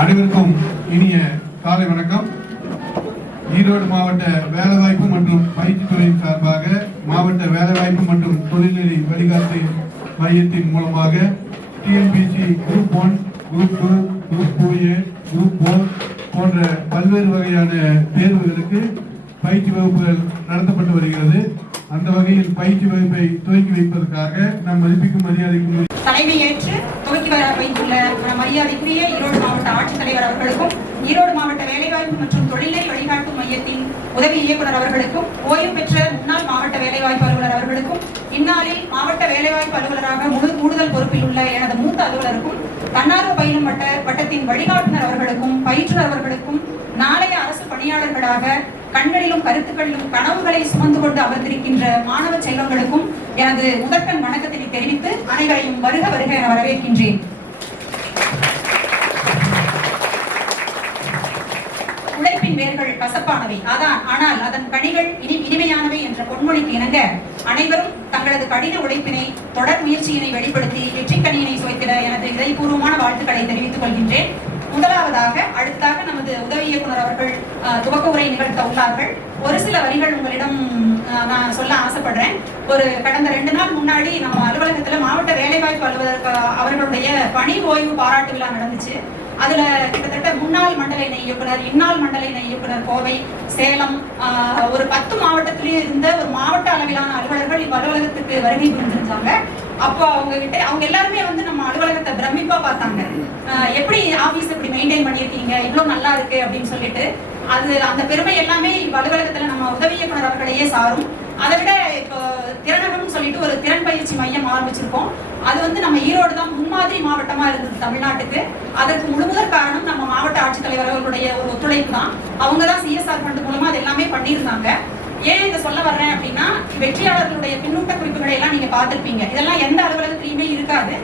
அனைவருக்கும் இனிய காலை வணக்கம். ஈரோடு மாவட்ட வேலைவாய்ப்பு மற்றும் பயிற்சித்துறையின் சார்பாக மாவட்ட வேலைவாய்ப்பு மற்றும் தொழில்நெறி வழிகாட்டு மையத்தின் மூலமாக TNPSC group 1, group 2, group 2A, group 4 போன்ற பல்வேறு வகையான தேர்வுகளுக்கு பயிற்சி வகுப்புகள் நடத்தப்பட்டு வருகிறது. அந்த வகையில் பயிற்சி வகுப்பை துவக்கி வைப்பதற்காக நம் மதிப்பிக்கும் மரியாதைக்கும் தலைமையேற்று துவக்கி வைத்துள்ள மரியாதைக்குரிய ஈரோடு மாவட்ட ஆட்சித்தலைவர் அவர்களுக்கும், ஈரோடு மாவட்ட வேலைவாய்ப்பு மற்றும் தொழில்நெறி வழிகாட்டு மையத்தின் உதவி இயக்குனர் அவர்களுக்கும், ஓய்வு பெற்ற முன்னாள் மாவட்ட வேலைவாய்ப்பு அலுவலர் அவர்களுக்கும், இந்நாளில் மாவட்ட வேலைவாய்ப்பு அலுவலராக கூடுதல் பொறுப்பில் உள்ள எனது மூத்த அலுவலருக்கும், தன்னார்வ பயிலும் வட்டத்தின் வழிகாட்டுனர் அவர்களுக்கும், பயிற்றுனர் அவர்களுக்கும், நாளைய அரசு பணியாளர்களாக கண்களிலும் கருத்துக்களிலும் கனவுகளை சுமந்து கொண்டு அமர்ந்திருக்கின்ற மாணவ செல்வங்களுக்கும் எனது முதற்கண் வணக்கத்தினை தெரிவித்து அனைவரையும் வருக வருக என வரவேற்கின்றேன். உழைப்பின் வேர்கள் கசப்பானவை ஆனால் அதன் கனிகள் இனிமையானவை என்ற பொன்மொழிக்கு இணங்க அனைவரும் தங்களது கடின உழைப்பினை தொடர் முயற்சியினை வெளிப்படுத்தி வெற்றி கனியினை சுவைத்திட எனது இதயபூர்வமான வாழ்த்துக்களை தெரிவித்துக் கொள்கின்றேன். முதலாவதாக அடுத்ததாக நமது உதவி இயக்குனர் அவர்கள் துவக்க உரை நிகழ்த்த உள்ளார்கள். ஒரு சில வரிகள் உங்களிடம் நான் சொல்ல ஆசைப்படுறேன். கடந்த 2 நாள் முன்னாடி நம்ம அலுவலகத்துல மாவட்ட வேலைவாய்ப்பு அலுவலக அவர்களுடைய பணி ஓய்வு பாராட்டு விழா நடந்துச்சு. அதுல கிட்டத்தட்ட முன்னாள் மண்டல இணை இயக்குனர், இந்நாள் மண்டல இணை இயக்குனர் கோவை, சேலம், ஒரு 10 மாவட்டத்திலேயே இருந்த ஒரு மாவட்ட அளவிலான அலுவலர்கள் இப்ப அலுவலகத்துக்கு வருகை புரிஞ்சிருந்தாங்க. அப்போ அவங்க எல்லாருமே நம்ம அலுவலகத்தை பிரமிப்பா பார்த்தாங்க. எப்படி ஆபீஸ் இப்படி மெயின்டைன் பண்ணியிருக்கீங்க, இவ்வளவு நல்லா இருக்கு அப்படின்னு சொல்லிட்டு. அந்த பெருமை எல்லாமே அலுவலகத்துல நம்ம உதவி இயக்குனர் அவர்களையே சாரும். அதை விட இப்போ திறனகம்னு சொல்லிட்டு ஒரு திறன் பயிற்சி மையம் ஆரம்பிச்சிருக்கோம். அது நம்ம ஈரோடு தான் முன்மாதிரி மாவட்டமா இருந்தது தமிழ்நாட்டுக்கு. அதற்கு முழுமுதற் காரணம் நம்ம மாவட்ட ஆட்சித்தலைவர் அவர்களுடைய ஒரு ஒத்துழைப்பு தான். அவங்க தான் CSR ஃபண்ட் மூலமா அது எல்லாமே பண்ணியிருந்தாங்க. ஏன் இதை சொல்ல வர்றேன் அப்படின்னா, வெற்றியாளர்களுடைய பின்னூட்ட குறிப்புகளை எல்லாம் நீங்க பார்த்திருப்பீங்க. இதெல்லாம் எந்த அலுவலகத்திலையுமே இருக்காது.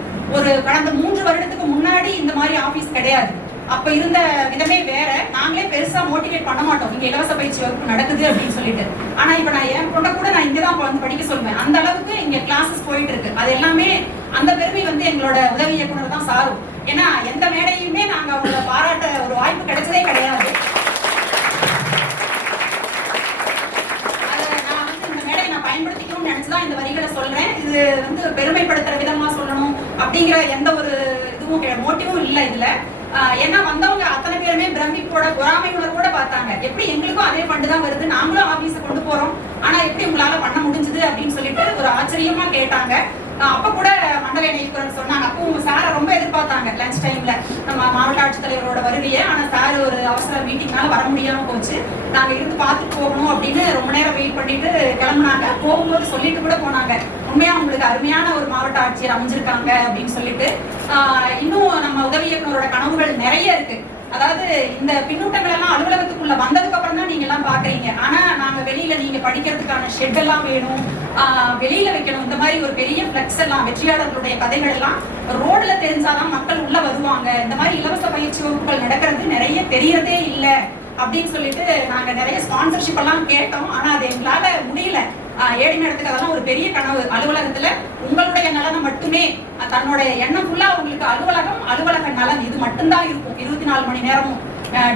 கடந்த 3 வருடத்துக்கு முன்னாடி இந்த மாதிரி ஆபீஸ் கிடையாது. அப்ப இருந்த விதமே வேற. நாங்களே பெருசா மோட்டிவேட் பண்ண மாட்டோம், இங்க இலவச பயிற்சி வகுப்பு நடக்குது அப்படின்னு சொல்லிட்டு. ஆனா இப்ப நான் என் பொண்ணை கூட நான் இங்கதான் படிக்க சொல்லுவேன். அந்த அளவுக்கு இங்க கிளாஸஸ் போயிட்டு இருக்கு. அது எல்லாமே அந்த பெருமை எங்களோட உதவி இயக்குனர் தான் சாரும். ஏன்னா எந்த மேடையுமே நாங்க அவங்கள பாராட்ட ஒரு வாய்ப்பு கிடைச்சதே கிடையாது. பயன்படுத்திக்கணும்னு நினைச்சுதான் இந்த வரிகளை சொல்றேன். இது பெருமைப்படுத்துற விதமா சொல்லணும் அப்படிங்கிற எந்த ஒரு மோட்டிவும் இல்ல இதுல. ஏன்னா வந்தவங்க அத்தனை பேருமே பிரமிப்போட பொறாமை உணர்வோட பார்த்தாங்க. எப்படி எங்களுக்கும் அதே ஃபண்டு தான் வருது, நாங்களும் ஆபீஸ கொண்டு போறோம், ஆனா எப்படி உங்களால பண்ண முடிஞ்சது அப்படின்னு சொல்லிட்டு ஒரு ஆச்சரியமா கேட்டாங்க. அப்ப கூட மண்டல இணைக்குறன்னு சொன்னாங்க. அப்போ சாரை ரொம்ப எதிர்பார்த்தாங்க லஞ்ச் டைம்ல நம்ம மாவட்ட ஆட்சித்தலைவரோட வருகையே. ஆனா சார் ஒரு அவசர மீட்டிங்னால வர முடியாம போச்சு. நாங்க இருந்து பார்த்துட்டு போகணும் அப்படின்னு ரொம்ப நேரம் வெயிட் பண்ணிட்டு கிளம்புனாங்க. போகும்போது சொல்லிட்டு கூட போனாங்க, உண்மையா உங்களுக்கு அருமையான ஒரு மாவட்ட ஆட்சியர் அமைஞ்சிருக்காங்க அப்படின்னு சொல்லிட்டு. இன்னும் நம்ம உதவி இயக்குனரோட கனவுகள் நிறைய இருக்கு. அதாவது இந்த பின்னூட்டங்கள் எல்லாம் அலுவலகத்துக்குள்ள வந்ததுக்கு அப்புறம் தான் நீங்க எல்லாம் பாக்குறீங்க. ஆனா நாங்க வெளியில நீங்க படிக்கிறதுக்கான ஷெட் எல்லாம் வேணும், வெளியில வைக்கணும். இந்த மாதிரி ஒரு பெரிய பிளக்ஸ் எல்லாம், வெற்றியாளர்களுடைய கதைகள் எல்லாம் ரோட்ல தெரிஞ்சாதான் மக்கள் உள்ள வருவாங்க. இந்த மாதிரி இலவச பயிற்சி வகுப்புகள் நடக்கிறது நிறைய தெரியறதே இல்லை அப்படின்னு சொல்லிட்டு நாங்க நிறைய ஸ்பான்சர்ஷிப் எல்லாம் கேட்டோம். ஆனா அது எங்களால முடியல. ஏழை நடத்துக்கு அதெல்லாம் ஒரு பெரிய கனவு. அலுவலகத்துல உங்களுடைய நலனை மட்டுமே, தன்னுடைய எண்ணம் ஃபுல்லா உங்களுக்கு அலுவலக நலன் இது மட்டும்தான் இருக்கும் 24 மணி நேரமும்.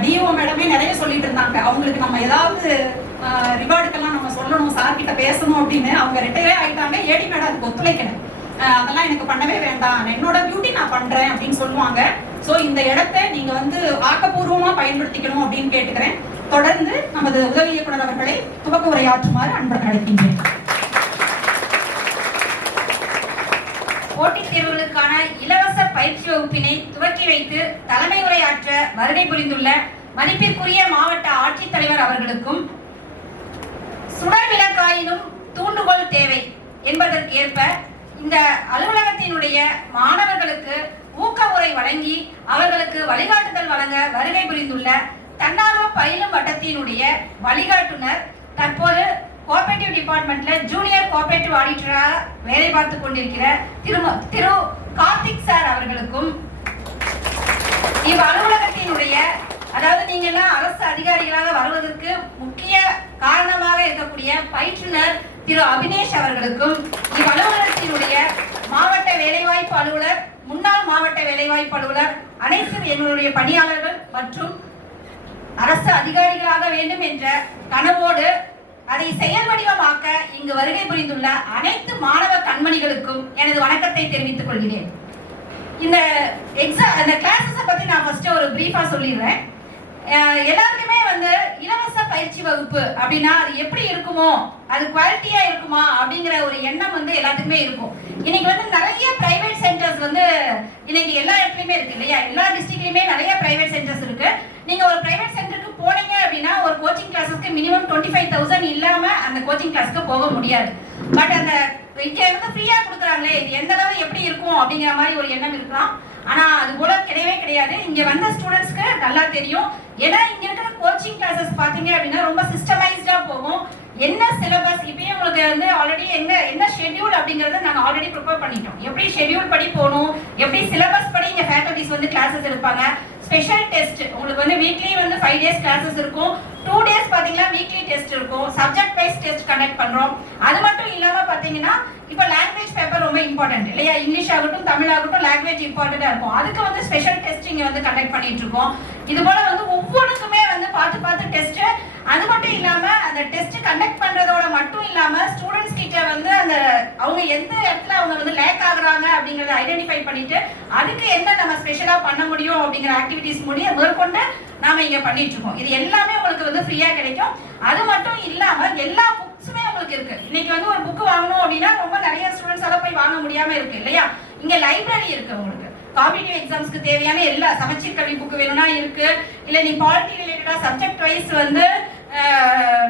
டிஓ மேடமே நிறைய சொல்லிட்டு இருந்தாங்க, அவங்களுக்கு நம்ம ஏதாவது ரிவார்டுக்கெல்லாம் நம்ம சொல்லணும், சார் கிட்ட பேசணும் அப்படின்னு. அவங்க ரிட்டையரே ஆயிட்டாங்க. ஏடி மேடம் அதுக்கு ஒத்துழைக்கணும். அதெல்லாம் எனக்கு பண்ணவே வேண்டாம், என்னோட டியூட்டி நான் பண்றேன் அப்படின்னு சொல்லுவாங்க. சோ இந்த இடத்தை நீங்க ஆக்கப்பூர்வமா பயன்படுத்திக்கணும் அப்படின்னு கேட்டுக்கிறேன். தொடர்ந்து நமது உதவி இயக்குனர் அவர்களை துவக்க உரையாற்றுமாறு அன்புடன் அழைக்கின்றேன். போட்டித் தேர்வுகளுக்கான இலவச பயிற்சி வகுப்பினை துவக்கி வைத்து தலைமை உரையாற்ற வருகை புரிந்துள்ள மதிப்பிற்குரிய மாவட்ட ஆட்சித்தலைவர் அவர்களுக்கும், சுடர் விளக்காயினும் தூண்டுகோல் தேவை என்பதற்கேற்ப இந்த அலுவலகத்தினுடைய மாணவர்களுக்கு ஊக்க உரை வழங்கி அவர்களுக்கு வழிகாட்டுதல் வழங்க வருகை புரிந்துள்ள தன்னார்வ பயிலும் வட்டத்தினுடைய வழிகாட்டுனர், தற்போது கோஆபரேட்டிவ் டிபார்ட்மெண்ட்ல ஜூனியர் கோஆபரேட்டிவ் ஆடிட்டராக வேலை பார்த்து கொண்டிருக்கிற திரு கார்த்திக் சார் அவர்களுக்கும், இவ் அலுவலகத்தினுடைய அதாவது நீங்க எல்லாம் அரசு அதிகாரிகளாக வருவதற்கு முக்கிய காரணமாக இருக்கக்கூடிய பயிற்றுனர் திரு அபினேஷ் அவர்களுக்கும், இவ் அலுவலகத்தினுடைய மாவட்ட வேலைவாய்ப்பு அலுவலர், முன்னாள் மாவட்ட வேலைவாய்ப்பு அலுவலர், அனைத்து எங்களுடைய பணியாளர்கள் மற்றும் அரசு அதிகாரிகளாக வேண்டும் என்ற கனவோடு அதை செயல் வடிவமாக்க இங்கு வருகை புரிந்துள்ள அனைத்து மாணவ கண்மணிகளுக்கும் எனது வணக்கத்தை தெரிவித்துக் கொள்கிறேன். இந்த கிளாஸஸை பத்தி நான் ஃபர்ஸ்ட் ஒரு பிரீஃபா சொல்லிடுறேன். எல்லாருக்குமே வந்து இலவச பயிற்சி வகுப்பு அப்படின்னா அது எப்படி இருக்குமோ, அது குவாலிட்டியா இருக்குமா அப்படிங்கிற ஒரு எண்ணம் வந்து எல்லாத்துக்குமே இருக்கும். இன்னைக்கு வந்து நிறைய பிரைவேட் சென்டர்ஸ் வந்து இன்னைக்கு எல்லா இடத்துலயுமே இருக்கு இல்லையா, எல்லா டிஸ்ட்ரிக்ட்லயுமே நிறைய பிரைவேட் சென்டர்ஸ் இருக்கு. நீங்க ஒரு பிரைவேட் சென்டருக்கு போனீங்க அப்படின்னா ஒரு கோச்சிங் கிளாஸஸ்க்கு மினிமம் 25,000 இல்லாம அந்த கோச்சிங் கிளாஸ்க்கு போக முடியாது. பட் அந்த இங்க வந்து ஃப்ரீயா கொடுக்குறாங்களே, இது எந்த அளவு எப்படி இருக்கும் அப்படிங்கிற மாதிரி ஒரு எண்ணம் இருக்கலாம். ஆனா அது போல கிடையவே கிடையாது. இங்க வந்த ஸ்டூடெண்ட்ஸ்க்கு நல்லா தெரியும். ஏன்னா இங்க இருக்கிற கோச்சிங் கிளாஸஸ் பாத்தீங்க அப்படின்னா ரொம்ப சிஸ்டமைஸ்டா போகும். என்ன சிலபஸ் இப்பயே உங்களுக்கு வந்து ஆல்ரெடி என்ன ஷெட்யூல் அப்படிங்கறத நாங்க ஆல்ரெடி ப்ரிப்பேர் பண்ணிட்டோம். எப்படி ஷெட்யூல் படி போகணும், எப்படி சிலபஸ் படி இங்க ஃபேக்கல்டிஸ் வந்து கிளாஸஸ் எடுப்பாங்க. ஸ்பெஷல் டெஸ்ட் உங்களுக்கு வந்து வீக்லி வந்து 5 days கிளாஸஸ் இருக்கும். 2 days பாத்தீங்கன்னா வீக்லி டெஸ்ட் இருக்கும். சப்ஜெக்ட் வைஸ் டெஸ்ட் கண்டக்ட் பண்றோம். அது மட்டும் இல்லாம பாத்தீங்கன்னா இப்ப லாங்குவேஜ் பேப்பர் ரொம்ப இம்பார்ட்டன்ட் இல்லையா, இங்கிலீஷ் ஆகட்டும் தமிழ் ஆகட்டும் லாங்குவேஜ் இம்பார்ட்டன்டா இருக்கும். அதுக்கு வந்து ஸ்பெஷல் டெஸ்டிங் வந்து கண்டக்ட் பண்ணிட்டு இருக்கோம். இது போல வந்து ஒவ்வொன்றுக்குமே வந்து பார்த்து டெஸ்ட். அது மட்டும் இல்லாம அந்த டெஸ்ட் கண்டக்ட் பண்றதோட மட்டும் இல்லாம ஸ்டூடெண்ட்ஸ் கிட்ட வந்து அந்த அவங்க எந்த இடத்துல அவங்க வந்து லேக் ஆகுறாங்க அப்படிங்கறத ஐடென்டிஃபை பண்ணிட்டு அதுக்கு என்ன நம்ம ஸ்பெஷலா பண்ண முடியும் அப்படிங்கிற ஆக்டிவிட்டிஸ் மேற்கொண்டு நாம இங்க பண்ணிட்டு இருக்கோம். இது எல்லாமே உங்களுக்கு வந்து ஃப்ரீயா கிடைக்கும். அது மட்டும் இல்லாம எல்லா புக்ஸுமே உங்களுக்கு இருக்கு. இன்னைக்கு வந்து ஒரு புக் வாங்கணும் அப்படின்னா ரொம்ப நிறைய ஸ்டூடெண்ட்ஸால போய் வாங்க முடியாம இருக்கு இல்லையா. இங்க லைப்ரரி இருக்கு. உங்களுக்கு காம்படிட்டிவ் எக்ஸாம்ஸ்க்கு தேவையான எல்லா சமச்சீர் கல்வி புக் வேணும்னா இருக்கு. இல்ல நீ பாலிட்டி ரிலேட்டடா சப்ஜெக்ட் வைஸ் வந்து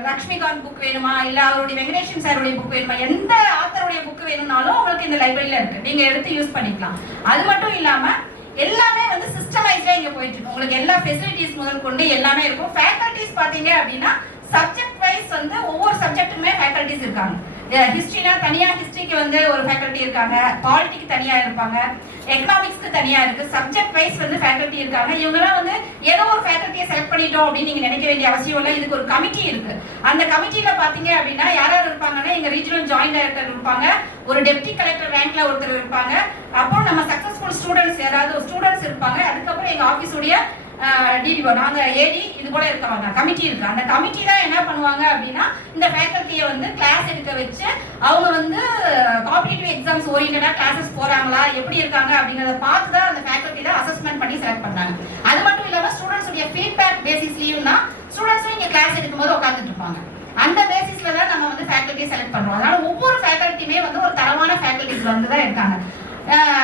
லக்ஷ்மிகாந்த் புக் வேணுமா, இல்ல அவருடைய வெங்கடேஷன் சாருடைய புக் வேணுமா, எந்த ஆத்தருடைய புக் வேணும்னாலும் உங்களுக்கு இந்த லைப்ரரியில இருக்கு. நீங்க எடுத்து யூஸ் பண்ணிக்கலாம். அது மட்டும் இல்லாம எல்லாமே வந்து சிஸ்டமைஸ்டா இங்க போயிட்டு இருக்கு. உங்களுக்கு எல்லா ஃபெசிலிட்டிஸ் முதல் கொண்டு எல்லாமே இருக்கும். ஃபேக்கல்டிஸ் பாத்தீங்க அப்படின்னா சப்ஜெக்ட் வைஸ் வந்து ஒவ்வொரு சப்ஜெக்ட்டுமே ஃபேக்கல்டிஸ் இருக்காங்க. ஹிஸ்டரினா தனியா ஹிஸ்டரிக்கு வந்து ஒரு ஃபேக்கல்டி இருக்காங்க, பாலிட்டிக்கு தனியா இருப்பாங்க, எக்கனாமிக்ஸ்க்கு தனியா இருக்கு. சப்ஜெக்ட் வைஸ் வந்து ஃபேக்கல்டி இருக்காங்க. இவங்கலாம் வந்து ஏதோ ஒரு ஃபேக்கல்டியை செலக்ட் பண்ணிட்டோம் அப்படின்னு நீங்க நினைக்க வேண்டிய அவசியம் இல்லை. இதுக்கு ஒரு கமிட்டி இருக்கு. அந்த கமிட்டியில பாத்தீங்க அப்படின்னா யாராவது இருப்பாங்கன்னா எங்க ரீஜனல் ஜாயிண்ட் டைரக்டர் இருப்பாங்க, ஒரு டெப்டி கலெக்டர் ரேங்க்ல ஒருத்தர் இருப்பாங்க, அப்புறம் நம்ம சக்சஸ்ஃபுல் ஸ்டூடெண்ட்ஸ் யாராவது ஸ்டூடெண்ட்ஸ் இருப்பாங்க, அதுக்கப்புறம் எங்க ஆபீஸுடைய டிடிஓ நாங்க ஏடி இது போல இருக்காங்க. கமிட்டி இருக்கு. அந்த கமிட்டி தான் என்ன பண்ணுவாங்க அப்படின்னா இந்த ஃபேக்கல்டியை வந்து கிளாஸ் எடுக்க வச்சு அவங்க வந்து காம்படிட்டிவ் எக்ஸாம்ஸ் ஓரியன்டா கிளாஸஸ் போறாங்களா எப்படி இருக்காங்க அப்படிங்கறத பார்த்து தான் அந்த ஃபேக்கல்டி தான் அசஸ்மெண்ட் பண்ணி செலக்ட் பண்றாங்க. அது மட்டும் இல்லாம ஸ்டூடெண்ட்ஸ் உடைய ஃபீட்பேக் பேசிஸ்லயும் தான் ஸ்டூடெண்ட்ஸும் இங்க கிளாஸ் எடுக்கும்போது உட்கார்ந்துட்டு இருப்பாங்க. அந்த பேசிஸ்ல தான் நம்ம வந்து ஃபேக்கல்டியை செலக்ட் பண்றோம். அதனால ஒவ்வொரு ஃபேக்கல்டியுமே வந்து ஒரு தரமான ஃபேக்கல்டிஸ் வந்து தான் இருக்காங்க.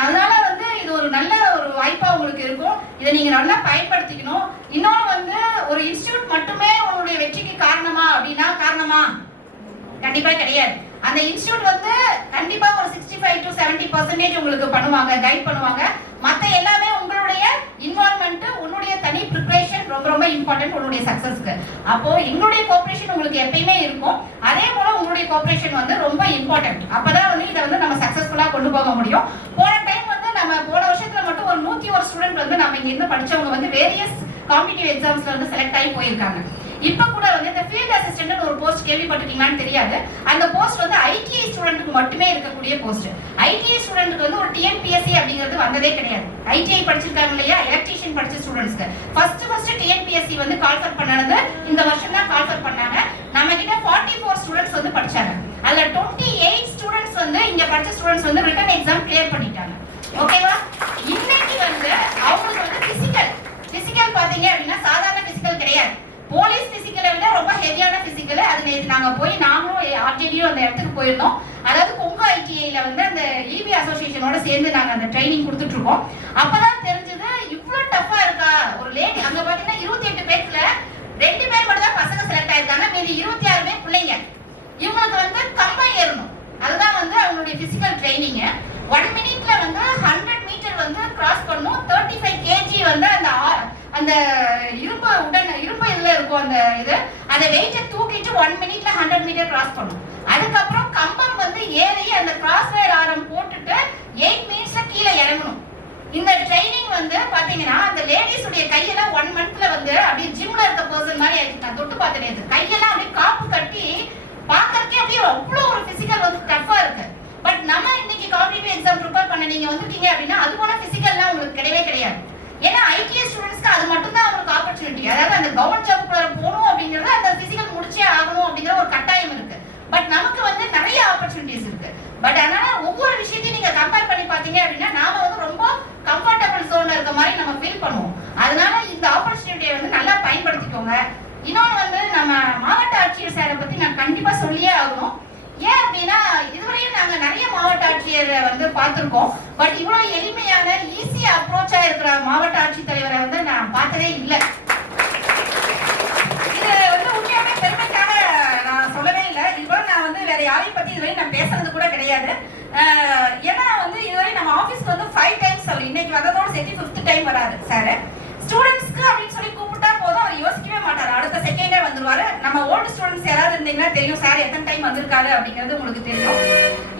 அதனால வந்து இது ஒரு நல்ல ஒரு வாய்ப்பா உங்களுக்கு இருக்கும். இதை நீங்க நல்லா பயன்படுத்திக்கணும். இன்னொன்று வந்து ஒரு இன்ஸ்டிடியூட் மட்டுமே உங்களுடைய வெற்றிக்கு காரணமா அப்படின்னா காரணமா கண்டிப்பா கிடையாது. அந்த இன்ஸ்டிடியூட் வந்து கண்டிப்பா ஒரு 65 to 70% உங்களுக்கு பண்ணுவாங்க, கைட் பண்ணுவாங்க. மத்த எல்லாமே உங்களுடைய இன்வால்வ்மெண்ட், உன்னுடைய தனி ப்ரிப்பரேஷன் ரொம்ப ரொம்ப இம்பார்ட்டன்ட் உங்களுடைய சக்சஸ்க்கு. அப்போ எங்களுடைய கோஆபரேஷன் உங்களுக்கு எப்பயுமே இருக்கும். அதே போல உங்களுடைய கோஆபரேஷன் வந்து ரொம்ப இம்பார்ட்டன்ட். அப்பதான் வந்து இதை வந்து நம்ம சக்சஸ்ஃபுல்லா கொண்டு போக முடியும். போன டைம் வந்து நம்ம போன வருஷத்துல மட்டும் ஒரு 101 ஸ்டூடெண்ட் வந்து நம்ம இங்க இருந்து படிச்சவங்க வந்து வேரியஸ் காம்படிட்டிவ் எக்ஸாம்ஸ்ல வந்து செலக்ட் ஆகி போயிருக்காங்க. இப்ப கூட வந்து இந்த ஃபீல்ட் அசிஸ்டன்ட் ஒரு போஸ்ட் கேள்விப்பட்டிருக்கீங்களான்னு தெரியாது. அந்த போஸ்ட் வந்து ஐடிஐ ஸ்டூடெண்ட்க்கு மட்டுமே இருக்கக்கூடிய போஸ்ட். ஐடிஐ ஸ்டூடெண்ட்க்கு வந்து ஒரு டிஎன்பிஎஸ்சி அப்படிங்கிறது வந்ததே கிடையாது. ஐடிஐ படிச்சிருக்காங்க இல்லையா, எலக்ட்ரீஷியன் படிச்ச ஸ்டூடெண்ட்ஸ்க்கு ஃபர்ஸ்ட் டிஎன்பிஎஸ்சி வந்து கால்ஃபர் பண்ணது இந்த வருஷம் தான் கால்ஃபர் பண்ணாங்க. நம்ம கிட்ட 44 ஸ்டூடெண்ட்ஸ் வந்து படிச்சாங்க. அதுல 28 ஸ்டூடெண்ட்ஸ் வந்து இங்க படிச்ச ஸ்டூடெண்ட்ஸ் வந்து ரிட்டன் எக்ஸாம் கிளியர் பண்ணிட்டாங்க. ஓகேவா? இன்னைக்கு வந்து அவங்களுக்கு வந்து பிசிக்கல் பாத்தீங்க அப்படின்னா சாதாரண பிசிக்கல் கிடையாது. போலீஸ் பிசிக்கலை விட ரொம்ப ஹெவியான பிசிக்கல். அது நேற்று நாங்க போய் நாங்களும் ஆர்டிடியும் அந்த இடத்துக்கு போயிருந்தோம். அதாவது கொங்கு ஐடிஐல வந்து அந்த இபி அசோசியேஷனோட சேர்ந்து நாங்க அந்த ட்ரைனிங் கொடுத்துட்டு இருக்கோம். அப்பதான் தெரிஞ்சது இவ்வளவு டஃபா இருக்கா. ஒரு லேடி அங்க பாத்தீங்கன்னா 28 பேர்ல 2 பேர் மட்டும் தான் பசங்க செலக்ட் ஆயிருக்காங்க, மீதி 26 பேர் பிள்ளைங்க. இவங்களுக்கு வந்து கம்பம் ஏறணும். அதுதான் வந்து அவங்களுடைய பிசிக்கல் ட்ரைனிங். 1 minute வந்து 100 மீட்டர் வந்து கிராஸ் பண்ணணும். 35 kg வந்து அந்த இரும்பு இதுல இருக்கும் அந்த இது, அந்த வெயிட்டை தூக்கிட்டு 1 minute 100 மீட்டர் கிராஸ் பண்ணும். அதுக்கப்புறம் கம்பம் வந்து ஏறி அந்த கிராஸ் வயர் ஆரம் போட்டுட்டு 8 minutes கீழே இறங்கணும். இந்த ட்ரைனிங் வந்து பாத்தீங்கன்னா அந்த லேடிஸ் உடைய கையெல்லாம் 1 monthல வந்து அப்படியே ஜிம்ல இருக்க பர்சன் மாதிரி ஆயிடுச்சு. நான் தொட்டு பார்த்தேன். கையெல்லாம் அப்படியே காப்பு கட்டி பாக்கறதுக்கே அப்படியே அவ்வளவு ஒரு பிசிக்கல் வந்து டஃபா இருக்கு. பட் நம்ம இன்னைக்கு காம்படிட்டிவ் எக்ஸாம் ப்ரிப்பேர் பண்ண நீங்க வந்துட்டீங்க அப்படின்னா அது போல பிசிக்கல்லாம் உங்களுக்கு கிடையவே கிடையாது. ஏன்னா ஐடிஐ ஸ்டூடெண்ட்ஸ்க்கு அது மட்டும் தான் அவங்களுக்கு பட் அதனால ஒவ்வொரு விஷயத்தையும் நீங்க கம்பேர் பண்ணி பார்த்தீங்க அப்படின்னா நாம வந்து ரொம்ப கம்ஃபர்டபுள் ஜோன்ல இருக்க மாதிரி நம்ம ஃபீல் பண்ணுவோம். அதனால இந்த ஆப்பர்ச்சுனிட்டியை வந்து நல்லா பயன்படுத்திக்கோங்க. இன்னொன்று வந்து நம்ம மாவட்ட ஆட்சியர் சாரை பத்தி நான் கண்டிப்பா சொல்லியே ஆகணும். ஏன் அப்படின்னா இதுவரையும் நாங்க நிறைய மாவட்ட ஆட்சியரை வந்து பார்த்திருக்கோம். பட் இவ்வளவு எளிமையான ஈஸியா அப்ரோச்சா இருக்கிற மாவட்ட ஆட்சித்தலைவரை வந்து நான் பார்த்ததே இல்லை. இது வந்து உண்மையாவே பெருமைக்காக நான் சொல்லவே இல்லை. இதுவரை நான் வந்து வேற யாரையும் பத்தி இதுவரை நான் பேசுறது கூட கிடையாது. ஏன்னா வந்து இதுவரை நம்ம ஆபீஸ்க்கு வந்து 5 டைம்ஸ் அவர் இன்னைக்கு வந்ததோட சேர்த்து 5th டைம் வராரு சார். ஸ்டூடெண்ட்ஸ்க்கு அப்படின்னு சொல்லி கூப்பிட்டா போதும் அவர் யோசிக்கவே மாட்டாரு, அடுத்த செகண்டே வந்துருவாரு. நம்ம ஓல்டு ஸ்டூடெண்ட்ஸ் யாராவது இருந்தீங்கன்னா தெரியும் சார் எத்தனை டைம் வந்திருக்காரு அப்படிங்கிறது உங்களுக்கு தெரியும்.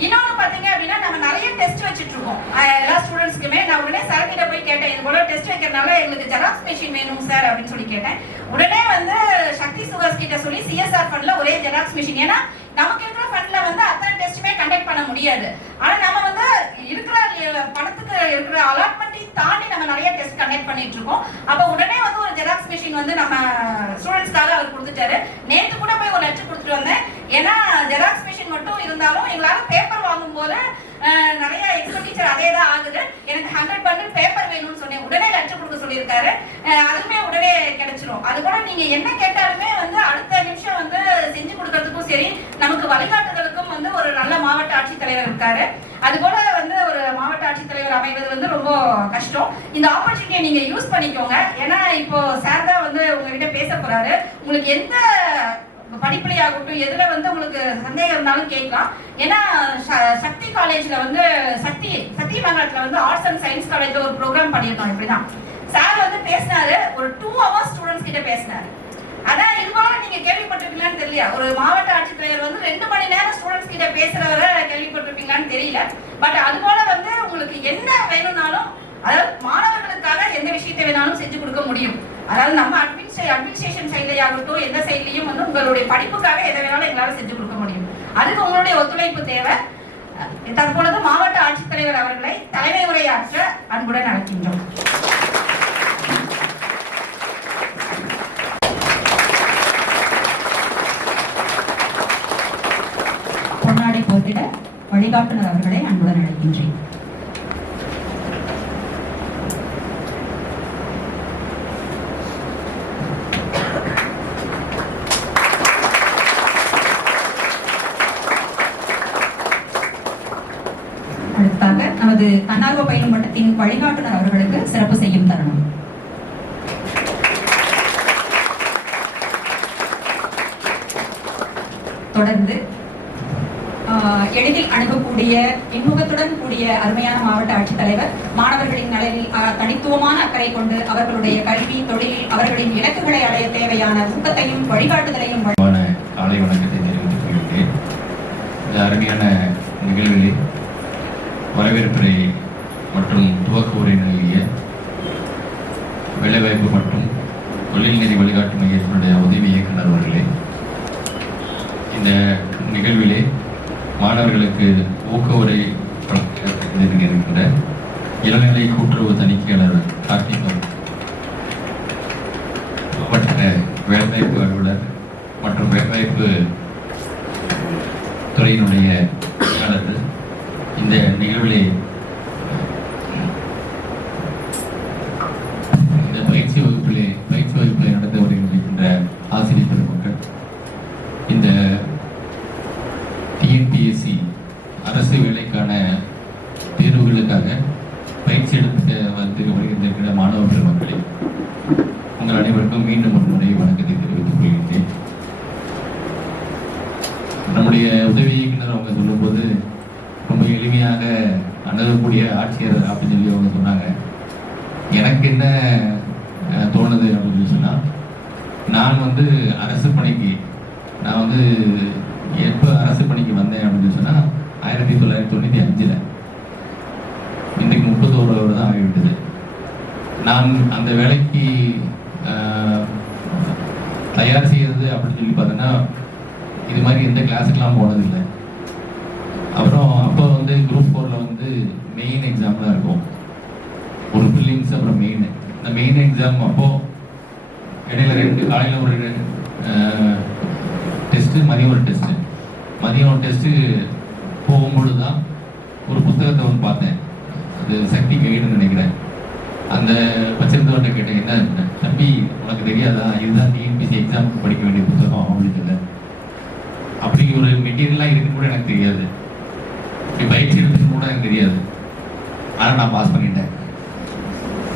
இன்னொன்று பார்த்தீங்க அப்படின்னா நம்ம நிறைய டெஸ்ட் வச்சுட்டு இருக்கோம் எல்லா ஸ்டூடெண்ட்ஸ்க்குமே. நான் உடனே சார் கிட்ட போய் கேட்டேன், இது போல டெஸ்ட் வைக்கிறதுனால எங்களுக்கு ஜெராக்ஸ் மிஷின் வேணும் சார் அப்படின்னு சொல்லி கேட்டேன். உடனே வந்து சக்தி சுகாஸ் கிட்ட சொல்லி சிஎஸ்ஆர் ஃபண்ட்ல ஒரே ஜெராக்ஸ் மிஷின், ஏன்னா நமக்கு இருக்கிற ஃபண்ட்ல வந்து அத்தனை டெஸ்ட்டுமே கண்டக்ட் பண்ண முடியாது. ஆனா நம்ம வந்து இருக்கிற பணத்துக்கு இருக்கிற அலாட்மெண்ட்டையும் தாண்டி நம்ம நிறைய டெஸ்ட் கண்டக்ட் பண்ணிட்டு இருக்கோம். அப்ப உடனே வந்து ஒரு ஜெராக்ஸ் மிஷின் வந்து நம்ம ஸ்டூடெண்ட்ஸ்க்காக அவர் கொடுத்துட்டாரு. நேற்று கூட போய் ஒரு லெட்டர் கொடுத்துட்டு வந்தேன். ஏன்னா ஜெராக்ஸ் மிஷின் மட்டும் இருந்தாலும் எங்களால பேப்பர் வாங்கும் போது நிறைய எக்ஸ்பெண்டிச்சர் அதே தான் ஆகுது. எனக்கு 100 பேப்பர் வேணும்னு சொன்னேன். உடனே லெட்டர் கொடுக்க சொல்லியிருக்காரு. அதுவுமே உடனே கிடைச்சிரும். அது கூட நீங்க என்ன கேட்டாலுமே வந்து அடுத்த நிமிஷம் வந்து செஞ்சு கொடுக்கறதுக்கும் சரி, நமக்கு வழிகாட்டுதலுக்கும் வந்து ஒரு நல்ல மாவட்ட ஆட்சித்தலைவர் இருக்காரு. அது போல வந்து ஒரு மாவட்ட ஆட்சித்தலைவர் அமைவது வந்து ரொம்ப கஷ்டம். இந்த ஆப்பர்ச்சுனிட்டியை நீங்க யூஸ் பண்ணிக்கோங்க. ஏன்னா இப்போ சார் தான் வந்து உங்ககிட்ட பேச போறாரு. உங்களுக்கு எந்த படிப்புலையாகட்டும் எதுல வந்து உங்களுக்கு சந்தேகம் இருந்தாலும் கேட்கலாம். ஏன்னா சக்தி காலேஜ்ல வந்து சக்தி மங்கலத்துல வந்து ஆர்ட்ஸ் அண்ட் சயின்ஸ் காலேஜ்ல ஒரு ப்ரோக்ராம் பண்ணியிருக்கோம். இப்படிதான் சார் வந்து பேசினாரு. ஒரு 2 hours ஸ்டூடெண்ட்ஸ் கிட்ட பேசினாரு. அதான் இதுபோல நீங்க கேள்விப்பட்டிருப்பீங்களான்னு தெரியல. ஒரு மாவட்ட ஆட்சித்தலைவர் வந்து 2 மணி நேரம் ஸ்டூடெண்ட்ஸ் கிட்ட பேசுறவரை கேள்விப்பட்டிருப்பீங்களான்னு தெரியல. பட் அது போல வந்து உங்களுக்கு என்ன வேணும்னாலும், அதாவது மாணவர்களுக்காக எந்த விஷயத்தை வேணாலும் செஞ்சு கொடுக்க முடியும். அதாவது நம்ம அட்மினிஸ்ட்ரேஷன் சைட்லயாகட்டும் எந்த சைட்லயும் வந்து உங்களுடைய படிப்புக்காக எதை வேணாலும் எங்களால செஞ்சு கொடுக்க முடியும். அதுக்கு உங்களுடைய ஒத்துழைப்பு தேவை. தற்பொழுது மாவட்ட ஆட்சித்தலைவர் அவர்களை தலைமை உரையாற்ற அன்புடன் அழைக்கின்றோம். பொன்னாடை போட்டிட வழிகாட்டுனர் அவர்களை அன்புடன் அழைக்கின்றேன். அடுத்ததாக நமது தன்னார்வ பயிலும் மட்டத்தின் வழிகாட்டுனர் அவர்களுக்கு சிறப்பு செய்யும் தருணம். தொடர்ந்து எளிதில் அணுகக்கூடிய இன்முகத்துடன் கூடிய அருமையான மாவட்ட ஆட்சித்தலைவர் மாணவர்களின் நலனில் தனித்துவமான அக்கறை கொண்டு அவர்களுடைய கல்வி தொழிலில் அவர்களின் இலக்குகளை அடைய தேவையான ஊக்கத்தையும் வழிகாட்டுதலையும் காலை வணக்கத்தை தெரிவித்துக் கொள்கிறேன். இந்த அருமையான நிகழ்வில் வரவேற்புரை மற்றும் துவக்க உரை நல்கிய வேலைவாய்ப்பு மற்றும் தொழில்நெறி வழிகாட்டு மையத்தினுடைய உதவி இயக்குனர் அவர்களே, இந்த நிகழ்விலே மாணவர்களுக்கு ஊக்க உரை இருக்கின்ற இளநிலை கூட்டுறவு தணிக்கையாளர் கார்த்திக் மாவட்ட வேலைவாய்ப்பு அலுவலர் மற்றும் வேலைவாய்ப்பு துறையினுடைய பணியாளர்கள் இந்த நிகழ்விலே இந்த பயிற்சி வகுப்பிலே நடந்து வருகின்ற ஆசிரியர் பெருமக்கள், இந்த டிஎன்பிஎஸ்சி அரசு வேலைக்கான தேர்வுகளுக்காக பயிற்சி எடுத்து வருகின்ற மாணவ பெருமக்களே, உங்கள் அனைவருக்கும் மீண்டும் ஒரு முறை வணக்கத்தை தெரிவித்துக் கொள்கின்றேன். நம்முடைய உதவி இயக்குனர் அவங்க சொல்லும்போது ரொம்ப எளிமையாக அணுகக்கூடிய ஆட்சியர் அப்படின்னு சொல்லி அவங்க சொன்னாங்க. எனக்கு என்ன தோணுது அப்படின்னு சொன்னால், நான் வந்து அரசு பணிக்கு எப்போ அரசு பணிக்கு வந்தேன் அப்படின்னு சொன்னால் 1995 இன்றைக்கு 31 வருடம் தான் ஆகிவிட்டது. நான் அந்த வேலைக்கு தயார் செய்கிறது அப்படின்னு சொல்லி பார்த்தோன்னா இது மாதிரி எந்த கிளாஸுக்கெலாம் போனதில்லை. அப்புறம் அப்போ வந்து குரூப் 4ல் வந்து மெயின் எக்ஸாம் தான் இருக்கும். ஒரு ப்ரிலிம்ஸ் அப்புறம் மெயின். இந்த மெயின் எக்ஸாம் அப்போது இடையில 2 காலையில் ஒரு டெஸ்ட்டு, மதியம் ஒரு டெஸ்ட்டு. மதியம் ஒரு டெஸ்ட்டு போகும்பொழுது தான் ஒரு புத்தகத்தை வந்து பார்த்தேன். அது சக்தி கைடுன்னு நினைக்கிறேன். அந்த வச்சிருந்தவர்கிட்ட கேட்டேன், என்ன தம்பி உனக்கு தெரியாதா, இதுதான் டிஎன்பிசி எக்ஸாம் படிக்க வேண்டிய புத்தகம் அப்படின்னு. அப்படி ஒரு மெட்டீரியலாக இருக்குன்னு கூட எனக்கு தெரியாது, இப்படி பயிற்சி இருக்குன்னு கூட எனக்கு தெரியாது. ஆனால் நான் பாஸ் பண்ணிட்டேன்.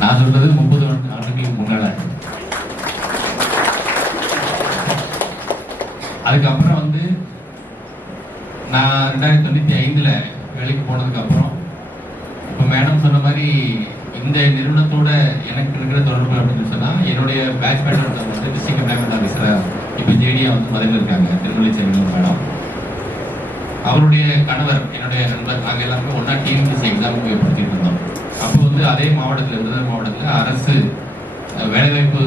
நான் சொல்றது 30 ஆண்டுகளுக்கு முன்னால. அதுக்கப்புறம் வந்து நான் 2095 வேலைக்கு போனதுக்கு அப்புறம் இப்போ மேடம் சொன்ன மாதிரி இந்த நிறுவனத்தோட எனக்கு இருக்கிற தொடர்பு அப்படின்னு சொன்னா, என்னுடைய பேட்ச் மேடம் வந்து டிஸ்ட்ரிக்ட் எம்ப்ளாய்மெண்ட் ஆஃபீஸராக இப்போ ஜேடியா வந்து மதுரையில் இருக்காங்க, திருநெல்வேலி செல்வன் மேடம். அவருடைய கணவர் என்னுடைய நண்பர், நாங்கள் எல்லாருமே ஒன்றா டிஎன்பிசி எக்ஸாமுக்கு போய் படிச்சுட்டு இருந்தோம். அப்போ வந்து அதே மாவட்டத்தில் விருதுநகர் மாவட்டத்தில் அரசு வேலைவாய்ப்பு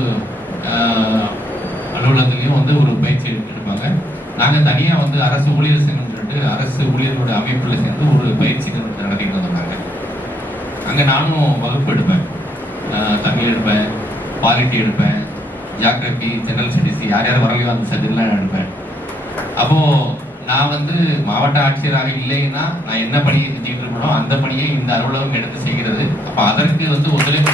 அலுவலகத்துலேயும் வந்து ஒரு பயிற்சி எடுத்துருப்பாங்க. நாங்கள் தனியாக வந்து அரசு ஊழியர் சங்கம் சொல்லிட்டு அரசு ஊழியர்களோட அமைப்பில் சேர்ந்து ஒரு பயிற்சி நடத்திட்டு வந்தாங்க. அங்கே நானும் வகுப்பு எடுப்பேன், தமிழ் எடுப்பேன், பாலிட்டி எடுப்பேன், ஜியாகிரபி, ஜெனரல் ஸ்டடீஸ், யார் யார் வரலையோ அந்த சப்ஜெக்ட்லாம் எடுப்பேன். அப்போது நான் வந்து மாவட்ட ஆட்சியராக இல்லைன்னா நான் என்ன பணியை செஞ்சுக்கிட்டு இருக்கனோ அந்த பணியை இந்த அலுவலகம் எடுத்து செய்கிறது. அப்போ அதற்கு வந்து ஒத்துழைப்பு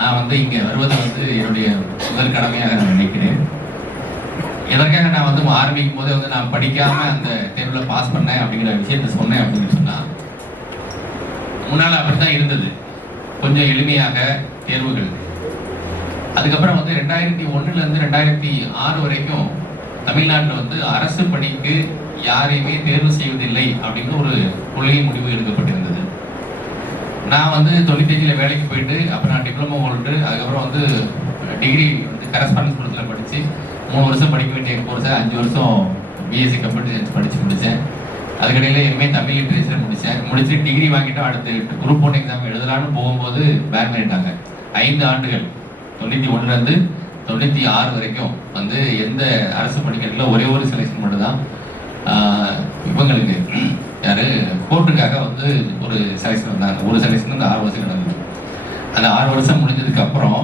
நான் வந்து இங்கே வருவது வந்து என்னுடைய முதல் கடமையாக நான் நினைக்கிறேன். எதற்காக நான் வந்து ஆரம்பிக்கும் போதே வந்து நான் படிக்காம அந்த தேர்வில் பாஸ் பண்ணேன் அப்படிங்கிற விஷயத்த சொன்னேன் அப்படின்னு சொன்னா, முன்னால் அப்படித்தான் இருந்தது, கொஞ்சம் எளிமையாக தேர்வுகள். அதுக்கப்புறம் வந்து 2001 2006 வரைக்கும் தமிழ்நாட்டில் வந்து அரசு பணிக்கு யாரையுமே தேர்வு செய்வதில்லை அப்படின்னு ஒரு கொள்கை முடிவு எடுக்கப்பட்டிருந்தது. நான் வந்து 95 வேலைக்கு போயிட்டு அப்புறம் நான் டிப்ளமோ ஹோல்டு, அதுக்கப்புறம் வந்து டிகிரி வந்து கரஸ்பாண்டன்ஸ் கோர்ஸில் படித்து 3 வருஷம் படிக்க வேண்டிய கோர்ஸை 5 வருஷம் பிஎஸ்சி கம்ப்யூட்டர் சயின்ஸ் படித்து முடித்தேன். அதுக்கடையில் எம்ஏ தமிழ் லிட்ரேச்சர் முடிச்சு டிகிரி வாங்கிட்டு அடுத்து குரூப் 1 எக்ஸாம் எழுதலான்னு போகும்போது பேன் பண்ணிட்டாங்க. 5 ஆண்டுகள் 91 96 வரைக்கும் வந்து எந்த அரசு பணிகளில் ஒரே ஒரு செலெக்ஷன் மட்டும்தான் இவங்களுக்கு யாரு கோர்ட்டுக்காக வந்து ஒரு செலெக்ஷன் வந்தாங்க. ஒரு செலெக்ஷன் வந்து 6 வருஷம் நடந்தது. அந்த 6 வருஷம் முடிஞ்சதுக்கு அப்புறம்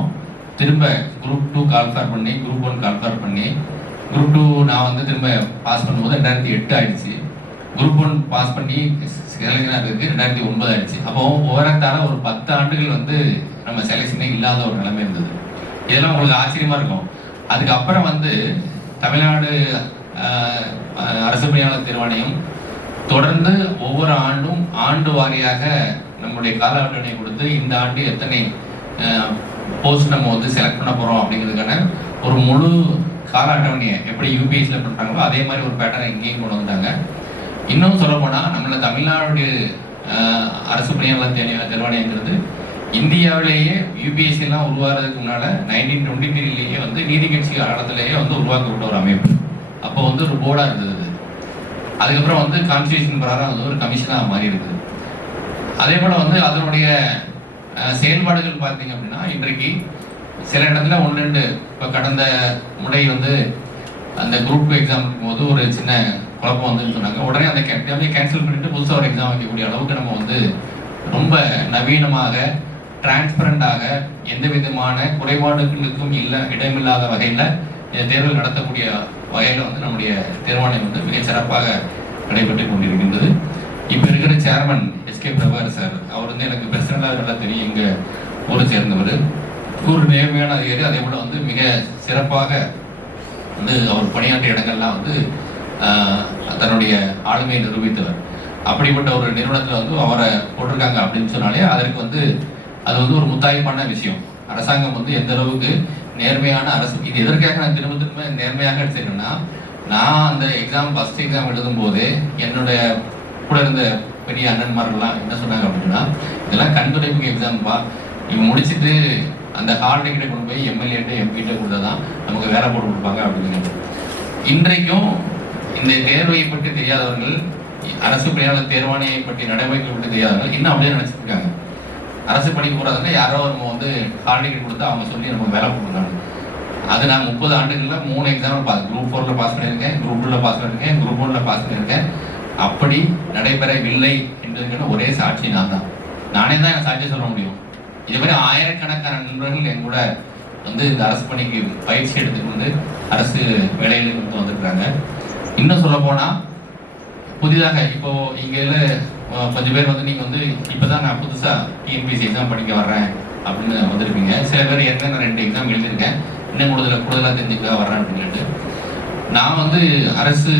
திரும்ப குரூப் 2 கால்ஃபார் பண்ணி, குரூப் 1 கால்ஃபார் பண்ணி, குரூப் 2 நான் வந்து திரும்ப பாஸ் பண்ணும்போது 2008 ஆயிடுச்சு. குரூப் 1 பாஸ் பண்ணி செலக்ஷனாகிறதுக்கு 2009 ஆயிடுச்சு. அப்போ ஓரத்தால ஒரு 10 ஆண்டுகள் வந்து நம்ம செலெக்ஷனே இல்லாத ஒரு நிலைமை இருந்தது. இதெல்லாம் உங்களுக்கு ஆச்சரியமா இருக்கும். அதுக்கப்புறம் வந்து தமிழ்நாடு அரசு பணியாளர் தேர்வாணையம் தொடர்ந்து ஒவ்வொரு ஆண்டும் ஆண்டு வாரியாக நம்முடைய கால அட்டவணை கொடுத்து இந்த ஆண்டு எத்தனை போஸ்ட் நம்ம வந்து செலக்ட் பண்ண போறோம் அப்படிங்கிறதுக்கான ஒரு முழு கால அட்டவணையை எப்படி யூபிஎஸ்ல பண்றாங்களோ அதே மாதிரி ஒரு பேட்டர்னை இங்கேயும் கொண்டு வந்தாங்க. இன்னும் சொல்ல போனா நம்மள தமிழ்நாடு அரசு பணியாளர் தேர்வாணையங்கிறது இந்தியாவிலேயே யூபிஎஸ்சி எல்லாம் உருவாகிறதுக்கு முன்னால 1923 வந்து நீதி கட்சி காலத்திலேயே வந்து உருவாக்கப்பட்ட ஒரு அமைப்பு. அப்போ வந்து ஒரு போர்டா இருந்தது. அதுக்கப்புறம் வந்து கான்ஸ்டியூஷன் பிரகாரம் அது ஒரு கமிஷனாக மாறி இருக்குது. அதே போல வந்து அதனுடைய செயல்பாடுகள் பார்த்தீங்க அப்படின்னா இன்றைக்கு சில இடத்துல 1-2 இப்போ கடந்த முறை வந்து அந்த குரூப் 2 எக்ஸாம் போது ஒரு சின்ன குழப்பம் வந்து சொன்னாங்க. உடனே அந்த கேன்சல் பண்ணிட்டு புதுசாக ஒரு எக்ஸாம் வைக்கக்கூடிய அளவுக்கு நம்ம வந்து ரொம்ப நவீனமாக டிரான்ஸ்பரண்டாக எந்த விதமான குறைபாடுகளுக்கும் இடமில்லாத வகையில் இந்த தேர்வு நடத்தக்கூடிய வகையில் வந்து நம்முடைய தேர்வாணையம் வந்து மிக சிறப்பாக நடைபெற்று கொண்டிருக்கின்றது. இப்போ இருக்கிற சேர்மன் எஸ்கே பிரபாகர் சார், அவர் வந்து எனக்கு பர்சனலாக நல்லா தெரியும், எங்கள் ஊரை சேர்ந்தவர், ஒரு நேர்மையான அதிகாரி. அதே போல் வந்து மிக சிறப்பாக வந்து அவர் பணியாற்றிய இடங்கள்லாம் வந்து தன்னுடைய ஆளுமையை நிரூபித்தவர். அப்படிப்பட்ட ஒரு நிறுவனத்தில் வந்து அவரை போட்டிருக்காங்க அப்படின்னு சொன்னாலே அதற்கு வந்து அது வந்து ஒரு முத்தாய்ப்பான விஷயம். அரசாங்கம் வந்து எந்த அளவுக்கு நேர்மையான அரசு, இது எதற்காக நான் திரும்ப திரும்ப நேர்மையாக எடுத்துக்கிறேன்னா, நான் அந்த ஃபர்ஸ்ட் எக்ஸாம் எழுதும் போது என்னுடைய கூட இருந்த பெரிய அண்ணன்மார்கள்லாம் என்ன சொன்னாங்க அப்படின்னா, இதெல்லாம் கண்துடைப்புக்கு எக்ஸாம்பா, இவங்க முடிச்சுட்டு அந்த ஹால் டிக்கெட்டை கொண்டு போய் எம்எல்ஏட்ட எம்பிகிட்ட கொடுத்தா தான் நமக்கு வேலை போட்டு கொடுப்பாங்க அப்படின்னு. இன்றைக்கும் இந்த தேர்வை பற்றி தெரியாதவர்கள், அரசு பணியாளர் தேர்வாணையை பற்றி நடைமுறைகள் பற்றி தெரியாதவர்கள் இன்னும் அப்படியே நினைச்சிட்டு இருக்காங்க. அரசு பணிக்கு போறதுன்னா யாரோ நம்ம வந்து ஹால் டிக்கெட் கொடுத்து அவங்க சொல்லி நமக்கு வேலை கொடுக்குறாங்க. அது நான் 30 ஆண்டுகளில் 3 எக்ஸாம் குரூப் 4ல பாஸ் பண்ணியிருக்கேன், குரூப் 2ல பாஸ் பண்ணியிருக்கேன், குரூப் 1ல பாஸ் பண்ணியிருக்கேன். அப்படி நடைபெறவில்லை என்பதற்கான ஒரே சாட்சி நான் தான். நானே தான் எனக்கு சாட்சி சொல்ல முடியும். இதே மாதிரி ஆயிரக்கணக்கான நண்பர்கள் என் கூட வந்து இந்த அரசு பணிக்கு பயிற்சி எடுத்துட்டு வந்து அரசு வேலைகளுக்கு வந்து வந்துருக்குறாங்க. இன்னும் சொல்ல போனால் புதிதாக இப்போ இங்கே கொஞ்சம் பேர் வந்து நீங்கள் வந்து இப்போ தான் நான் புதுசாக டிஎன்பிஎஸ்சி எக்ஸாம் படிக்க வர்றேன் அப்படின்னு வந்திருப்பீங்க. சில பேர் ஏற்கனவே நான் 2 எக்ஸாம் எழுதியிருக்கேன், இன்னும் கூடுதலாக தெரிஞ்சுக்க வர்றேன் அப்படின்னு சொல்லிட்டு நான் வந்து அரசு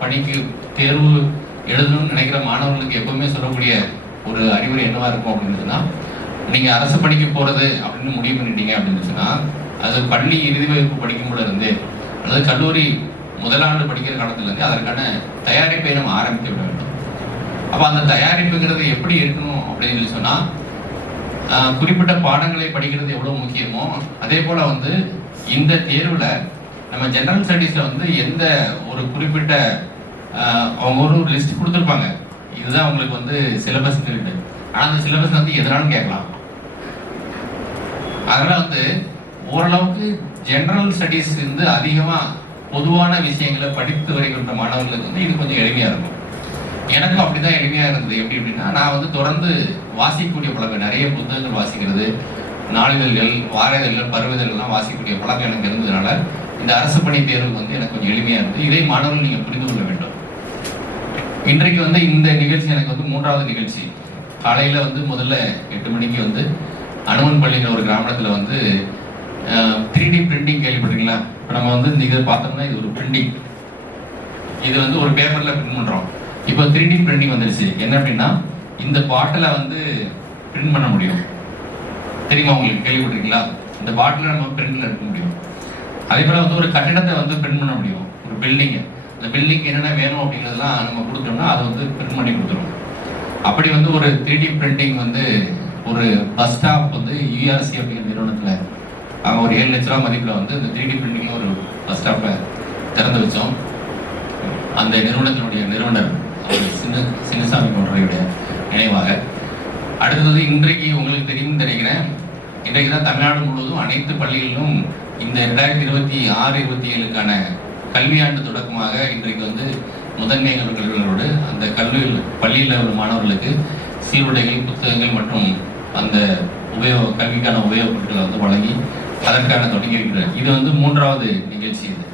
பணிக்கு தேர்வு எழுதணும்னு நினைக்கிற மாணவர்களுக்கு எப்பவுமே சொல்லக்கூடிய ஒரு அறிவுரை என்னவா இருக்கும் அப்படின்னு சொன்னால், நீங்கள் அரசு பணிக்கு போகிறது அப்படின்னு முடிவு பண்ணிட்டீங்க அப்படின்னு சொன்னால் அது பள்ளி இறுதி வகுப்பு படிக்கும்போது இருந்து அல்லது கல்லூரி முதலாண்டு படிக்கிற காலத்துலேருந்து அதற்கான தயாரிப்பை நம்ம ஆரம்பிக்க விட வேண்டும். அப்போ அந்த தயாரிப்புங்கிறது எப்படி இருக்கணும் அப்படின்னு சொல்லி சொன்னால் குறிப்பிட்ட பாடங்களை படிக்கிறது எவ்வளோ முக்கியமோ அதே போல் வந்து இந்த தேர்வில் நம்ம ஜெனரல் ஸ்டடீஸில் வந்து எந்த ஒரு குறிப்பிட்ட அவங்க ஒரு லிஸ்ட் கொடுத்துருப்பாங்க, இதுதான் உங்களுக்கு வந்து சிலபஸ் சொல்லிட்டு. ஆனால் அந்த சிலபஸ் வந்து எதனாலும் கேட்கலாம். அதனால் வந்து ஓரளவுக்கு ஜெனரல் ஸ்டடீஸ் வந்து அதிகமாக பொதுவான விஷயங்களை படித்து வருகின்ற மாணவர்களுக்கு வந்து இது கொஞ்சம் எளிமையாக இருக்கும். எனக்கும் அப்படி தான் எளிமையாக இருந்தது. எப்படி அப்படின்னா, நான் வந்து தொடர்ந்து வாசிக்கக்கூடிய பழக்கம், நிறைய புத்தகங்கள் வாசிக்கிறது, நாளிதழ்கள், வார இதழ்கள், பருவ இதழ்கள்லாம் வாசிக்கக்கூடிய பழக்கம் எனக்கு இருந்ததுனால இந்த அரசு பணி தேர்வு வந்து எனக்கு கொஞ்சம் எளிமையாக இருந்தது. இதை மாணவர்கள் நீங்கள் புரிந்து கொள்ள வேண்டும். இன்றைக்கு வந்து இந்த நிகழ்ச்சி எனக்கு வந்து 3வது நிகழ்ச்சி. காலையில் வந்து முதல்ல 8 மணிக்கு வந்து அனுமன் பள்ளிங்கிற ஒரு கிராமத்தில் வந்து 3D பிரிண்டிங் கேள்விப்பட்டீங்களா? இப்போ நம்ம வந்து இந்த இதை பார்த்தோம்னா இது ஒரு பிரிண்டிங், இது வந்து ஒரு பேப்பரில் பிரிண்ட் பண்ணுறோம். இப்போ 3D பிரிண்டிங் வந்துருச்சு. என்ன அப்படின்னா இந்த பாட்டிலை வந்து பிரிண்ட் பண்ண முடியும். தெரியுமா உங்களுக்கு? கேள்விப்பட்டிருக்கீங்களா? இந்த பாட்டிலை நம்ம பிரிண்டில் எடுக்க முடியும். அதே போல் வந்து ஒரு கட்டிடத்தை வந்து பிரிண்ட் பண்ண முடியும், ஒரு பில்டிங்கை. இந்த பில்டிங் என்னென்ன வேணும் அப்படிங்கிறதுலாம் நம்ம கொடுத்தோம்னா அதை வந்து பிரிண்ட் பண்ணி கொடுத்துருவோம். அப்படி வந்து ஒரு 3D பிரிண்டிங் வந்து ஒரு பஸ் ஸ்டாப் வந்து யூஆர்சி அப்படிங்கிற நிறுவனத்தில் அவங்க ஒரு 7 லட்ச ரூபா மதிப்பில் வந்து இந்த 3D பிரிண்டிங்கில் ஒரு பஸ் ஸ்டாப்பை திறந்து வச்சோம். அந்த நிறுவனத்தினுடைய நிறுவனர் சின்னசாமி போன்றவருடைய நினைவாக. அடுத்தது இன்றைக்கு உங்களுக்கு தெரியும்னு நினைக்கிறேன், இன்றைக்கு தான் தமிழ்நாடு முழுவதும் அனைத்து பள்ளிகளிலும் இந்த 2026-27க்கான கல்வியாண்டு தொடக்கமாக இன்றைக்கு வந்து முதன்மை கல்விகளோடு அந்த பள்ளியில் உள்ள மாணவர்களுக்கு சீருடைகள், புத்தகங்கள் மற்றும் அந்த கல்விக்கான உபயோகப் பொருட்களை வந்து வழங்கி அதற்கான தொடங்கி வைக்கிறார். இது வந்து 3வது நிகழ்ச்சி. இது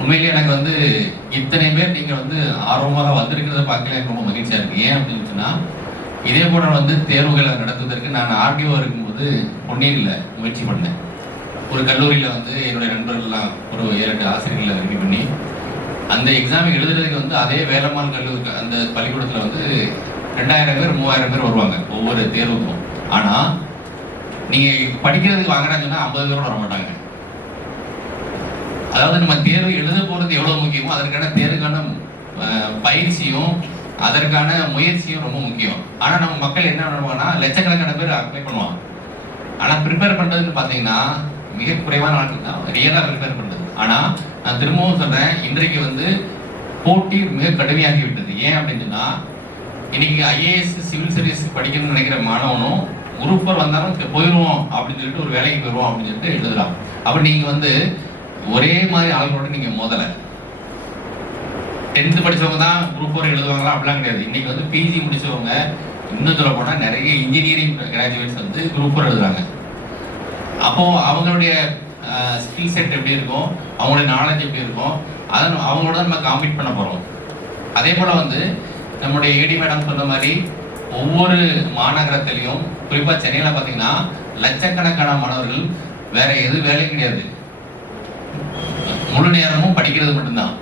உண்மையிலேயே எனக்கு வந்து இத்தனை பேர் நீங்கள் வந்து ஆர்வமாக வந்திருக்கிறத பார்க்கல எனக்கு ரொம்ப மகிழ்ச்சியாக இருக்குது. ஏன் அப்படின்னு சொன்னால், இதே போல வந்து தேர்வுகளை நடத்துவதற்கு நான் ஆர்டிஓ இருக்கும்போது பொன்னியில் முயற்சி பண்ணேன். ஒரு கல்லூரியில் வந்து என்னுடைய நண்பர்கள்லாம் ஒரு 7-8 ஆசிரியர்களை ரெடி பண்ணி அந்த எக்ஸாம் எழுதுறதுக்கு வந்து அதே வேலம்மாள் கல்லூரி அந்த பள்ளிக்கூடத்தில் வந்து 2000 பேர் 3000 பேர் வருவாங்க ஒவ்வொரு தேர்வுக்கும். ஆனால் நீங்கள் படிக்கிறதுக்கு வாங்கினான்னு சொன்னால் 50 பேரோட வர மாட்டாங்க. அதாவது நம்ம தேர்வு எழுத போகிறது எவ்வளோ முக்கியமோ அதற்கான தேர்வுக்கான பயிற்சியும் அதற்கான முயற்சியும் ரொம்ப முக்கியம். ஆனால் நம்ம மக்கள் என்ன பண்ணுவாங்கன்னா லட்சக்கணக்கான பேர் அப்ளை பண்ணுவாங்க. ஆனால் ப்ரிப்பேர் பண்ணுறதுன்னு பார்த்தீங்கன்னா மிக குறைவான நாட்கள் தான் ரியலாக ப்ரிப்பேர் பண்ணுறது. ஆனால் நான் திரும்பவும் சொல்கிறேன், இன்றைக்கு வந்து போட்டி மிக கடுமையாகி விட்டது. ஏன் அப்படின்னு சொன்னால், இன்னைக்கு ஐஏஎஸ் சிவில் சர்வீஸ் படிக்கணும்னு நினைக்கிற மாணவனும் குரூப் 4 வந்தாலும் போயிடுவோம் அப்படின்னு சொல்லிட்டு ஒரு வேலைக்கு போயிடுவோம் அப்படின்னு சொல்லிட்டு எழுதலாம். அப்போ நீங்கள் வந்து ஒரே மாதிரி ஆளுங்களோட நீங்கள் மோதலை 10th படித்தவங்க தான் குரூப் 4 எழுதுவாங்களா அப்படிலாம் கிடையாது. இன்னைக்கு வந்து பிஜி முடிச்சவங்க, இன்னும் சொல்ல போனால் நிறைய இன்ஜினியரிங் கிராஜுவேட்ஸ் வந்து குரூப் 4 எழுதுறாங்க. அப்போது அவங்களுடைய ஸ்கில் செட் எப்படி இருக்கும், அவங்களுடைய நாலேஜ் எப்படி இருக்கும், அதை அவங்களோட நம்ம காம்பீட் பண்ண போகிறோம். அதே போல் வந்து நம்முடைய ஏடி மேடம் சொன்ன மாதிரி ஒவ்வொரு மாநகரத்திலையும் குறிப்பாக சென்னையில் பார்த்தீங்கன்னா லட்சக்கணக்கான மாணவர்கள் வேற எது வேலையும் கிடையாது, முழு நேரமும் படிக்கிறது மட்டும்தான்.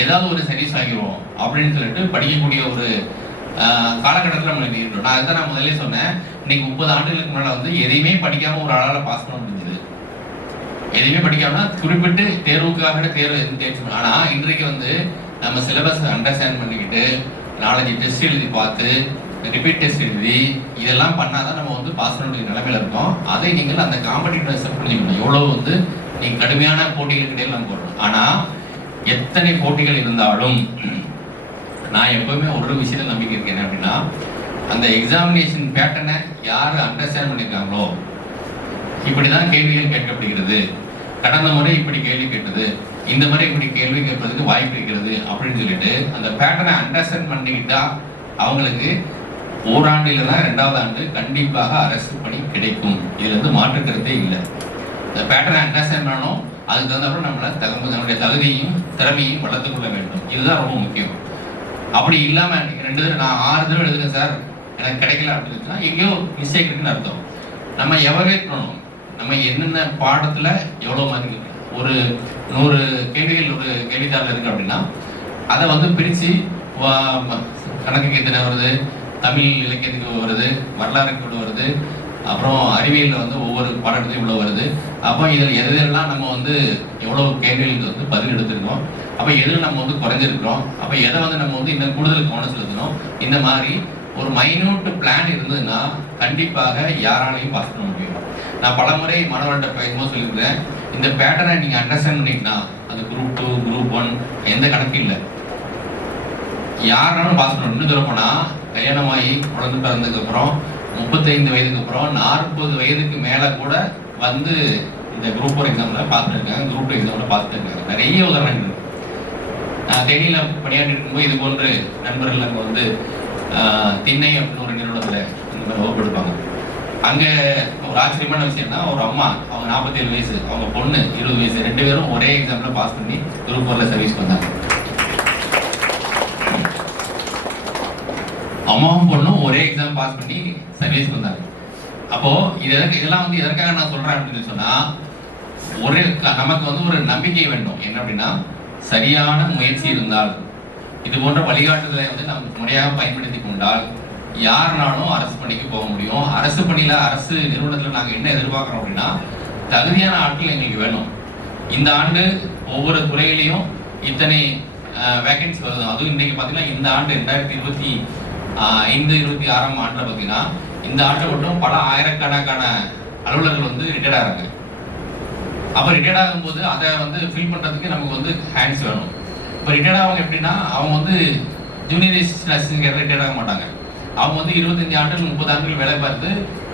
ஏதாவது ஒரு சர்வீஸ் ஆகிடுவோம் அப்படின்னு சொல்லிட்டு படிக்கக்கூடிய ஒரு காலகட்டத்தில் நம்ம இருக்கிறோம். நான் அதுதான் நான் முதல்ல சொன்னேன், இன்னைக்கு 30 ஆண்டுகளுக்கு முன்னால் வந்து எதையுமே படிக்காம ஒரு ஆளால் பாஸ் பண்ண முடிஞ்சது. எதையுமே படிக்காமனா குறிப்பிட்டு தேர்வுக்காக தேர்வு தேர்ச்சி. ஆனால் இன்றைக்கு வந்து நம்ம சிலபஸ் அண்டர்ஸ்டாண்ட் பண்ணிக்கிட்டு நாலஞ்சு டெஸ்ட் எழுதி பார்த்து ரிப்பீட் டெஸ்ட் எழுதி இதெல்லாம் பண்ணாதான் நம்ம வந்து பாஸ் பண்ணக்கூடிய நிலைமையில இருக்கோம். அதை நீங்கள் அந்த காம்படிட்டிவ்னஸை புரிஞ்சுக்கணும். எவ்வளோ வந்து நீங்கள் கடுமையான போட்டிகளுக்கு இடையில் நம்ம போடுறோம். ஆனால் எத்தனை போட்டிகள் இருந்தாலும் நான் எப்பவுமே ஒரு விஷயத்தில் நம்பிக்கை இருக்கேன் அப்படின்னா, அந்த எக்ஸாமினேஷன் பேட்டர்னை யார் அண்டர்ஸ்டாண்ட் பண்ணியிருக்காங்களோ, இப்படிதான் கேள்விகள் கேட்கப்படுகிறது, கடந்த முறை இப்படி கேள்வி கேட்டது, இந்த முறை இப்படி கேள்வி கேட்பதற்கு வாய்ப்பு இருக்கிறது அப்படின்னு சொல்லிட்டு அந்த பேட்டர்னை அண்டர்ஸ்டாண்ட் பண்ணிக்கிட்டா அவங்களுக்கு ஓராண்டில் தான் 2வது ஆண்டு கண்டிப்பாக அரசு பணி கிடைக்கும். இதுல இருந்து மாற்று கருத்தே இல்லை. இந்த பேட்டர்னை அண்டர்ஸ்டாண்ட் பண்ணணும். அதுக்கு தகுந்தப்பறம் நம்மளுடைய தகுதியையும் திறமையையும் வளர்த்துக் கொள்ள வேண்டும். இதுதான் ரொம்ப முக்கியம். அப்படி இல்லாமல் 2 தடவை நான் 6 தடவை எழுதுறேன் சார் எனக்கு கிடைக்கல அப்படின்னு எங்கேயோ மிஸ்டேக் இருக்குன்னு அர்த்தம். நம்ம எவரேட் பண்ணணும். நம்ம என்னென்ன பாடத்தில் எவ்வளோ மாதிரி ஒரு 100 கேள்விகள் ஒரு கேள்வித்தாள் இருக்கு அப்படின்னா அதை வந்து பிரித்து கணக்குக்கு எத்தனை வருது, தமிழ் இலக்கியத்துக்கு வருது, வரலாறுக்கு இவ்வளோ வருது, அப்புறம் அறிவியலில் வந்து ஒவ்வொரு பாடத்துலையும் இவ்வளோ வருது. அப்போ இதில் எதெல்லாம் நம்ம வந்து எவ்வளோ கேள்விகளுக்கு வந்து பதில் எடுத்துருக்கோம், அப்போ எதில் நம்ம வந்து குறைஞ்சிருக்கிறோம், அப்போ எதை வந்து நம்ம வந்து இன்னும் கூடுதல் கவனம் செலுத்தணும். இந்த மாதிரி ஒரு மைன்யூட் பிளான் இருந்ததுன்னா கண்டிப்பாக யாராலையும் பாஸ் பண்ண முடியும். நான் பலமுறை மாணவர்கிட்ட பேசும்போது சொல்லியிருக்கிறேன், இந்த பேட்டர்னை நீங்கள் அண்டர்ஸ்டாண்ட் பண்ணிங்கன்னா அது குரூப் 2 குரூப் 1 எந்த கணக்கு இல்லை, யாராலும் பாஸ் பண்ணணும். இன்னும் சொல்ல போனால் கல்யாணமாகி குழந்தை பிறந்ததுக்கப்புறம் 35 வயதுக்கு அப்புறம் 40 வயதுக்கு மேலே கூட வந்து இந்த குரூப் 4 எக்ஸாமில் பாஸ் பண்ணியிருக்காங்க, குரூப் 2 எக்ஸாமில் பாஸ் பண்ணியிருக்காங்க. நிறைய உதாரணங்கள். நான் தேனியில் பணியாற்றி இருக்கும்போது இது போன்ற நண்பர்கள் அங்கே வந்து திண்ணை அப்படின்னு ஒரு நிறுவனத்தில் இந்த மாதிரி வகுப்பு எடுப்பாங்க. அங்கே ஒரு ஆச்சரியமான விஷயம்னா ஒரு அம்மா, அவங்க 47 வயசு, அவங்க பொண்ணு 20 வயசு, 2 பேரும் ஒரே எக்ஸாமில் பாஸ் பண்ணி குரூப் 4ல் சர்வீஸ் பண்ணாங்க. அம்மாவும் பொண்ணும் ஒரே எக்ஸாம் பாஸ் பண்ணி சர்வீஸ் வந்தாங்க. அப்போ இதெல்லாம் வந்து எதற்காக நான் சொல்றேன் அப்படின்னு சொன்னா, நமக்கு வந்து ஒரு நம்பிக்கை வேண்டும். என்ன அப்படின்னா, சரியான முயற்சி இருந்தால், இது போன்ற வழிகாட்டுதலை வந்து நம்ம முறையாக பயன்படுத்தி கொண்டால் யாருனாலும் அரசு பணிக்கு போக முடியும். அரசு பணியில, அரசு நிறுவனத்தில் நாங்கள் என்ன எதிர்பார்க்கிறோம் அப்படின்னா, தகுதியான ஆட்கள் எங்களுக்கு வேணும். இந்த ஆண்டு ஒவ்வொரு துறையிலையும் இத்தனை வேகன்சி வருது. அதுவும் இன்னைக்கு பார்த்தீங்கன்னா இந்த ஆண்டு 2025-26 ஆண்டில் பார்த்தீங்கன்னா இந்த ஆண்டு மட்டும் பல ஆயிரக்கணக்கான அலுவலர்கள் வந்து ரிட்டையர்ட் ஆகிறாங்க. அப்போ ரிட்டையர்ட் ஆகும்போது அதை வந்து ஃபில் பண்ணுறதுக்கு நமக்கு வந்து ஹேண்ட்ஸ் வேணும். இப்போ ரிட்டையர்ட் ஆகும் எப்படின்னா, அவங்க வந்து ஜூனியர் அசிஸ்டன்ட் கேட்டர் ரிட்டையர்ட் ஆக மாட்டாங்க. அவங்க வந்து 25 ஆண்டுகள் 30 ஆண்டுகள் வேலை பார்த்து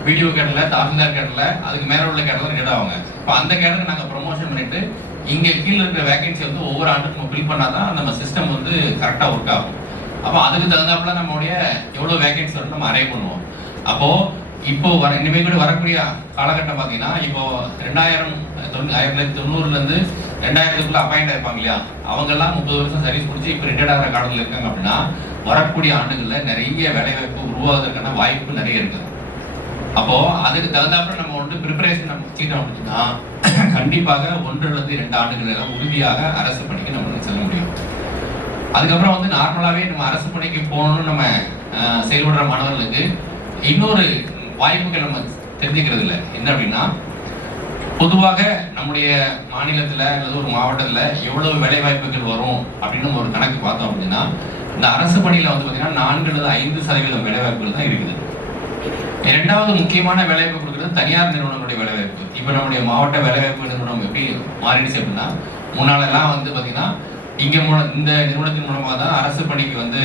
வீடியோ கேட்டரில், தாசில்தார் கேட்டரில், அதுக்கு மேலே உள்ள கேட்டரில் ரிட்டையர்ட் ஆவாங்க. இப்போ அந்த கேட்டருக்கு நாங்கள் ப்ரொமோஷன் பண்ணிட்டு இங்கே கீழே இருக்கிற வேகன்சி வந்து ஒவ்வொரு ஆண்டுக்கும் நம்ம ஃபில் பண்ணால் தான் நம்ம சிஸ்டம் வந்து கரெக்டாக ஒர்க் ஆகும். அப்போ அதுக்கு தகுந்தாப்புல நம்மளுடைய எவ்வளோ வேகன்சி வந்து நம்ம அரைவ் பண்ணுவோம். அப்போது இப்போ இனிமேல் கூட வரக்கூடிய காலகட்டம் பார்த்தீங்கன்னா, இப்போ 1990 2000 அப்பாயிண்ட் ஆயிருப்பாங்க இல்லையா, அவங்கெல்லாம் 30 வருஷம் சர்வீஸ் முடிச்சு இப்போ ரிட்டையர்ட் ஆகிற காலத்தில் இருக்காங்க அப்படின்னா, வரக்கூடிய ஆண்டுகளில் நிறைய வேலைவாய்ப்பு உருவாவதற்கான வாய்ப்பு நிறைய இருக்குது. அப்போ அதுக்கு தகுந்தாப்புல நம்ம வந்து ப்ரிப்பரேஷன் நம்ம வச்சுக்கிட்டோம் அப்படின்னா கண்டிப்பாக 1-2 ஆண்டுகள் உறுதியாக அரசு பணிக்கு நம்ம செல்ல முடியும். அதுக்கப்புறம் வந்து நார்மலாகவே நம்ம அரசு பணிக்கு போகணும்னு நம்ம செயல்படுற மாணவர்களுக்கு இன்னொரு வாய்ப்புகள் நம்ம தெரிஞ்சுக்கிறது இல்லை. என்ன அப்படின்னா, பொதுவாக நம்முடைய மாநிலத்தில் அல்லது ஒரு மாவட்டத்தில் எவ்வளவு வேலை வாய்ப்புகள் வரும் அப்படின்னு ஒரு கணக்கு பார்த்தோம் அப்படின்னா, இந்த அரசு பணியில் வந்து பார்த்தீங்கன்னா 4-5% வேலை வாய்ப்புகள் தான் இருக்குது. இரண்டாவது முக்கியமான வேலைவாய்ப்பு கொடுக்குறது தனியார் நிறுவனங்களுடைய வேலைவாய்ப்பு. இப்போ நம்முடைய மாவட்ட வேலைவாய்ப்பு நிறுவனம் எப்படி மாறிடுச்சு அப்படின்னா, முன்னாலெல்லாம் வந்து பார்த்தீங்கன்னா இங்கே இந்த நிறுவனத்தின் மூலமாக தான் அரசு பணிக்கு வந்து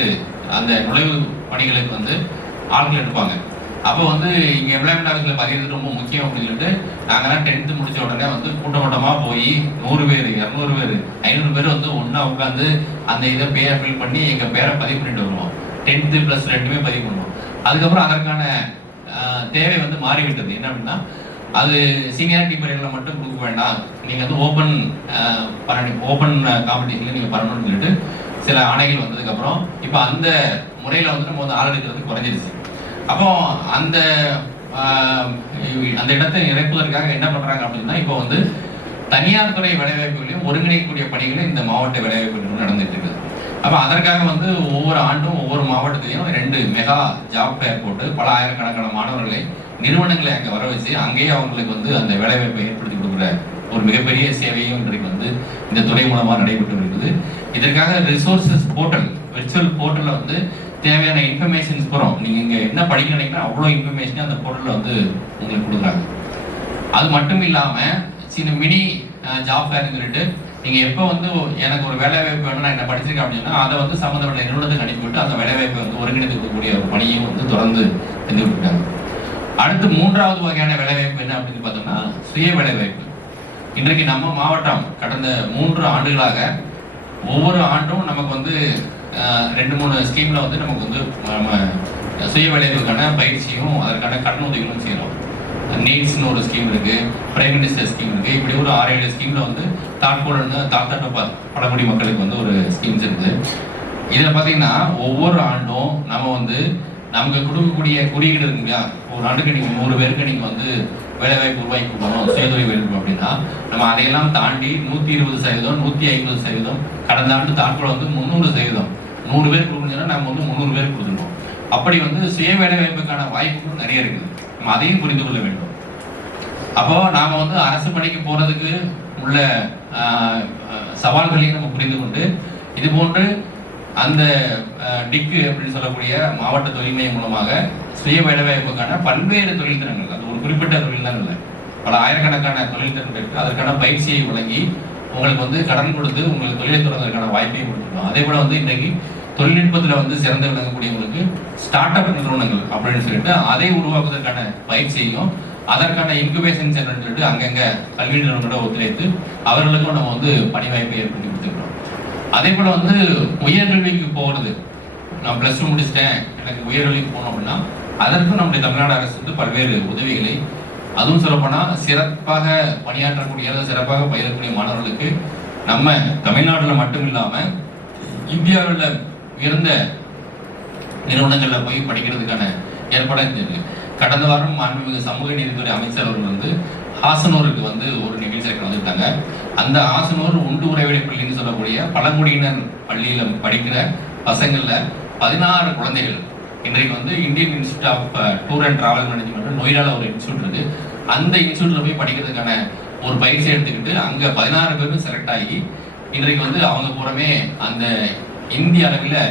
அந்த நுழைவு பணிகளுக்கு வந்து ஆட்கள் எடுப்பாங்க. அப்போ வந்து இங்கே எம்ப்ளாய்மெண்ட் ஆஃபீஸில் பதிகிறது ரொம்ப முக்கியம் அப்படின்னு சொல்லிட்டு நாங்கள்லாம் 10th முடிச்ச உடனே வந்து கூட்டமாக போய் 100 பேர் 200 பேர் 500 பேர் வந்து ஒன்றா உட்காந்து அந்த இதை பேரை ஃபில் பண்ணி எங்கள் பேரை பதிவு பண்ணிட்டு வருவோம். 10th + 2 பதிவு பண்ணுவோம். அதுக்கப்புறம் அதற்கான தேவை வந்து மாறிவிட்டது. என்ன அப்படின்னா, அது சீனியாரிட்டி பீரியடில் மட்டும் கொடுக்க வேண்டாம், நீங்கள் வந்து ஓப்பன் காம்படிஷனில் நீங்கள் பண்ணணும்னு சொல்லிட்டு சில ஆணைகள் வந்ததுக்கப்புறம் இப்போ அந்த முறையில் வந்து நம்ம வந்து ஆள் எடுக்கிறது குறைஞ்சிருச்சு. அப்போ அந்த இடத்தை நிரப்புவதற்காக என்ன பண்ணுறாங்க அப்படின்னா, இப்போ வந்து தனியார் துறை வேலைவாய்ப்புகளையும் ஒருங்கிணைக்கக்கூடிய பணிகளும் இந்த மாவட்ட வேலைவாய்ப்பு நடந்துட்டு இருக்குது. அப்போ அதற்காக வந்து ஒவ்வொரு ஆண்டும் ஒவ்வொரு மாவட்டத்திலையும் 2 மெகா ஜாப் ஃபேர் போட்டு பல ஆயிரக்கணக்கான மாணவர்களை நிறுவனங்களை அங்கே வர வச்சு அங்கேயே அவங்களுக்கு வந்து அந்த வேலைவாய்ப்பை ஏற்படுத்தி கொடுக்குற ஒரு மிகப்பெரிய சேவையும் இன்றைக்கு வந்து இந்த துறை மூலமாக நடைபெற்று வருகிறது. இதற்காக ரிசோர்சஸ் போர்ட்டல், விர்ச்சுவல் போர்ட்டலில் வந்து தேவையான இன்ஃபர்மேஷன்ஸ் போகிறோம். நீங்கள் இங்கே என்ன படிக்க நினைக்கிறோம் அவ்வளோ இன்ஃபர்மேஷனே அந்த போர்ட்டலில் வந்து உங்களுக்கு கொடுக்குறாங்க. அது மட்டும் இல்லாமல் சின்ன மினி ஜாப் ஃபேர்னு சொல்லிட்டு நீங்கள் எப்போ வந்து எனக்கு ஒரு வேலை வாய்ப்பு வேணும், நான் என்ன படிச்சிருக்கேன் அப்படின்னா அதை வந்து சம்மந்தப்பட்ட நிறுவனத்துக்கு அனுப்பிவிட்டு அந்த வேலை வாய்ப்பை வந்து ஒருங்கிணைத்து கொடுக்கக்கூடிய ஒரு பணியும் வந்து தொடர்ந்து செஞ்சு கொடுக்குறாங்க. அடுத்து 3வது வகையான வேலைவாய்ப்பு என்ன அப்படின்னு பார்த்தோம்னா, சுய வேலைவாய்ப்பு. இன்றைக்கு நம்ம மாவட்டம் கடந்த 3 ஆண்டுகளாக ஒவ்வொரு ஆண்டும் நமக்கு வந்து 2-3 ஸ்கீமில் வந்து நமக்கு வந்து நம்ம சுய வேலைவாய்ப்புக்கான பயிற்சியும் அதற்கான கடன் உதவிகளும் செய்கிறோம். நேட்ஸ்னு ஒரு ஸ்கீம் இருக்கு, பிரைம் மினிஸ்டர் ஸ்கீம் இருக்கு. இப்படி ஒரு 6-7 ஸ்கீம்ல வந்து தாழ்த்தப்பட்ட பழங்குடி மக்களுக்கு வந்து ஒரு ஸ்கீம்ஸ் இருக்குது. இதில் பார்த்தீங்கன்னா ஒவ்வொரு ஆண்டும் நம்ம வந்து நமக்கு கொடுக்கக்கூடிய குறியீடு இருக்குங்க. ஒரு ஆண்டுக்கு நீங்கள் 100 பேருக்கு நீங்கள் வந்து வேலைவாய்ப்பு உருவாக்கி கொடுக்கணும், சுயதொழில் வேலைவாய்ப்பு அப்படின்னா நம்ம அதையெல்லாம் தாண்டி 120%, 150%, கடந்த ஆண்டு தாட்கொலை வந்து 300%. 100 பேர் கொடுக்கணும்னா நம்ம வந்து 300 பேர் கொடுத்துருவோம். அப்படி வந்து சுய வேலைவாய்ப்புக்கான வாய்ப்புகள் நிறைய இருக்குது. நம்ம அதையும் புரிந்து கொள்ள வேண்டும். அப்போ நாம வந்து அரசு பணிக்கு போறதுக்கு உள்ள சவால்களையும் நம்ம புரிந்து கொண்டு இது போன்று அந்த டிக்கு அப்படின்னு சொல்லக்கூடிய மாவட்ட தொழில் மையம் மூலமாக சுய வேலைவாய்ப்புக்கான பல்வேறு தொழில் திறன்கள், அது ஒரு குறிப்பிட்ட தொழில் தான் இல்லை, பல ஆயிரக்கணக்கான தொழில் திறன்கள் இருக்கு. அதற்கான பயிற்சியை வழங்கி உங்களுக்கு வந்து கடன் கொடுத்து உங்களுக்கு தொழிலை தொடர்வதற்கான வாய்ப்பையும் கொடுத்துருக்கோம். அதே போல வந்து இன்றைக்கு தொழில்நுட்பத்தில் வந்து சிறந்து விளங்கக்கூடியவங்களுக்கு ஸ்டார்ட் அப் நிறுவனங்கள் அப்படின்னு சொல்லிட்டு அதை உருவாக்குவதற்கான பயிற்சியையும் அதற்கான இன்குபேஷன் சென்டர்னு சொல்லிட்டு அங்கங்க கல்வி நிறுவனங்களோட ஒத்துழைத்து அவர்களுக்கும் நம்ம வந்து பணி வாய்ப்பை ஏற்படுத்தி கொடுத்துருக்கோம். அதே போல வந்து உயர்கல்விக்கு போகிறது, நான் +2 முடிச்சிட்டேன் எனக்கு உயர்கல்விக்கு போகணும் அப்படின்னா அதற்கும் நம்முடைய தமிழ்நாடு அரசு வந்து பல்வேறு உதவிகளை, அதுவும் சொல்லப்போனால் சிறப்பாக பணியாற்றக்கூடிய சிறப்பாக பயிலக்கூடிய மாணவர்களுக்கு நம்ம தமிழ்நாட்டில் மட்டும் இல்லாமல் இந்தியாவில் உயர்ந்த நிறுவனங்களில் போய் படிக்கிறதுக்கான ஏற்பாடு இருக்கு. கடந்த வாரம் மாண்புமிகு சமூக நீதித்துறை அமைச்சர் அவர்கள் வந்து ஹாசனூருக்கு வந்து ஒரு நிகழ்ச்சிக்கு வந்துட்டாங்க. அந்த ஹாசனூர் உண்டு உறைவிடை பள்ளின்னு சொல்லக்கூடிய பழங்குடியினர் பள்ளியில் படிக்கிற பசங்கள்ல 16 குழந்தைகள் இன்றைக்கு வந்து Indian institute of tour and travel management நொய்டால ஒரு இன்ஸ்டியூட் இருக்கு. அந்த இன்ஸ்டியூட்ல போய் படிக்கிறதுக்கான ஒரு பயிற்சி எடுத்துக்கிட்டு அங்க 16 பேரும் செலக்ட் ஆகி இன்றைக்கு வந்து அவங்க பூரமே அந்த இந்திய அளவில்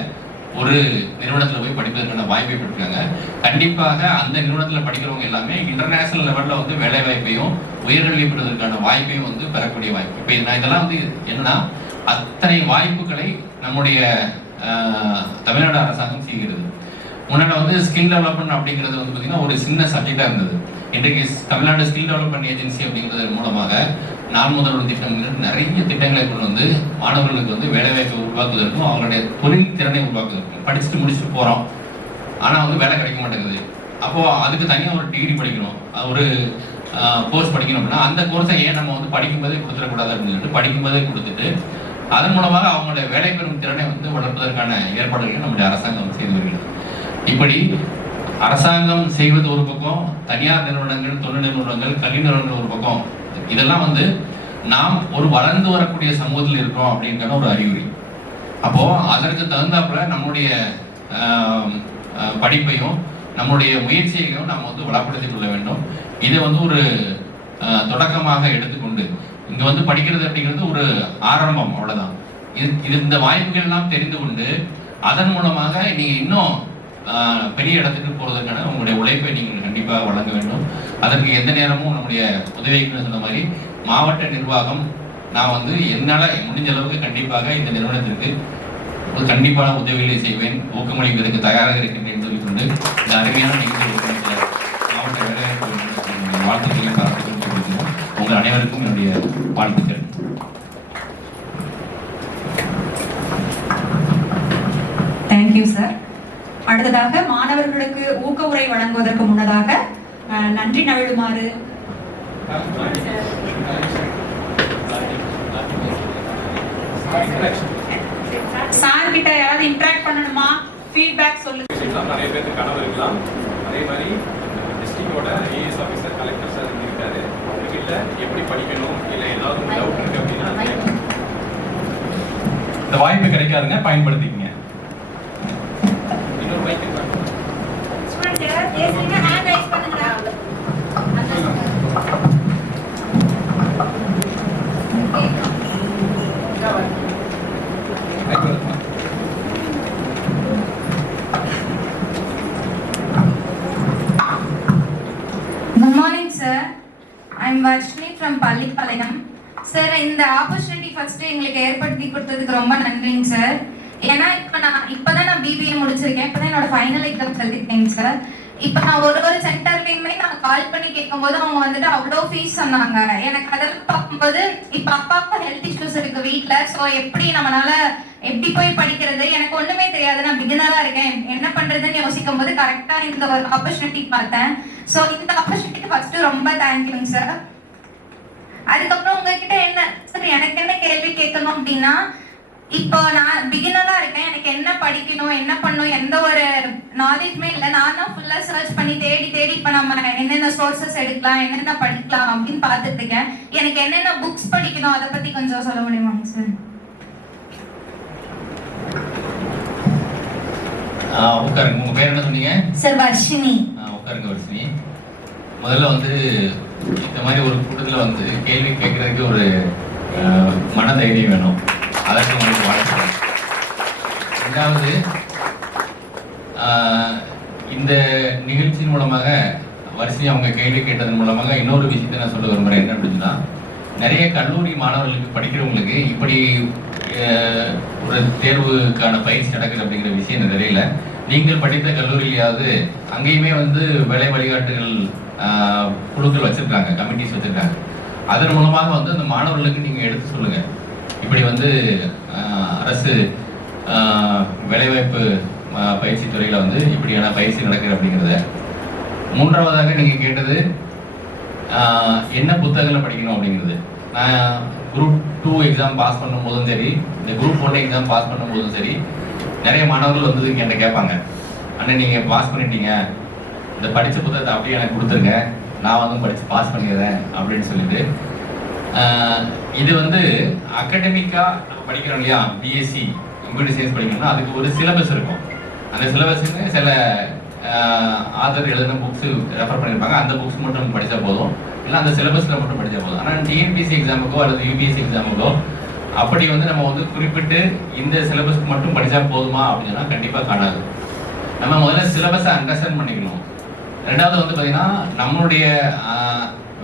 ஒரு நிறுவனத்தில் போய் படிப்பதற்கான வாய்ப்பை பெற்றிருக்காங்க. கண்டிப்பாக அந்த நிறுவனத்தில் படிக்கிறவங்க எல்லாமே இன்டர்நேஷனல் லெவலில் வந்து வேலை வாய்ப்பையும் உயர்கல்வி பெறுவதற்கான வாய்ப்பையும் வந்து பெறக்கூடிய வாய்ப்பு. இப்போ நான் இதெல்லாம் வந்து என்னன்னா அத்தனை வாய்ப்புகளை நம்முடைய தமிழ்நாடு அரசாங்கம் செய்கிறது. முன்னாடி வந்து ஸ்கில் டெவலப்மெண்ட் அப்படிங்கிறது வந்து பார்த்தீங்கன்னா ஒரு சின்ன சப்ஜெக்டாக இருந்தது. இன்றைக்கு தமிழ்நாடு ஸ்கில் டெவலப்மெண்ட் ஏஜென்சி அப்படிங்கிறது மூலமாக நான் முதல்வர் திட்டம் நிறைய திட்டங்களை கொண்டு வந்து மாணவர்களுக்கு வந்து வேலைவாய்ப்பை உருவாக்குவதற்கும் அவங்களுடைய தொழில் திறனை உருவாக்குவதற்கும் படிச்சுட்டு முடிச்சுட்டு போகிறோம், ஆனால் வந்து வேலை கிடைக்க மாட்டேங்குது. அப்போது அதுக்கு தனியாக ஒரு டிகிரி படிக்கணும், ஒரு கோர்ஸ் படிக்கணும் அப்படின்னா அந்த கோர்ஸை ஏன் நம்ம வந்து படிக்கும்போதே கொடுத்துடக்கூடாது அப்படின்னு சொல்லிட்டு படிக்கும்போதே கொடுத்துட்டு அதன் மூலமாக அவங்களுடைய வேலை பெறும் திறனை வந்து வளர்ப்பதற்கான ஏற்பாடுகளை நம்முடைய அரசாங்கம் செய்து வருகிறது. இப்படி அரசாங்கம் செய்வது ஒரு பக்கம், தனியார் நிறுவனங்கள், தொழில் நிறுவனங்கள், கல்வி நிறுவனங்கள் ஒரு பக்கம், இதெல்லாம் வந்து நாம் ஒரு வளர்ந்து வரக்கூடிய சமூகத்தில் இருக்கோம் அப்படிங்கிற ஒரு அறிகுறி. அப்போ அதற்கு தகுந்தாப்புல நம்முடைய படிப்பையும் நம்முடைய முயற்சியையும் நாம் வந்து வளப்படுத்திக் கொள்ள வேண்டும். இதை வந்து ஒரு தொடக்கமாக எடுத்துக்கொண்டு இங்க வந்து படிக்கிறது அப்படிங்கிறது ஒரு ஆரம்பம், அவ்வளவுதான். இது இந்த வாய்ப்புகள் எல்லாம் தெரிந்து கொண்டு அதன் மூலமாக நீங்க இன்னும் பெரிய இடத்துக்கு போறதுக்கான உங்களுடைய உழைப்பை நீங்கள் கண்டிப்பாக வழங்க வேண்டும். அதற்கு எந்த நேரமும் நம்முடைய உதவின்னு சொன்ன மாதிரி மாவட்ட நிர்வாகம் நான் வந்து என்னால் முடிஞ்ச அளவுக்கு கண்டிப்பாக இந்த நிறுவனத்திற்கு ஒரு கண்டிப்பான உதவிகளை செய்வேன், ஊக்கமளிப்பதற்கு தயாராக இருக்கின்றேன் சொல்லிக்கொண்டு இந்த அருமையான நிகழ்ச்சி மாவட்ட வேலைவாய்ப்பு வாழ்த்துக்களை பாராட்டுகள் சொல்லிக்கிறோம். உங்கள் அனைவருக்கும் என்னுடைய வாழ்த்துக்கள். Thank you sir. அடுத்ததாக மாணவர்களுக்கு ஊக்க உரை வழங்குவதற்கு முன்னதாக நன்றி நவிழுமாறு சார் கிட்ட யாராவது இன்டராக்ட் பண்ணணுமா, ஃபீட்பேக் சொல்லுங்க. நிறைய பேருக்கு கனவு இருக்கலாம். அதே மாதிரி டிஸ்ட்ரிக்டோட ஏஎஸ் ஆஃபீஸர் கலெக்டர் சார் இருக்காரு, அவங்ககிட்ட எப்படி படிக்கணும் இல்லை ஏதாவது டவுட் இருக்கு அப்படின்னா இந்த வாய்ப்பு கிடைக்காதுங்க, பயன்படுத்திக்கங்க. இன்னொரு வாய்ப்பு Good morning, sir. I'm Varshini from Pallipalayam. Sir, இந்த ஆப்பர்ச்சுனிட்டி ஃபர்ஸ்ட் எங்களுக்கு ஏற்படுத்தி கொடுத்ததுக்கு ரொம்ப நன்றிங்க சார். ஏன்னா இப்பதான் நான் பிபிஏ முடிச்சிருக்கேன், இப்பதான் என்னோட ஃபைனல் எக்ஸாம் எழுதிருக்கேங்க சார். இப்போ நான் ஒரு சென்டர்ல டைமே நான் கால் பண்ணி கேட்கும்போது அவங்க வந்துட்டு அவ்வளோ ஃபீஸ் சொன்னாங்க. எனக்கு அதெல்லாம் பார்க்கும்போது இப்போ அப்பாவுக்கும் ஹெல்த் இஷ்யூஸ் இருக்கு வீட்டில். ஸோ எப்படி நம்மளால எப்படி போய் படிக்கிறது, எனக்கு ஒண்ணுமே தெரியாது, நான் பிகினரா இருக்கேன், என்ன பண்றதுன்னு யோசிக்கும் போது கரெக்டா இந்த ஒரு ஆப்பர்ச்சுனிட்டி பார்த்தேன். ஸோ இந்த ஆப்பர்ச்சுனிட்டிக்கு ஃபர்ஸ்ட் ரொம்ப தேங்க்யூங்க சார். அதுக்கப்புறம் உங்ககிட்ட என்ன சார் எனக்கு என்ன கேள்வி கேட்கணும் அப்படின்னா, இப்போ நான் பிகினரா இருக்கேன், எனக்கு என்ன படிக்கணும் என்ன பண்ணணும் எந்த ஒரு நாலேஜ்மே இல்லை. நான் தான் ஃபுல்லா சர்ச் பண்ணி தேடி இப்போ நம்ம என்னென்ன சோர்சஸ் எடுக்கலாம் என்னென்ன படிக்கலாம் அப்படின்னு பார்த்துட்டு இருக்கேன். எனக்கு என்னென்ன புக்ஸ் படிக்கணும் அதை பத்தி கொஞ்சம் சொல்ல முடியுமாங்க சார்? உட்காருங்க. உங்க பேர் என்ன சொன்னீங்க? சார் வர்ஷினி. உட்காருங்க வர்ஷினி. முதல்ல வந்து இந்த மாதிரி ஒரு கூட்டத்தில் வந்து கேள்வி கேட்கறதுக்கு ஒரு மன தைரியம் வேணும். அதற்கு உங்களுக்கு வாழ்த்துக்கள். ரெண்டாவது, இந்த நிகழ்ச்சியின் மூலமாக வரிசை அவங்க கேள்வி கேட்டதன் மூலமாக இன்னொரு விஷயத்தை நான் சொல்ல விரும்புகிறேன். என்ன அப்படின்னா, நிறைய கல்லூரி மாணவர்களுக்கு படிக்கிறவங்களுக்கு இப்படி ஒரு தேர்வுக்கான பயிற்சி நடக்குது அப்படிங்கிற விஷயம் தெரியல. நீங்கள் படித்த கல்லூரியிலாவது அங்கேயுமே வந்து வேலை வழிகாட்டுகள் குழுக்கள் வச்சிருக்காங்க, கமிட்டிஸ் வச்சிருக்காங்க. அதன் மூலமாக வந்து அந்த மாணவர்களுக்கு நீங்கள் எடுத்து சொல்லுங்க, இப்படி வந்து அரசு வேலைவாய்ப்பு பயிற்சி துறையில் வந்து இப்படியான பயிற்சி நடக்குது அப்படிங்கிறத. மூன்றாவதாக நீங்கள் கேட்டது என்ன புத்தகங்களை படிக்கணும் அப்படிங்கிறது. நான் குரூப் 2 எக்ஸாம் பாஸ் பண்ணும் போதும் சரி, இந்த குரூப் 1 எக்ஸாம் பாஸ் பண்ணும் போதும் சரி, நிறைய மாணவர்கள் வந்து என்கிட்ட கேட்பாங்க, அண்ணன் நீங்கள் பாஸ் பண்ணிட்டீங்க, இந்த படித்த புத்தகத்தை அப்படியே எனக்கு கொடுத்துருங்க, நான் வந்து படித்து பாஸ் பண்ணிடுறேன் அப்படின்னு சொல்லிட்டு. இது வந்து அகடமிக்காக படிக்கிறோம் இல்லையா, பிஎஸ்சி கம்ப்யூட்டர் சயின்ஸ் படிக்கணும்னா அதுக்கு ஒரு சிலபஸ் இருக்கும். அந்த சிலபஸுக்கு சில ஆத்தர் எழுதின புக்ஸு ரெஃபர் பண்ணியிருப்பாங்க, அந்த புக்ஸ் மட்டும் படித்தா போதும், இல்லை அந்த சிலபஸில் மட்டும் படித்தா போதும். ஆனால் டிஎன்பிஎஸ்சி எக்ஸாமுக்கோ அல்லது யூபிஎஸ்சி எக்ஸாமுக்கோ அப்படி வந்து நம்ம வந்து குறிப்பிட்டு இந்த சிலபஸ்க்கு மட்டும் படித்தா போதுமா அப்படின்னா கண்டிப்பாக காணாது. நம்ம முதல்ல சிலபஸை அண்டர்ஸ்டாண்ட் பண்ணிக்கணும். ரெண்டாவது வந்து பார்த்தீங்கன்னா, நம்மளுடைய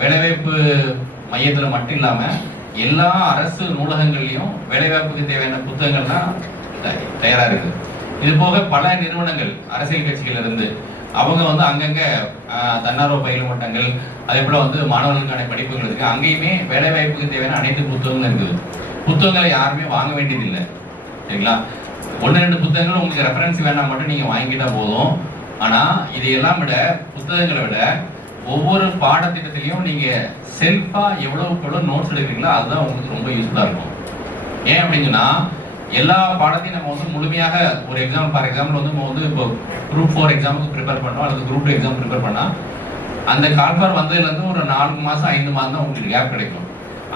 வேலைவாய்ப்பு மையத்தில் மட்டும் இல்லாமல் எல்லா அரசு நூலகங்கள்லையும் வேலைவாய்ப்புக்கு தேவையான புத்தகங்கள்லாம் தயாராக இருக்குது. இது போக பல நிறுவனங்கள், அரசியல் கட்சிகள் இருந்து அவங்க வந்து அங்கங்கே தன்னார்வ பயில மட்டங்கள், அதே போல் வந்து மாணவர்களுக்கான படிப்புகள் இருக்குது. அங்கேயுமே வேலைவாய்ப்புக்கு தேவையான அனைத்து புத்தகங்களும் இருக்குது. புத்தகங்களை யாருமே வாங்க வேண்டியதில்லை, சரிங்களா? 1-2 புத்தகங்கள் உங்களுக்கு ரெஃபரன்ஸ் வேணாம் மட்டும் நீங்கள் வாங்கிட்டா போதும். ஆனால் இதையெல்லாம் விட, புத்தகங்களை விட ஒவ்வொரு பாடத்திட்டத்திலையும் நீங்கள் செல்ஃபாக எவ்வளோ நோட்ஸ் எடுக்கிறீங்களோ அதுதான் உங்களுக்கு ரொம்ப யூஸ்ஃபுல்லாக இருக்கும். ஏன் அப்படின்னா, எல்லா பாடத்தையும் நம்ம வந்து முழுமையாக ஒரு எக்ஸாம்பிள், ஃபார் எக்ஸாம்பிள் வந்து நம்ம வந்து இப்போ குரூப் 4 எக்ஸாமுக்கு ப்ரிப்பேர் பண்ணோம் அல்லது குரூப் 2 எக்ஸாம் ப்ரிப்பேர் பண்ணால் அந்த கால்ஃபார் வந்ததுலேருந்து ஒரு 4 மாதம் 5 மாதம் தான் உங்களுக்கு கேப் கிடைக்கும்.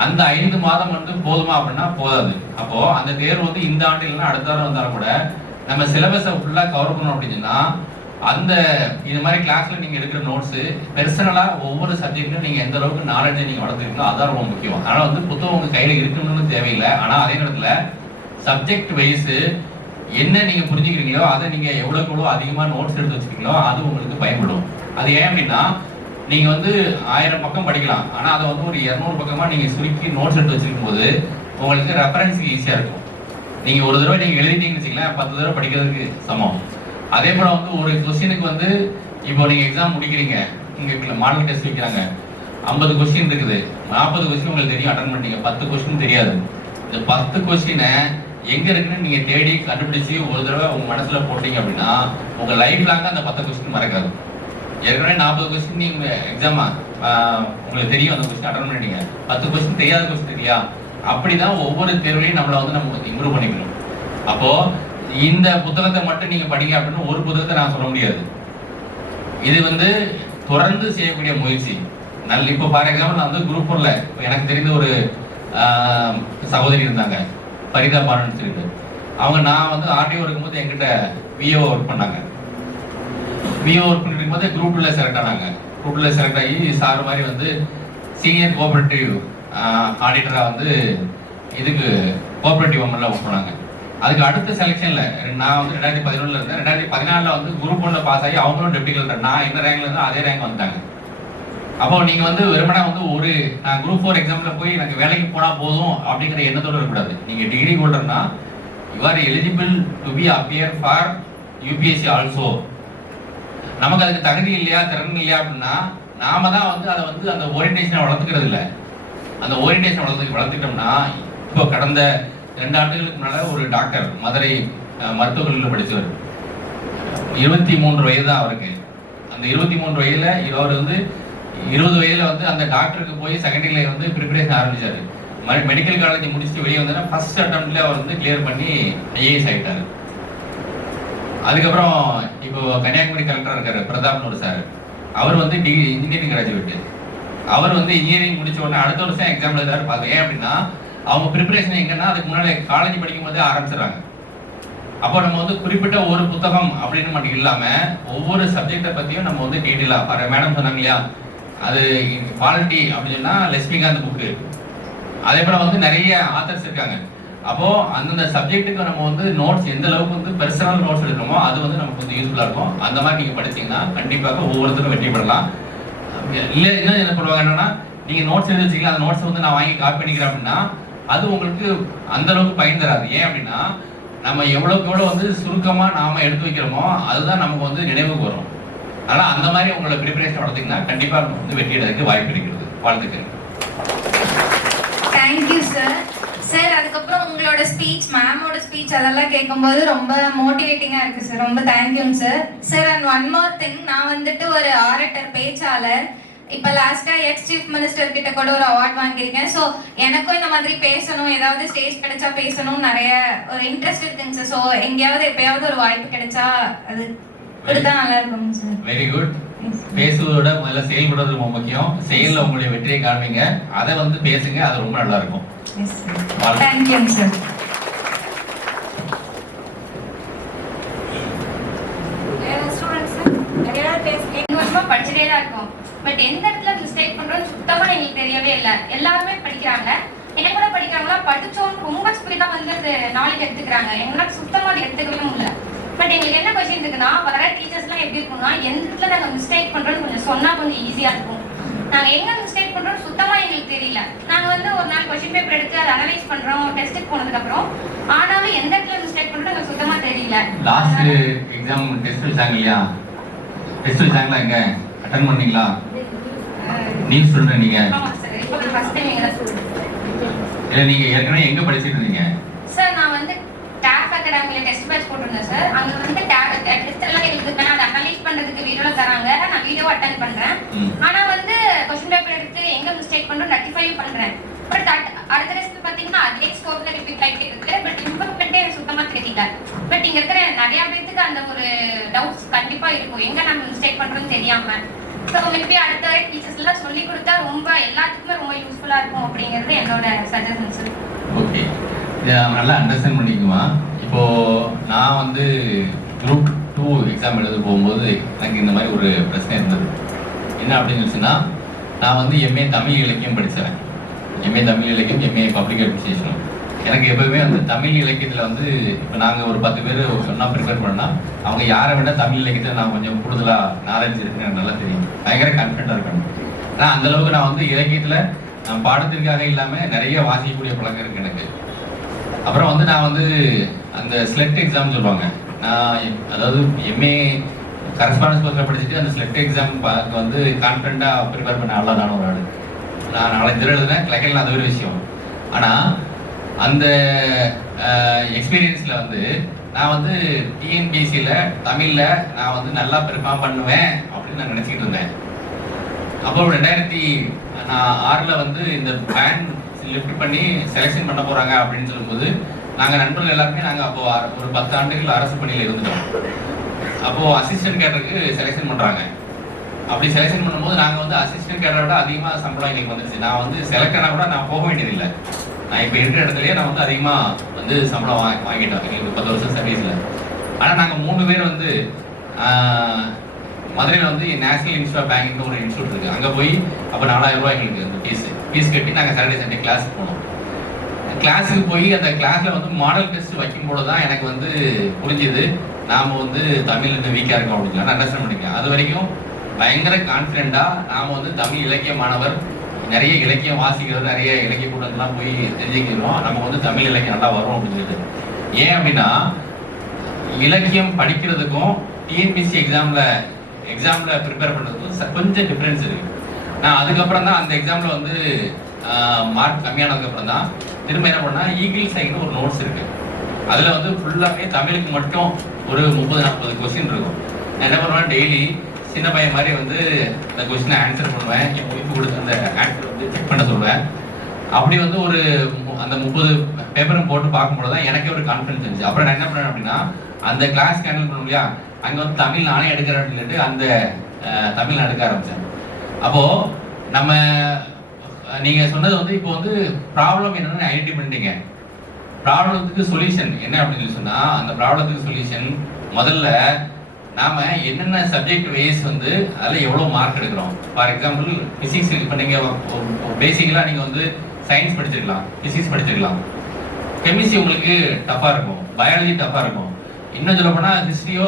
அந்த 5 மாதம் வந்து போதுமா அப்படின்னா போதாது. அப்போ அந்த தேர்வு வந்து இந்த ஆண்டு இல்லைன்னா அடுத்த ஆண்டு வந்தாலும் கூட நம்ம சிலபஸை ஃபுல்லாக கவர் பண்ணோம் அப்படின்னா, அந்த இது மாதிரி கிளாஸ்ல நீங்க எடுக்கிற நோட்ஸ் பெர்சனலா ஒவ்வொரு சப்ஜெக்ட்லையும் நீங்க எந்த அளவுக்கு நாலேஜை நீங்க வளர்த்துருக்கீங்களோ அதான் ரொம்ப முக்கியம். அதனால வந்து புத்தகம் உங்க கையில இருக்கணும்னு தேவையில்லை. ஆனா அதே நேரத்துல சப்ஜெக்ட் வைஸ் என்ன நீங்க புரிஞ்சுக்கிறீங்களோ அதை நீங்க எவ்வளவுக்கு எவ்வளோ அதிகமா நோட்ஸ் எடுத்து வச்சுக்கிறீங்களோ அது உங்களுக்கு பயன்படும். அது ஏன் அப்படின்னா, நீங்க வந்து 1000 பக்கம் படிக்கலாம், ஆனா அதை வந்து ஒரு 200 பக்கமா நீங்க சுருக்கி நோட்ஸ் எடுத்து வச்சிருக்கும் போது உங்களுக்கு ரெஃபரன்ஸுக்கு ஈஸியா இருக்கும். நீங்க ஒரு தடவை நீங்க எழுதிட்டீங்கன்னு வச்சுக்கலாம், 10 தடவை படிக்கிறதுக்கு சமம். அதே போல வந்து ஒரு கொஸ்டினுக்கு வந்து இப்போ நீங்க எக்ஸாம் முடிக்கிறீங்க, இங்க மாடல் டெஸ்ட் வைக்கிறாங்க, 50 கொஸ்டின் இருக்குது, 40 கொஸ்டின் உங்களுக்கு தெரியும், அட்டன் பண்ணீங்க, 10 கொஸ்டின் தெரியாது. இந்த 10 கொஸ்டினை எங்க இருக்குன்னு நீங்க தேடி கண்டுபிடிச்சு ஒரு தடவை உங்க மனசுல போட்டீங்க அப்படின்னா உங்க லைஃப் லாங்க அந்த 10 கொஸ்டின் மறக்காது. ஏற்கனவே 40 கொஸ்டின் நீங்க எக்ஸாமா உங்களுக்கு தெரியும், அந்த கொஸ்டின் அட்டன் பண்ணிட்டீங்க, 10 கொஸ்டின் தெரியாத கொஸ்டின் இல்லையா? அப்படிதான் ஒவ்வொரு தேர்வுலையும் நம்மளை வந்து நம்ம இம்ப்ரூவ் பண்ணிக்கணும். அப்போ இந்த புத்தகத்தை மட்டும் நீங்க படிங்க அப்படின்னு ஒரு புத்தகத்தை நான் சொல்ல முடியாது. இது வந்து தொடர்ந்து செய்யக்கூடிய முயற்சி. இப்போ ஃபார் எக்ஸாம்பிள் நான் வந்து குரூப் 1ல எனக்கு தெரிந்த ஒரு சகோதரி இருந்தாங்க, பரிதா பாலன் சொல்லிட்டு. அவங்க நான் வந்து ஆர்டிஓ இருக்கும்போது என்கிட்ட விஓ ஒர்க் பண்ணாங்க. விஓ ஒர்க் பண்ணிட்டு இருக்கும்போது குரூப் 2ல செலக்ட் ஆனாங்க. குரூப் 2ல செலக்ட் ஆகி சார் மாதிரி வந்து சீனியர் கோஆபரேட்டிவ் ஆடிட்டரா வந்து இதுக்கு கோஆபரேட்டிவ் அமர்ல ஒர்க் பண்ணாங்க. அதுக்கு அடுத்த செலெக்ஷன்ல நான் வந்து 2011ல இருந்தேன். 2014ல வந்து குரூப் 1ல பாஸ் ஆகி அவங்களும் டெப்டி கலெக்டர், நான் என்ன ரேங்க்ல இருந்தோ அதே ரேங்க் வந்துட்டாங்க. அப்போ நீங்க வந்து வெறுமனா வந்து ஒரு நான் குரூப் 4 எக்ஸாம்ல போய் எனக்கு வேலைக்கு போனா போதும் அப்படிங்கிற எண்ணத்தோட இருக்கக்கூடாது. நீங்க டிகிரி ஹோல்டர்னா you are eligible to be appear for UPSC also. நமக்கு அதுக்கு தகுதி இல்லையா திறன் இல்லையா அப்படின்னா நாம தான் வந்து அதை வந்து அந்த ஓரியன்டேஷனை வளர்த்துக்கிறது இல்லை. அந்த ஓரியன்டேஷன் வளர்த்துக்கிட்டோம்னா இப்போ கடந்த 2 ஆண்டுகளுக்கு முன்னால ஒரு டாக்டர் மதுரை மருத்துவக் கல்லூரியில் படித்தவர், 23 வயது தான் அவருக்கு. அந்த 23 வயதுல அவர் வந்து 20 வயதுல வந்து அந்த டாக்டருக்கு போய் செகண்டரியில வந்து ப்ரிப்பரேஷன் ஆரம்பிச்சாரு. மெடிக்கல் காலேஜ் முடிச்சுட்டு வெளியே வந்தா ஃபர்ஸ்ட் அட்டம்ப்ட்ல அவர் வந்து கிளியர் பண்ணி ஐஏஎஸ் ஆகிட்டாரு. அதுக்கப்புறம் இப்போ கன்னியாகுமரி கலெக்டரா இருக்காரு பிரதாப்னு ஒரு சார். அவர் வந்து இன்ஜினியரிங் கிராஜுவேட். அவர் வந்து இன்ஜினியரிங் முடிச்ச உடனே அடுத்த வருஷம் எக்ஸாம் எழுதாரு. பார்க்க ஏன் அப்படின்னா அவங்க ப்ரிப்பரேஷன் எங்கன்னா அதுக்கு முன்னாடி காலேஜ் படிக்கும் போதே ஆரம்பிச்சிடறாங்க. அப்போ நம்ம வந்து குறிப்பிட்ட ஒரு புத்தகம் அப்படின்னு மட்டும் இல்லாம ஒவ்வொரு சப்ஜெக்டை பத்தியும் நம்ம வந்து டீட்டெயிலா மேடம் சொன்னாங்க இல்லையா, அது குவாலிட்டி அப்படின்னா லட்சுமிகாந்த் புக்கு, அதே போல வந்து நிறைய ஆத்தர்ஸ் இருக்காங்க. அப்போ அந்தந்த சப்ஜெக்ட்டுக்கு நம்ம வந்து நோட்ஸ் எந்த அளவுக்கு வந்து பர்சனல் நோட்ஸ் எடுக்கிறோமோ அது வந்து நமக்கு வந்து யூஸ்ஃபுல்லா இருக்கும். அந்த மாதிரி நீங்க படிச்சீங்கன்னா கண்டிப்பாக ஒவ்வொருத்தரும் வெற்றி பெறலாம். இல்ல என்ன பண்ணுவாங்க என்னன்னா, நீங்க நோட்ஸ் எழுதி வச்சீங்களா, அந்த நோட்ஸ் வந்து நான் வாங்கி காப்பி பண்ணிக்கிறேன் அப்படின்னா அது உங்களுக்கு அந்த அளவுக்கு பயன் தராது. ஏன் அப்படின்னா நம்ம எவ்வளவுக்கு எவ்வளவு வந்து சுருக்கமா நாம எடுத்து வைக்கிறோமோ அதுதான் நமக்கு வந்து நினைவுக்கு வரும். ஆனா அந்த மாதிரி உங்களோட ப்ரிப்பரேஷன் வளர்த்தீங்கன்னா கண்டிப்பா வந்து வெற்றி அடைறதுக்கு வாய்ப்பு இருக்கிறது. வாழ்த்துக்கள். Thank you sir. சார் அதுக்கப்புறம் உங்களோட ஸ்பீச், மேமோட ஸ்பீச் அதெல்லாம் கேட்கும்போது ரொம்ப மோட்டிவேட்டிங்கா இருக்கு சார். ரொம்ப தேங்க்யூங்க sir. Sir and one more thing, நான் வந்துட்டு ஒரு ஆரட்டர், பேச்சாளர். இப்ப லாஸ்டா எக்ஸ் சீஃப் மினிஸ்டர் கிட்ட கூட ஒரு அவார்ட் வாங்கியிருக்கேன். ஸோ எனக்கும் இந்த மாதிரி பேசணும், ஏதாவது ஸ்டேஜ் கிடைச்சா பேசணும் நிறைய ஒரு இன்ட்ரெஸ்ட் இருக்குங்க சார். ஸோ எங்கேயாவது எப்பயாவது ஒரு வாய்ப்பு கிடைச்சா அது கொடுத்தா நல்லா இருக்கும் சார். Very good. பேசுவதோட முதல்ல செயல்படுறது ரொம்ப முக்கியம். செயல்ல உங்களுடைய வெற்றியை காண்பீங்க, அதை வந்து பேசுங்க, அது ரொம்ப நல்லா இருக்கும். Thank you sir. படிச்சுட்டே தான் இருக்கும். பட் எந்த இடத்துல மிஸ்டேக் பண்றோம்னு சுத்தமா எங்களுக்கு தெரியவே இல்லை. எல்லாருமே படிக்கிறாங்க, என்ன கூட படிக்கிறாங்களா, படிச்சோன்னு ரொம்ப ஸ்பீடா வந்து நாலேஜ் எடுத்துக்கிறாங்க. எங்களால சுத்தமா அதை எடுத்துக்கவே முடியல. பட் எங்களுக்கு என்ன கொஸ்டின் இருக்குன்னா, வர டீச்சர்ஸ் எல்லாம் எப்படி இருக்கும்னா, எந்த இடத்துல நாங்க மிஸ்டேக் பண்றோம்னு கொஞ்சம் சொன்னா கொஞ்சம் ஈஸியா இருக்கும். நாங்க எங்க மிஸ்டேக் பண்றோம்னு சுத்தமா எங்களுக்கு தெரியல. நாங்க வந்து ஒரு நாள் கொஸ்டின் பேப்பர் எடுத்து அதை அனலைஸ் பண்றோம் டெஸ்ட்டுக்கு போனதுக்கு அப்புறம். ஆனாலும் எந்த இடத்துல மிஸ்டேக் பண்றோம் எனக்கு சுத்தமா தெரியல. லாஸ்ட் எக்ஸாம் டெஸ்ட் வச்சாங்க இல்லையா, டெஸ்ட் வச்சாங்களா, எங்க அட்டெண்ட் பண்ணீங்களா? நீங்க சொல்றீங்க நீங்க ஃபர்ஸ்ட் டைம் எங்க சொல்றீங்க இல்ல, நீங்க ஏற்கனவே எங்க படிச்சிட்டு இருந்தீங்க? சார் நான் வந்து டாப் அகாடமில டெஸ்ட் பேட்ச் போட்டுருந்தேன் சார். அங்க வந்து டெஸ்ட் எல்லாம் எங்களுக்கு அதை அனலைஸ் பண்றதுக்கு வீடியோல தராங்க. நான் வீடியோ அட்டெண்ட் பண்றேன். ஆனா வந்து கொஸ்டின் பேப்பர் எடுத்து எங்க மிஸ்டேக் பண்றோம் ரெக்டிஃபை பண்றேன். பட் அடுத்த டெஸ்ட் பாத்தீங்கன்னா அதே ஸ்கோர்ல ரிப்பீட் ஆகிட்டே இருக்கு. பட் இம்ப்ரூவ்மெண்ட்டே எனக்கு சுத்தமா தெரியல. பட் இங்க இருக்கிற நிறைய பேருக்கு அந்த ஒரு டவுட்ஸ் கண்டிப்பா இருக்கும், எங்க நம்ம மிஸ்டேக் பண்றோம்னு தெரியாம. ஸோ மேபி அடுத்த வரை டீச்சர்ஸ் எல்லாம் சொல்லி கொடுத்தா ரொம்ப எல்லாத்துக்குமே ரொம்ப யூஸ்ஃபுல்லா இருக்கும் அப்படிங்கிறது என்னோட சஜஷன் சார். ஓகே, நல்லா அண்டர்ஸ்டாண்ட் பண்ணிக்குமா. இப்போ நான் வந்து குரூப் 2 எக்ஸாம் எழுத போகும்போது எனக்கு இந்த மாதிரி ஒரு பிரச்சனை இருந்தது. என்ன அப்படின்னு சொல்லிச்சுன்னா, நான் வந்து எம்ஏ தமிழ் இலக்கியம் படித்தேன். எம்ஏ தமிழ் இலக்கியம், எம்ஏ பப்ளிக் அட்மினிஸ்ட்ரேஷன். எனக்கு எப்பவுமே வந்து தமிழ் இலக்கியத்தில் வந்து இப்போ நாங்கள் ஒரு 10 பேர் ஒன்றா ப்ரிப்பேர் பண்ணால் அவங்க யாரை விட தமிழ் இலக்கியத்தில் நான் கொஞ்சம் கூடுதலாக நாலேஜ் இருக்குன்னு எனக்கு நல்லா தெரியும், பயங்கர கான்ஃபிடென்ட்டாக இருக்கணும். ஆனால் அந்தளவுக்கு நான் வந்து இலக்கியத்தில் நான் பாடத்திற்காக இல்லாமல் நிறைய வாசிக்கக்கூடிய பழக்கம் இருக்குது எனக்கு. அப்புறம் வந்து நான் வந்து அந்த ஸ்லெட் எக்ஸாம் சொல்லுவாங்க, நான் அதாவது எம்ஏ கரஸ்பாண்டன்ஸ் கோர்ஸில் படிச்சுட்டு அந்த ஸ்லெட் எக்ஸாம் வந்து கான்ஃபிடென்ட்டாக ப்ரிப்பேர் பண்ண அவ்வளோதான ஒரு ஆள். நான் 4 தடவை எழுதுனேன், கிளைக்கல் அது ஒரு விஷயம். ஆனால் அந்த எக்ஸ்பீரியன்ஸில் வந்து நான் வந்து டிஎன்பிஎஸ்சியில் தமிழில் நான் வந்து நல்லா பெர்ஃபார்ம் பண்ணுவேன் அப்படின்னு நான் நினச்சிக்கிட்டு இருந்தேன். அப்போ 2006 வந்து இந்த பேண்ட் லிஃப்ட் பண்ணி செலெக்ஷன் பண்ண போகிறாங்க அப்படின்னு சொல்லும்போது நாங்கள் நண்பர்கள் எல்லாருமே நாங்கள் அப்போ ஒரு 10 ஆண்டுகள் அரசு பணியில் இருந்துட்டோம். அப்போது அசிஸ்டன்ட் கேடருக்கு செலெக்ஷன் பண்ணுறாங்க. அப்படி செலெக்ஷன் பண்ணும்போது நாங்கள் வந்து அசிஸ்டன்ட் கேடரை விட அதிகமாக சம்பளம் எங்களுக்கு வந்துருச்சு. நான் வந்து செலக்ட் ஆனால் கூட நான் போக வேண்டியதில்லை. நான் இப்போ இருக்கிற இடத்துலயே நான் வந்து அதிகமாக வந்து சம்பளம் வாங்கிட்டோம் எங்களுக்கு 10 வருஷம் சர்வீஸில். ஆனால் நாங்கள் 3 பேர் வந்து மதுரையில் வந்து நேஷனல் இன்ஸ்டியூட் ஆஃப் பேங்கிங்னு ஒரு இன்ஸ்டியூட் இருக்குது. அங்கே போய் அப்போ 4000 ரூபாய் எங்களுக்கு அந்த ஃபீஸ் கட்டி நாங்கள் சாட்டர்டே சண்டே கிளாஸுக்கு போனோம். கிளாஸுக்கு போய் அந்த கிளாஸில் வந்து மாடல் டெஸ்ட் வைக்கும்போது தான் எனக்கு வந்து புரிஞ்சுது நாம் வந்து தமிழ் இன்னும் வீக்காக இருக்கோம் அப்படின்னு நான் அண்டர்ஸ்டாண்ட் பண்ணிக்கலாம். அது வரைக்கும் பயங்கர கான்ஃபிடென்ட்டாக நாம் வந்து தமிழ் இலக்கிய மாணவர், நிறைய இலக்கியம் வாசிக்கிறது, நிறைய இலக்கிய கூட்டங்கள்லாம் போய் தெரிஞ்சுக்கிறோம், நமக்கு வந்து தமிழ் இலக்கியம் நல்லா வரும் அப்படின்னு சொல்லிட்டு. ஏன் அப்படின்னா இலக்கியம் படிக்கிறதுக்கும் டிஎன்பிஎஸ்சி எக்ஸாமில் எக்ஸாமில் ப்ரிப்பேர் பண்ணுறதுக்கும் கொஞ்சம் டிஃப்ரென்ஸ் இருக்குது. நான் அதுக்கப்புறம் தான் அந்த எக்ஸாமில் வந்து மார்க் கம்மியானதுக்கப்புறம் தான் திரும்ப என்ன பண்ணால் ஈகிள் சைன்னு ஒரு நோட்ஸ் இருக்குது. அதில் வந்து ஃபுல்லாகவே தமிழுக்கு மட்டும் ஒரு 30-40 கொஸ்டின் இருக்கும். நான் என்ன பண்ணுவேன், டெய்லி சின்ன பையன் மாதிரி வந்து அந்த கொஸ்டினை ஆன்சர் பண்ணுவேன். என் ஒய்ஃபு கொடுத்து அந்த ஆன்சர் வந்து செக் பண்ண சொல்லுவேன். அப்படி வந்து ஒரு அந்த 30 பேப்பரும் போட்டு பார்க்கும்போது தான் எனக்கே ஒரு கான்ஃபிடன்ஸ் இருந்துச்சு. அப்புறம் நான் என்ன பண்ணேன் அப்படின்னா, அந்த கிளாஸ் கேன்சல் பண்ண முடியா, அங்கே வந்து தமிழ் நானே எடுக்கிறேன் அப்படின்னு சொல்லிட்டு அந்த தமிழ் நான் எடுக்க ஆரம்பித்தேன். அப்போது நம்ம நீங்கள் சொன்னது வந்து இப்போ வந்து ப்ராப்ளம் என்னென்னு ஐடென்டிஃபை பண்ணிட்டீங்க. ப்ராப்ளத்துக்கு சொல்யூஷன் என்ன அப்படின்னு சொன்னால், அந்த ப்ராப்ளத்துக்கு சொல்யூஷன் முதல்ல நாம் என்னென்ன சப்ஜெக்ட் வைஸ் வந்து அதில் எவ்வளோ மார்க் எடுக்கிறோம். ஃபார் எக்ஸாம்பிள் ஃபிசிக்ஸ், இப்போ நீங்கள் பேசிக்கலாக நீங்கள் வந்து சயின்ஸ் படிச்சிருக்கலாம், ஃபிசிக்ஸ் படிச்சிருக்கலாம். கெமிஸ்ட்ரி உங்களுக்கு டஃப்பாக இருக்கும், பயாலஜி டஃப்பாக இருக்கும், இன்னும் சொல்ல போனால் ஹிஸ்ட்ரியோ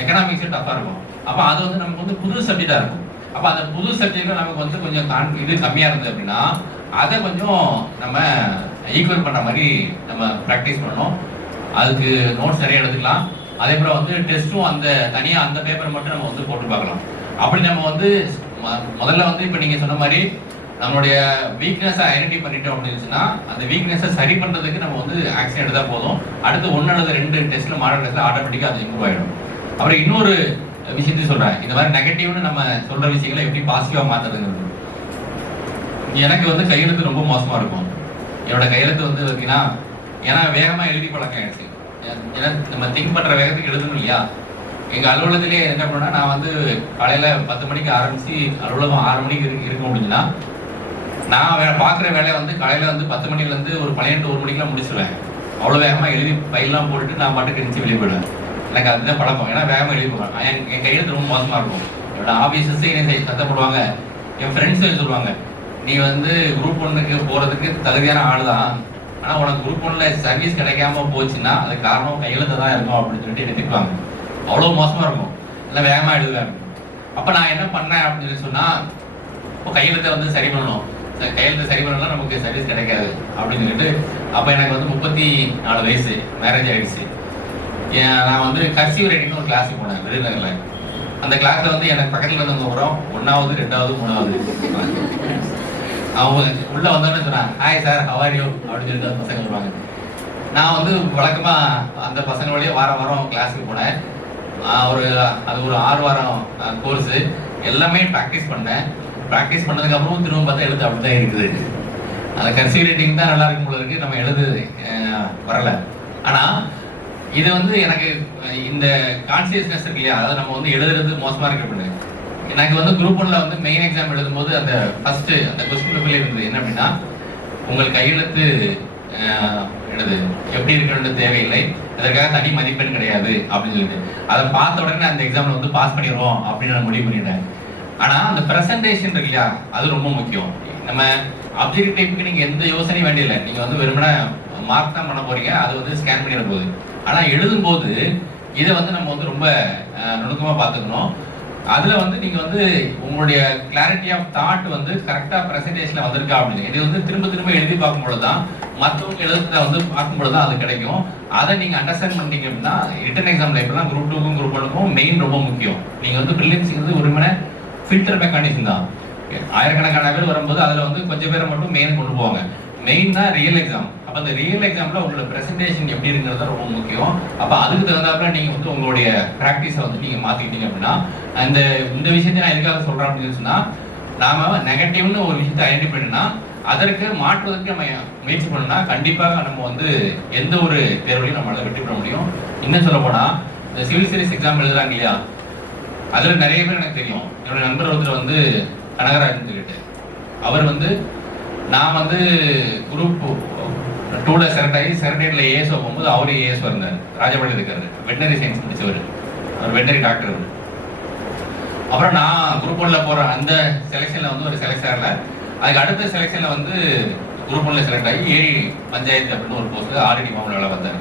எக்கனாமிக்ஸோ டஃப்பாக இருக்கும். அப்போ அது வந்து நமக்கு வந்து புது சப்ஜெக்டாக இருக்கும். அப்போ அந்த புது சப்ஜெக்டில் நமக்கு வந்து கொஞ்சம் இது கம்மியாக இருந்தது அப்படின்னா அதை கொஞ்சம் நம்ம ஈக்குவல் பண்ணுற மாதிரி நம்ம ப்ராக்டிஸ் பண்ணணும். அதுக்கு நோட்ஸ் நிறைய எடுத்துக்கலாம். அதே போல் வந்து டெஸ்ட்டும் அந்த தனியாக அந்த பேப்பர் மட்டும் நம்ம வந்து போட்டு பார்க்கலாம். அப்படி நம்ம வந்து முதல்ல வந்து இப்போ நீங்கள் சொன்ன மாதிரி நம்மளுடைய வீக்னஸை ஐடென்டிஃபை பண்ணிட்டோம் அப்படின்னு சொன்னால் அந்த வீக்னஸை சரி பண்ணுறதுக்கு நம்ம வந்து ஆக்ஷன் எடுத்தால் போதும். அடுத்து 1 அல்லது 2 டெஸ்ட்டில் மாடல் டெஸ்ட்டில் ஆட்டோமேட்டிக்காக அது இம்ப்ரூவ் ஆகிடும். அப்புறம் இன்னொரு விஷயத்தையும் சொல்கிறேன், இந்த மாதிரி நெகட்டிவ்னு நம்ம சொல்கிற விஷயங்களை எப்படி பாசிட்டிவாக மாற்றுறதுங்கிறது. எனக்கு வந்து கையெழுத்து ரொம்ப மோசமாக இருக்கும். என்னோட கையெழுத்து வந்து பார்த்தீங்கன்னா, ஏன்னா வேகமாக எழுதி பழக்கம் ஆயிடுச்சு. ஏன்னா நம்ம திங்க் பண்ணுற வேகத்துக்கு எழுதணும் இல்லையா. எங்கள் அலுவலகத்திலே என்ன பண்ணால், நான் வந்து காலையில் 10 மணிக்கு ஆரம்பித்து அலுவலகம் 6 மணிக்கு இருக்கும் அப்படின்னா, நான் பார்க்குற வேலையை வந்து காலையில் வந்து 10 மணிலேருந்து ஒரு 12-1 மணிக்கெலாம் முடிச்சிடுவேன். அவ்வளோ வேகமாக எழுதி ஃபைல்லாம் போட்டுட்டு நான் பாட்டுக்கு எழுந்து வெளியே போயிடுவேன். எனக்கு அதுதான் பழக்கம். ஏன்னா வேகமாக எழுதி போடுவேன். என் கையெழுத்து ரொம்ப மோசமாக இருக்கும். என்னோட ஆஃபீஸஸே என்னை சத்தப்படுவாங்க, என் ஃப்ரெண்ட்ஸு சொல்லுவாங்க, நீ வந்து குரூப் 1க்கு போகிறதுக்கு தகுதியான ஆள் தான், ஆனால் உனக்கு குரூப் 1ல் சர்வீஸ் கிடைக்காம போச்சுன்னா அது காரணம் கையெழுத்து தான் இருக்கும் அப்படின்னு சொல்லிட்டு எடுத்துக்குவாங்க. அவ்வளோ மோசமாக இருக்கும், இல்லை வேகமாக எழுதுவேன். அப்போ நான் என்ன பண்ணேன் அப்படின்னு சொன்னால், இப்போ கையெழுத்தை வந்து சரி பண்ணணும், கையெழுத்து சரி பண்ணலாம் நமக்கு சர்வீஸ் கிடைக்காது அப்படின்னு சொல்லிட்டு, அப்போ எனக்கு வந்து 34 வயசு, மேரேஜ் ஆகிடுச்சு. நான் வந்து கர்சிவ் ரைட்டிங்னு ஒரு கிளாஸுக்கு போனேன் விருதுநகரில். அந்த கிளாஸில் வந்து எனக்கு பக்கத்தில் இருந்தவங்க அப்புறம் 1வது 2வது 3வது அவங்க உள்ளே வந்தோன்னு சொன்னாங்க, hi sir how are you அப்படின்னு சொல்லிட்டு அந்த பசங்க சொல்லுவாங்க. நான் வந்து வழக்கமாக அந்த பசங்களோடய வாரம் கிளாஸுக்கு போனேன். அது ஒரு 6 வாரம் கோர்ஸு. எல்லாமே ப்ராக்டிஸ் பண்ணேன். ப்ராக்டிஸ் பண்ணதுக்கப்புறம் திரும்ப பார்த்தா எழுத்து அப்படி தான் இருக்குது. அந்த கர்சிவ் ரைட்டிங் தான் நல்லா இருக்கும் போல இருக்குது, நம்ம எழுது வரலை. ஆனால் இது வந்து எனக்கு இந்த கான்சியஸ்னஸ் இருக்கு இல்லையா, அதாவது நம்ம வந்து எழுதுறது மோசமாக இருக்கு அப்படின்னு. எனக்கு வந்து குரூப் 1ல் வந்து மெயின் எக்ஸாம் எழுதும்போது அந்த ஃபஸ்ட்டு அந்த கொஸ்டின் பேப்பர்ல இருந்தது என்ன அப்படின்னா, உங்கள் கையெழுத்து எழுது எப்படி இருக்கணும்னு தேவையில்லை, அதற்காக தனி மதிப்பெண் கிடையாது அப்படின்னு சொல்லிட்டு, அதை பார்த்த உடனே அந்த எக்ஸாமில் வந்து பாஸ் பண்ணிடுவோம் அப்படின்னு நான் முடிவு பண்ணிட்டேன். ஆனால் அந்த ப்ரெசன்டேஷன் இருக்கு இல்லையா, அது ரொம்ப முக்கியம். நம்ம அப்ஜெக்டிவ் டைப்புக்கு நீங்கள் எந்த யோசனையும் வேண்டியதில்லை, நீங்கள் வந்து வெறுமனே மார்க் தான் பண்ண போகிறீங்க, அது வந்து ஸ்கேன் பண்ணிட போகுது. ஆனால் எழுதும்போது இதை வந்து நம்ம வந்து ரொம்ப நுணுக்கமாக பார்த்துக்கணும். அதில் வந்து நீங்கள் வந்து உங்களுடைய கிளாரிட்டி ஆஃப் தாட் வந்து கரெக்டாக ப்ரெசன்டேஷனில் வந்திருக்கா அப்படின்னு இது வந்து திரும்ப எழுதி பார்க்கும்பொழுது தான், மற்றவங்க எழுதுறத வந்து பார்க்கும்பொழுது தான் அது கிடைக்கும். அதை நீங்கள் அண்டர்ஸ்டாண்ட் பண்ணிட்டீங்க அப்படின்னா ரிட்டன் எக்ஸாமில் இப்போலாம் குரூப் 2க்கும் குரூப் 1க்கும் மெயின் ரொம்ப முக்கியம். நீங்கள் வந்து ப்ரிலிம்ஸ் வந்து ஒரு மணி ஃபில்டர் மெக்கானிசம் தான். ஆயிரக்கணக்கான பேர் வரும்போது அதில் வந்து கொஞ்சம் பேரை மட்டும் மெயின் கொண்டு போவாங்க. மெயின் தான் ரியல் எக்ஸாம். அப்போ அந்த ரியல் எக்ஸாமில் உங்களோட ப்ரெசன்டேஷன் எப்படி இருக்கிறது தான் ரொம்ப முக்கியம். அப்போ அதுக்கு தகுந்தாப்புல நீங்கள் வந்து உங்களுடைய ப்ராக்டிஸை வந்து நீங்கள் மாற்றிக்கிட்டீங்க அப்படின்னா, இந்த விஷயத்தை நான் எதுக்காக சொல்கிறேன் அப்படின்னு சொன்னால், நாம் நெகட்டிவ்னு ஒரு விஷயத்தை ஐடென்டிஃபை பண்ணினா அதற்கு மாற்றுவதற்கு நம்ம முயற்சி பண்ணோம்னா கண்டிப்பாக நம்ம வந்து எந்த ஒரு தேர்வுலையும் நம்மளால் வெற்றி பெற முடியும். இன்னும் சொல்ல போனால், இந்த சிவில் சர்வீஸ் எக்ஸாம் எழுதுறாங்க இல்லையா, அதில் நிறைய பேர் எனக்கு தெரியும். என்னோட நண்பர் ஒருத்தர் வந்து கனகராஜன் சொல்லிட்டு, அவர் வந்து நான் வந்து குரூப் 2ல் செலக்ட் ஆகி செலக்டேட்ல ஏஎஸ்ஓ போகும்போது அவரே ஏஎஸ்ஓ இருந்தார். ராஜபாளையம் இருக்காரு, வெட்டனரி சயின்ஸ் முடிச்சவர், அவர் வெட்டனரி டாக்டர். அப்புறம் நான் குரூப் 1ல் போகிற அந்த செலெக்ஷனில் வந்து ஒரு செலக்ட் ஆகல. அதுக்கு அடுத்த செலெக்ஷனில் வந்து குரூப் 1ல் செலக்ட் ஆகி ஏழி பஞ்சாயத்து அப்படின்னு ஒரு போஸ்ட்டு ஆல்ரெடி மாவட்ட வந்தார்.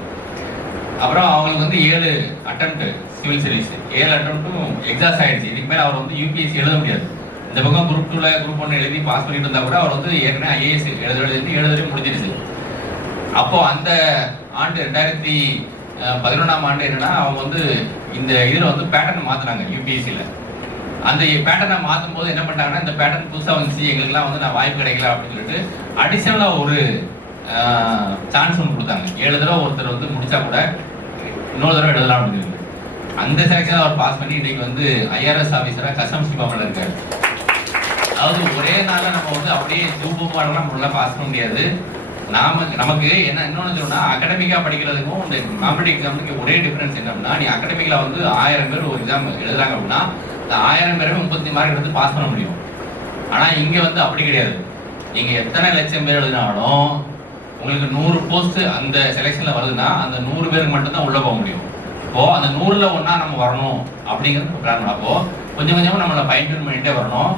அப்புறம் அவங்களுக்கு வந்து 7 அட்டெம்ப்ட் சிவில் சர்வீஸ், 7 அட்டெம்ப்ட்டும் எக்ஸாஸ்ட் ஆகிடுச்சு. இதுக்கு மேலே அவர் வந்து யூபிஎஸ்சி எழுத முடியாது. இந்த பக்கம் குரூப் 2ல் குரூப் 1 எழுதி பாஸ் பண்ணிட்டு இருந்தால் கூட அவர் வந்து ஏற்கனவே ஐஏஎஸ் எழுதுறது முடிஞ்சிருச்சு. அப்போ அந்த ஆண்டு 2011ஆம் ஆண்டு என்னன்னா, அவங்க வந்து இந்த இதில் வந்து பேட்டர்ன் மாற்றினாங்க யூபிஎஸ்சியில். அந்த பேட்டர்னை மாற்றும் போது என்ன பண்ணிட்டாங்கன்னா, இந்த பேட்டர்ன் புதுசாக வந்துச்சு, எங்களுக்குலாம் வந்து நான் வாய்ப்பு கிடைக்கல அப்படின்னு சொல்லிட்டு அடிஷனலாக ஒரு சான்ஸ் ஒன்று கொடுத்தாங்க. 7 தடவை ஒருத்தர் வந்து முடிச்சா கூட இன்னொரு தடவை எழுதலாம் அப்படின்னு சொல்லி அந்த செலெக்ஷன் அவர் பாஸ் பண்ணி இன்னைக்கு வந்து IRS ஆஃபீஸராக கஸ்டம்ஸ் டிபார்ட்மெண்ட்ல இருக்காரு. அதாவது ஒரே நாளில் நம்ம வந்து அப்படியே சூப்பர்லாம் நம்மளால பாஸ் பண்ண முடியாது. நமக்கு என்ன இன்னொன்று சொன்னா, அகடமிக்காக படிக்கிறதுக்கும் இந்த காம்படிட்டிவ் எக்ஸாமுக்கு ஒரே டிஃபரன்ஸ் என்ன அப்படின்னா, நீ அகடமிக்கில் வந்து 1000 பேர் ஒரு எக்ஸாம் எழுதுறாங்க அப்படின்னா இந்த 1000 பேருமே 35 மார்க் எடுத்து பாஸ் பண்ண முடியும். ஆனால் இங்கே வந்து அப்படி கிடையாது. நீங்கள் எத்தனை லட்சம் பேர் எழுதினாலும் உங்களுக்கு 100 போஸ்ட் அந்த செலெக்ஷனில் வருதுன்னா அந்த 100 பேருக்கு மட்டும்தான் உள்ளே போக முடியும். அப்போ அந்த 100ல் ஒன்றா நம்ம வரணும் அப்படிங்கிறது பிளான் பண்ண. அப்போ கொஞ்சம் கொஞ்சமாக நம்மளை ஃபைன் டியூன் பண்ணிகிட்டே வரணும்.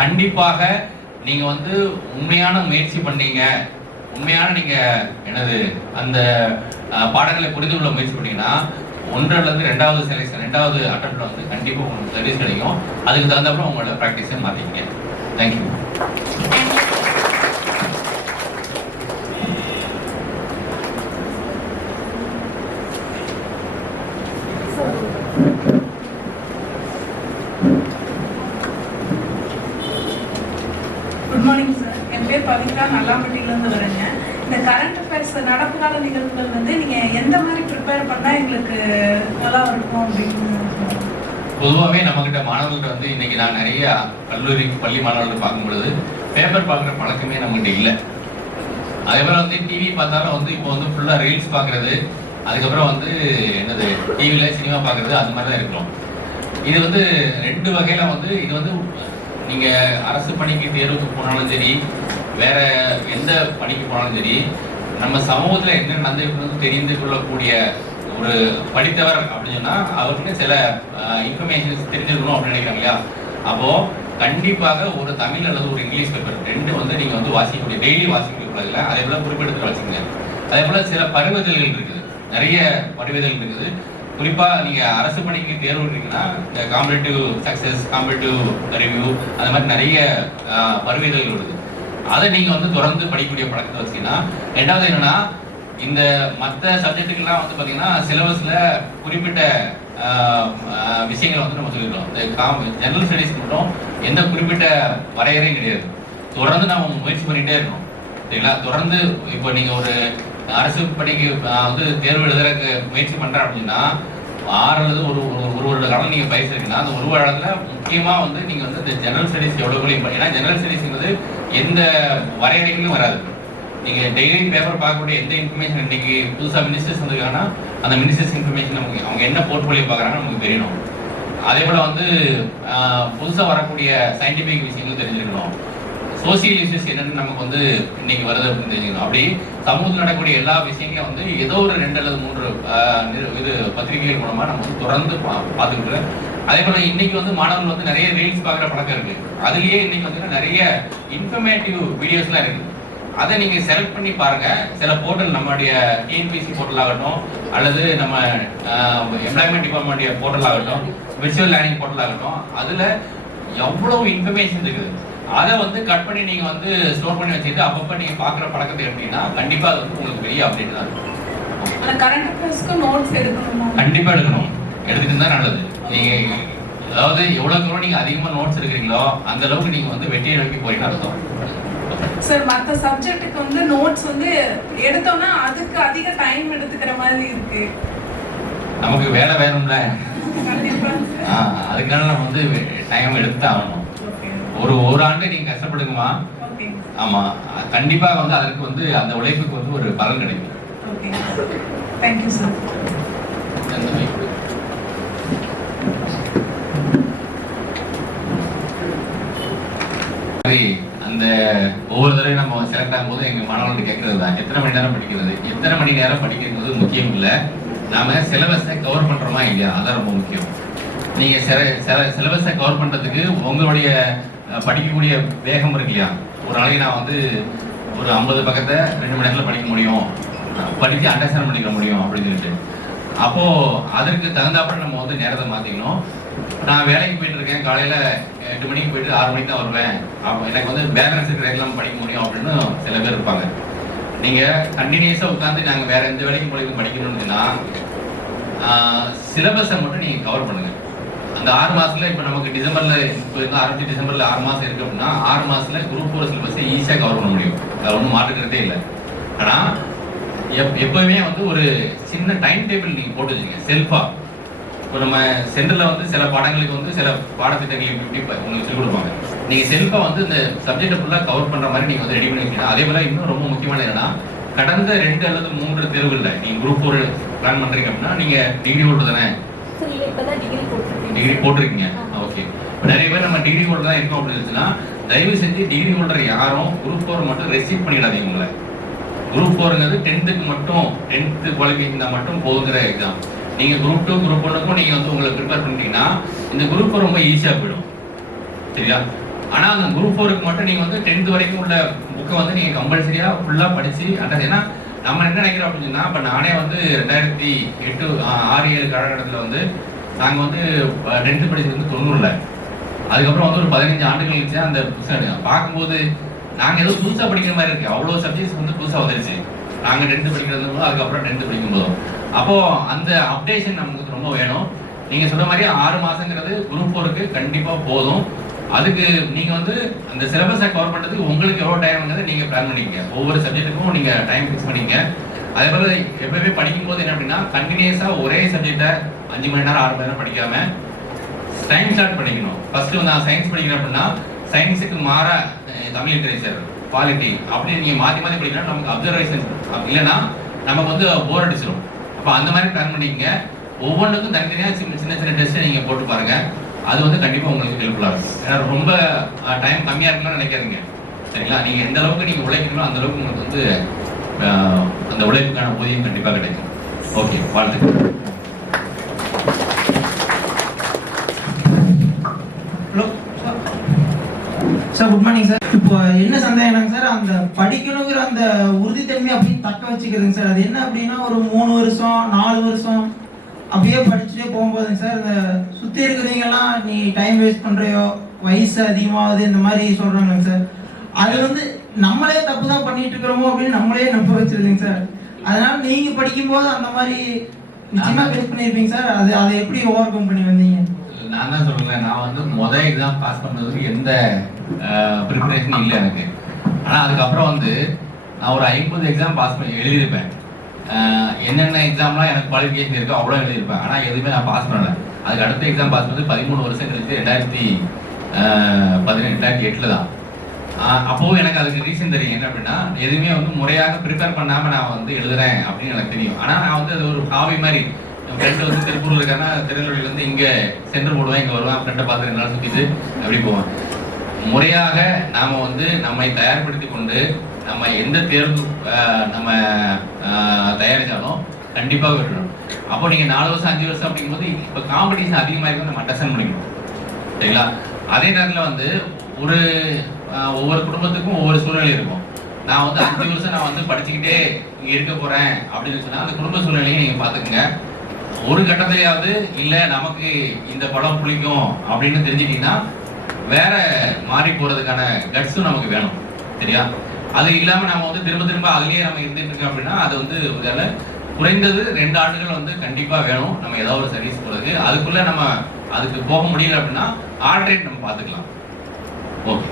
கண்டிப்பாக நீங்கள் வந்து உண்மையான முயற்சி பண்ணீங்க, உண்மையான நீங்கள் என்னது அந்த பாடங்களை புரிந்து கொள்ள முயற்சி பண்ணீங்கன்னா 1லேருந்து 2வது செலெக்ஷன் 2வது அட்டம்ப்ட்ல வந்து கண்டிப்பாக உங்களுக்கு சர்வீஸ் கிடைக்கும். அதுக்கு தகுந்தப்பறம் உங்களோட ப்ராக்டிஸை மாற்றிக்கங்க. தேங்க்யூ. Good morning sir. என் பேர் பவித்ரா, நல்லாம்பட்டியிலேருந்து வரேங்க. இந்த கரண்ட் அஃபேர்ஸ் நடப்பு கால நிகழ்வுகள் வந்து நீங்கள் எந்த மாதிரி ப்ரிப்பேர் பண்ணால் எங்களுக்கு நல்லா இருக்கும் அப்படின்னு? பொதுவாகவே நம்மகிட்ட மாணவர்கள்ட்ட வந்து இன்னைக்கு நான் நிறைய கல்லூரி பள்ளி மாணவர்கள் பார்க்கும் பொழுது பேப்பர் பார்க்குற பழக்கமே நம்மகிட்ட இல்லை. அதே போல் வந்து டிவி பார்த்தாலும் வந்து இப்போ வந்து ஃபுல்லாக ரீல்ஸ் பார்க்குறது, அதுக்கப்புறம் வந்து என்னது டிவியில் சினிமா பார்க்குறது, அது மாதிரி தான் இருக்கிறோம். இது வந்து 2 வகையில் வந்து இது வந்து நீங்கள் அரசு பணிக்கு தேர்வுக்கு போனாலும் சரி, வேற எந்த பணிக்கு போனாலும் சரி, நம்ம சமூகத்தில் என்ன நடந்துக்கிறது தெரிந்து கொள்ளக்கூடிய ஒரு படித்தவர் அப்படின்னு சொன்னால் அவருக்கு சில இன்ஃபர்மேஷன்ஸ் தெரிஞ்சிருக்கணும் அப்படின்னு நினைக்கிறாங்க இல்லையா? அப்போது கண்டிப்பாக ஒரு தமிழ் அல்லது ஒரு இங்கிலீஷ் பேப்பர் 2 வந்து நீங்கள் வந்து வாசிக்கக்கூடிய, டெய்லி வாசிக்கக்கூடாதுல, அதே போல் குறிப்பிடத்தில் வாசிக்கங்க. அதே போல் சில பருவதழ்கள் இருக்குது, நிறைய பருவதழ்கள் இருக்குது. குறிப்பாக நீங்கள் அரசு பணிக்கு தேர்வு இருக்கீங்கன்னா இந்த காம்படிட்டிவ் சக்ஸஸ், காம்படிட்டிவ் ரிவ்யூ, அந்த மாதிரி நிறைய பருவதழ்கள் இருக்குது. அதை நீங்கள் வந்து தொடர்ந்து படிக்கக்கூடிய பழக்கத்தை வச்சிங்கன்னா, 2வது என்னன்னா, இந்த மற்ற சப்ஜெக்ட்டுக்கெல்லாம் வந்து பார்த்தீங்கன்னா சிலபஸில் குறிப்பிட்ட விஷயங்களை வந்து நம்ம சொல்லிடுறோம். இந்த ஜெனரல் ஸ்டடீஸ்க்கு மட்டும் எந்த குறிப்பிட்ட வரையறையும் கிடையாது. தொடர்ந்து நம்ம முயற்சி பண்ணிகிட்டே இருக்கணும், சரிங்களா? தொடர்ந்து இப்போ நீங்கள் ஒரு அரசு பணிக்கு வந்து தேர்வு எழுதுறதுக்கு முயற்சி பண்ணுறேன் அப்படின்னா 6 அல்லது ஒரு வருட காலம் நீங்கள் பயிற்சி இருக்குன்னா அந்த 1 வருடத்தில் முக்கியமாக வந்து நீங்கள் வந்து இந்த ஜெனரல் ஸ்டடீஸ் எவ்வளோ, ஏன்னா ஜெனரல் ஸ்டடீஸ்ங்கிறது எந்த வரையறைகளும் வராது. நீங்கள் டெய்லி பேப்பர் பார்க்கக்கூடிய எந்த இன்ஃபர்மேஷன், இன்னைக்கு புதுசாக மினிஸ்டர்ஸ் வந்துருக்காங்கன்னா அந்த மினிஸ்டர்ஸ் இன்ஃபர்மேஷன் நமக்கு அவங்க என்ன போர்ட்ஃபோலியோ பார்க்குறாங்கன்னு நமக்கு தெரியணும். அதே போல் வந்து புதுசாக வரக்கூடிய சயின்டிஃபிக் விஷயங்களும் தெரிஞ்சுக்கணும். சோசியல் இஷ்யூஸ் என்னென்னு நமக்கு வந்து இன்னைக்கு வருது அப்படின்னு தெரிஞ்சுக்கணும். அப்படி சமூகத்தில் நடக்கக்கூடிய எல்லா விஷயங்களையும் வந்து ஏதோ ஒரு 2 அல்லது 3 இது பத்திரிகைகள் மூலமாக நம்ம வந்து தொடர்ந்து பார்த்துக்கிட்டு, அதே போல் இன்னைக்கு வந்து மாணவர்கள் வந்து நிறைய ரீல்ஸ் பார்க்குற பழக்கம் இருக்குது. அதுலேயே இன்னைக்கு வந்து நிறைய இன்ஃபர்மேட்டிவ் வீடியோஸ்லாம் இருக்குது. அதை நீங்கள் செலக்ட் பண்ணி பாருங்கள். சில போர்ட்டல், நம்மளுடைய டிஎன்பிசி போர்ட்டல் ஆகட்டும், அல்லது நம்ம எம்ப்ளாய்மெண்ட் டிபார்ட்மெண்ட் போர்ட்டல் ஆகட்டும், விர்ச்சுவல் லேர்னிங் போர்ட்டல் ஆகட்டும், அதில் எவ்வளோ இன்ஃபர்மேஷன் இருக்குது. அதை வந்து கட் பண்ணி நீங்கள் வந்து ஸ்டோர் பண்ணி வச்சுட்டு அப்பப்போ நீங்கள் பார்க்குற பழக்கத்தை எப்படின்னா கண்டிப்பாக அது வந்து உங்களுக்கு பெரிய அப்டேட் தான் இருக்கும். கரண்ட் அஃபேர்ஸ்க்கு நோட்ஸ் எடுக்கணுமா? கண்டிப்பாக எடுக்கணும், எடுத்துட்டு தான் நல்லது. நீங்கள் அதாவது எவ்வளோ தூரம் நீங்கள் அதிகமாக நோட்ஸ் எடுக்கிறீங்களோ அந்த அளவுக்கு நீங்கள் வந்து வெற்றியை நோக்கி போறீங்கன்னு அர்த்தம். சார், மற்ற சப்ஜெக்ட்டுக்கு வந்து நோட்ஸ் வந்து எடுத்தோம்னா அதுக்கு அதிக டைம் எடுத்துக்கிற மாதிரி இருக்கு. நமக்கு வேலை வேணும்ல, அதுக்கான நம்ம வந்து டைம் எடுத்து ஆகணும். ஒரு ஆண்டு நீங்க கஷ்டப்படுங்கம்மா. ஆமா, கண்டிப்பா வந்து அதற்கு வந்து அந்த உழைப்புக்கு வந்து ஒரு பலன் கிடைக்கும். Thank you sir. அந்த ஒவ்வொரு தடவையும் நம்ம செலக்ட் ஆகும்போது எங்க மாணவர்கள் கேட்கறது தான், எத்தனை மணி நேரம் படிக்கிறது. எத்தனை மணி நேரம் படிக்கிறது முக்கியம் இல்லை, நாம சிலபஸை கவர் பண்றோமா இல்லையா, அதான் ரொம்ப முக்கியம். நீங்க சிலபஸை கவர் பண்றதுக்கு உங்களுடைய படிக்கக்கூடிய வேகம் இருக்கு இல்லையா. ஒரு நாளைக்கு நான் வந்து ஒரு 50 பக்கத்தை 2 மணி நேரத்தில் படிக்க முடியும், படித்து அண்டர்ஸ்டாண்ட் பண்ணிக்க முடியும் அப்படின்னு சொல்லிட்டு, அப்போ அதற்கு தகுந்தாப்புல நம்ம வந்து நேரத்தை மாற்றிக்கணும். நான் வேலைக்கு போயிட்டு இருக்கேன், காலையில் 8 மணிக்கு போயிட்டு 6 மணிக்கு தான் வருவேன், அப்போ எனக்கு வந்து பேலன்ஸ் இருக்கிற படிக்க முடியும் அப்படின்னு சில பேர் இருப்பாங்க. நீங்கள் கண்டினியூஸாக உட்காந்து நாங்கள் வேற எந்த வேலைக்கு மூலியமாக படிக்கணும்னு சொன்னால் சிலபஸை மட்டும் நீங்கள் கவர் பண்ணுங்கள். அந்த 6 மாசத்துல இப்போ நமக்கு டிசம்பர்ல இப்போ இருந்து ஆரம்பிச்சு டிசம்பர்ல 6 மாசம் இருக்கு அப்படின்னா 6 மாசத்துல குரூப் 4 சிலபஸை ஈஸியாக கவர் பண்ண முடியும். அது ஒன்றும் மாற்றுக்கிறதே இல்லை. ஆனா எப்பவுமே வந்து ஒரு சின்ன டைம் டேபிள் நீங்க போட்டு வச்சுங்க செல்ஃபா. இப்போ நம்ம சென்டர்ல வந்து சில பாடங்களுக்கு வந்து சில பாடத்திட்டங்கள் இப்படி உங்களுக்கு சொல்லிக் கொடுப்பாங்க. நீங்க செல்ஃபா வந்து இந்த சப்ஜெக்டை ஃபுல்லாக கவர் பண்ற மாதிரி நீங்க வந்து ரெடி பண்ணி வச்சுக்கணும். அதே போல இன்னும் ரொம்ப முக்கியமான என்னன்னா கடந்த 2 அல்லது 3 தேர்வுல நீங்க குரூப் 4 பிளான் பண்றீங்க அப்படின்னா நீங்க டிகிரி ஹோல்டர் தானே? டிகிரி போட்டிருக்கீங்க. ஓகே. இப்போ நிறைய பேர் நம்ம டிகிரி ஹோல்டர் தான் இருக்கோம் அப்படின்னு இருந்துச்சுன்னா தயவு செஞ்சு டிகிரி ஹோல்டர் யாரும் குரூப் 4 மட்டும் ரெஸ்ட்ரிக்ட் பண்ணிடாதீங்க. உங்களை குரூப் 4ங்கிறது 10th மட்டும் 10th குவாலிஃபிகேஷன் தான் மட்டும் போகுங்கிற எக்ஸாம். நீங்க குரூப் 2 குரூப் 1க்கும் நீங்க வந்து உங்களை ப்ரிப்பேர் பண்ணிட்டீங்கன்னா இந்த குரூப் 4 ரொம்ப ஈஸியா போயிடும். சரியா? ஆனா அந்த குரூப் 4க்கு மட்டும் நீங்க வந்து 10th வரைக்கும் உள்ள புக்கை வந்து நீங்க கம்பல்சரியா ஃபுல்லா படிச்சு ஏன்னா நம்ம என்ன நினைக்கிறோம் அப்படின்னு சொன்னா இப்ப நானே வந்து 2008 6-7 காலகட்டத்தில் வந்து நாங்க வந்து 10th படிச்சது வந்து 90ல. அதுக்கப்புறம் வந்து ஒரு 15 ஆண்டுகள் கழிச்சு அந்த புத்தகம் பார்க்கும்போது நாங்க ஏதோ புதுசா படிக்கிற மாதிரி இருக்கு. அவ்வளவு சப்ஜெக்ட்ஸ் வந்து புதுசா வந்துருச்சு. நாங்க 10th படிக்கிறது அதுக்கப்புறம் 10th படிக்கும் போதும் அப்போ அந்த அப்டேஷன் நமக்கு ரொம்ப வேணும். நீங்க சொல்ற மாதிரி 6 மாசங்கிறது குரூப் 4க்கு கண்டிப்பா போதும். அதுக்கு நீங்க வந்து அந்த சிலபஸை கவர் பண்றதுக்கு உங்களுக்கு எவ்வளவு டைம்ங்கிறத நீங்க பிளான் பண்ணிக்கங்க. ஒவ்வொரு சப்ஜெக்ட்டுக்கும் நீங்க டைம் ஃபிக்ஸ் பண்ணிக்கங்க. அதே போல எப்பவுமே படிக்கும் போது என்ன அப்படின்னா கண்டினியூஸா ஒரே சப்ஜெக்டை 5 மணி நேரம் 6 மணி நேரம் படிக்காம டைம் ஸ்டார்ட் பண்ணிக்கணும். ஃபர்ஸ்ட் நான் சயின்ஸ் படிக்கிறேன் அப்படின்னா சயின்ஸுக்கு மாற தமிழ் லிட்டரேச்சர் குவாலிட்டி அப்படி நீங்க மாத்தி மாத்தி படிக்கணும். நமக்கு அப்சர்வேஷன் இல்லைன்னா நமக்கு வந்து போர் அடிச்சிடும். அப்போ அந்த மாதிரி பிளான் பண்ணிக்கங்க. ஒவ்வொன்றுக்கும் தனித்தனியாக சின்ன சின்ன டெஸ்ட்டை நீங்க போட்டு பாருங்க. அது வந்து கண்டிப்பா உங்களுக்கு ஹெல்ப்ஃபுல்லா இருக்கும். ஏன்னா ரொம்ப டைம் கம்மியா இருக்குன்னு நினைக்காதீங்க. சரிங்களா? நீங்க எந்த அளவுக்கு நீங்க உழைக்கணுமோ அந்த அளவுக்கு உங்களுக்கு வந்து அந்த உழைப்புக்கான ஊதியம் கண்டிப்பா கிடைக்கும். ஓகே, வாழ்த்துக்கள். Hello sir, good morning sir. இப்போ என்ன சந்தேகம்னாங்க சார், அந்த படிக்கணுங்கிற அந்த உறுதித்தன்மை அப்படி தக்க வச்சுக்கிறதுங்க சார். அது என்ன அப்படின்னா ஒரு 3 வருஷம் 4 வருஷம் அப்படியே படிச்சுட்டே போகும்போதுங்க சார் இந்த சுற்றி இருக்கிறவங்கெல்லாம் நீ டைம் வேஸ்ட் பண்ணுறியோ வயசு அதிகமாகுது இந்த மாதிரி சொல்கிறாங்க சார். அது வந்து நம்மளே தப்பு தான் பண்ணிட்டு இருக்கிறோமோ அப்படின்னு நம்மளே நம்ப வச்சிருந்தீங்க சார். அதனால நீங்கள் படிக்கும்போது அந்த மாதிரி நிச்சயமாக ஃபேஸ் பண்ணியிருப்பீங்க சார். அதை எப்படி ஓவர் கம் பண்ணி வந்தீங்க? நான் தான் சொல்றேன், நான் வந்து முதல் எக்ஸாம் பாஸ் பண்ணதுக்கு எந்த ப்ரிப்பரேஷனும் இல்லை எனக்கு. ஆனால் அதுக்கப்புறம் வந்து நான் ஒரு 50 எக்ஸாம் பாஸ் பண்ணி எழுதியிருப்பேன். என்னென்ன எக்ஸாம்லாம் எனக்கு குவாலிஃபிகேஷன் இருக்கோ அவ்வளோ எழுதியிருப்பேன். ஆனால் எதுவுமே நான் பாஸ் பண்ணலை. அதுக்கு அடுத்த எக்ஸாம் பாஸ் பண்ணது 13 வருஷம் கழிச்சு 2008 தான். அப்போது எனக்கு அதுக்கு ரீசன் தெரியும். என்ன அப்படின்னா எதுவுமே வந்து முறையாக ப்ரிப்பேர் பண்ணாமல் நான் வந்து எழுதுறேன் அப்படின்னு எனக்கு தெரியும். ஆனால் நான் வந்து அது ஒரு ஹாபி மாதிரி. என் ஃப்ரெண்டு வந்து திருப்பூரில் இருக்காருன்னா திருநெல்வேலியிலேருந்து இங்கே சென்டர் போடுவேன், இங்கே வருவேன், ஃப்ரெண்டை பார்த்து 2 நாள் சுற்றிட்டு அப்படி போவேன். முறையாக நாம் வந்து நம்மை தயார்படுத்தி கொண்டு நம்ம எந்த தேர்வு நம்ம தயாரித்தாலும் கண்டிப்பாக விடணும். அப்போ நீங்கள் 4 வருஷம் 5 வருஷம் அப்படிங்கும்போது இப்போ காம்படிஷன் அதிகமாக இருக்கும், நம்ம அண்டர்ஸ்டாண்ட் பண்ணிக்கணும். சரிங்களா? அதே நேரத்தில் வந்து ஒவ்வொரு குடும்பத்துக்கும் ஒவ்வொரு சூழ்நிலை இருக்கும். நான் வந்து 5 வருஷம் நான் வந்து படிச்சுக்கிட்டே இங்கே இருக்க போகிறேன் அப்படின்னு சொன்னால் அந்த குடும்ப சூழ்நிலையை நீங்கள் பார்த்துக்குங்க. ஒரு கட்டத்திலேயாவது இல்லை நமக்கு இந்த படம் பிடிக்கும் அப்படின்னு தெரிஞ்சுக்கிட்டீங்கன்னா வேற மாறி போகிறதுக்கான கட்ஸும் நமக்கு வேணும். சரியா? அது இல்லாமல் நம்ம வந்து திரும்ப திரும்ப அதுலேயே நம்ம இருந்துட்டு இருக்கோம் அப்படின்னா அது வந்து குறைந்தது 2 ஆண்டுகள் வந்து கண்டிப்பாக வேணும் நம்ம ஏதாவது ஒரு சர்வீஸ் போகிறதுக்கு. அதுக்குள்ளே நம்ம அதுக்கு போக முடியல அப்படின்னா ஆல்டர்னேட் நம்ம பார்த்துக்கலாம். ஓகே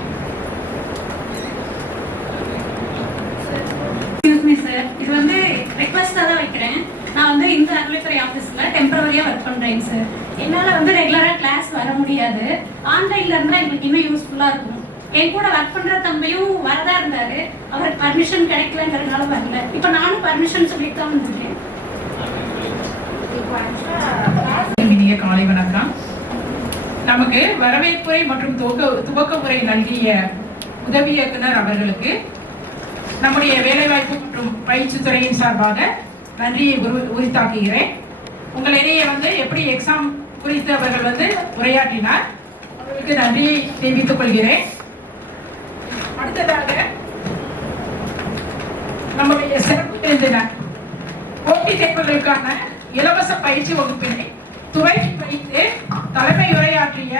சார், இது வந்து ரெக்வஸ்டாக தான் வைக்கிறேன். நான் வந்து இந்த அறநிலைத்துறை ஆஃபீஸில் டெம்பரவரியாக ஒர்க் பண்ணுறேங்க சார். என்னால் வந்து ரெகுலராக கிளாஸ் வர முடியாது. ஆன்லைனில் இருந்தால் எங்களுக்கு இன்னும் யூஸ்ஃபுல்லாக இருக்கும். என் கூட ஒர்க் பண்ணுற தம்பியும் வரதா இருந்தார். அவருக்கு பர்மிஷன் கிடைக்கலங்கிறதுனால வரல. இப்போ நானும் பர்மிஷன் சொல்லிட்டு தான் வந்துருக்கேன். இனிய காலை வணக்கம். நமக்கு வரவேற்புரை மற்றும் துவக்க உரை நல்கிய உதவி இயக்குனர் அவர்களுக்கு நம்முடைய வேலைவாய்ப்பு மற்றும் பயிற்சி துறையின் சார்பாக நன்றியை உரித்தாக்குகிறேன். உங்களிடையே வந்து எப்படி எக்ஸாம் குறித்து அவர்கள் வந்து உரையாற்றினார், அவர்களுக்கு நன்றியை தெரிவித்துக் கொள்கிறேன். அடுத்ததாக நம்முடைய சிறப்பு விருந்தினர் போட்டித் தேர்வுகளுக்கான இலவச பயிற்சி வகுப்பினை துவக்கி வைத்து தலைமை உரையாற்றிய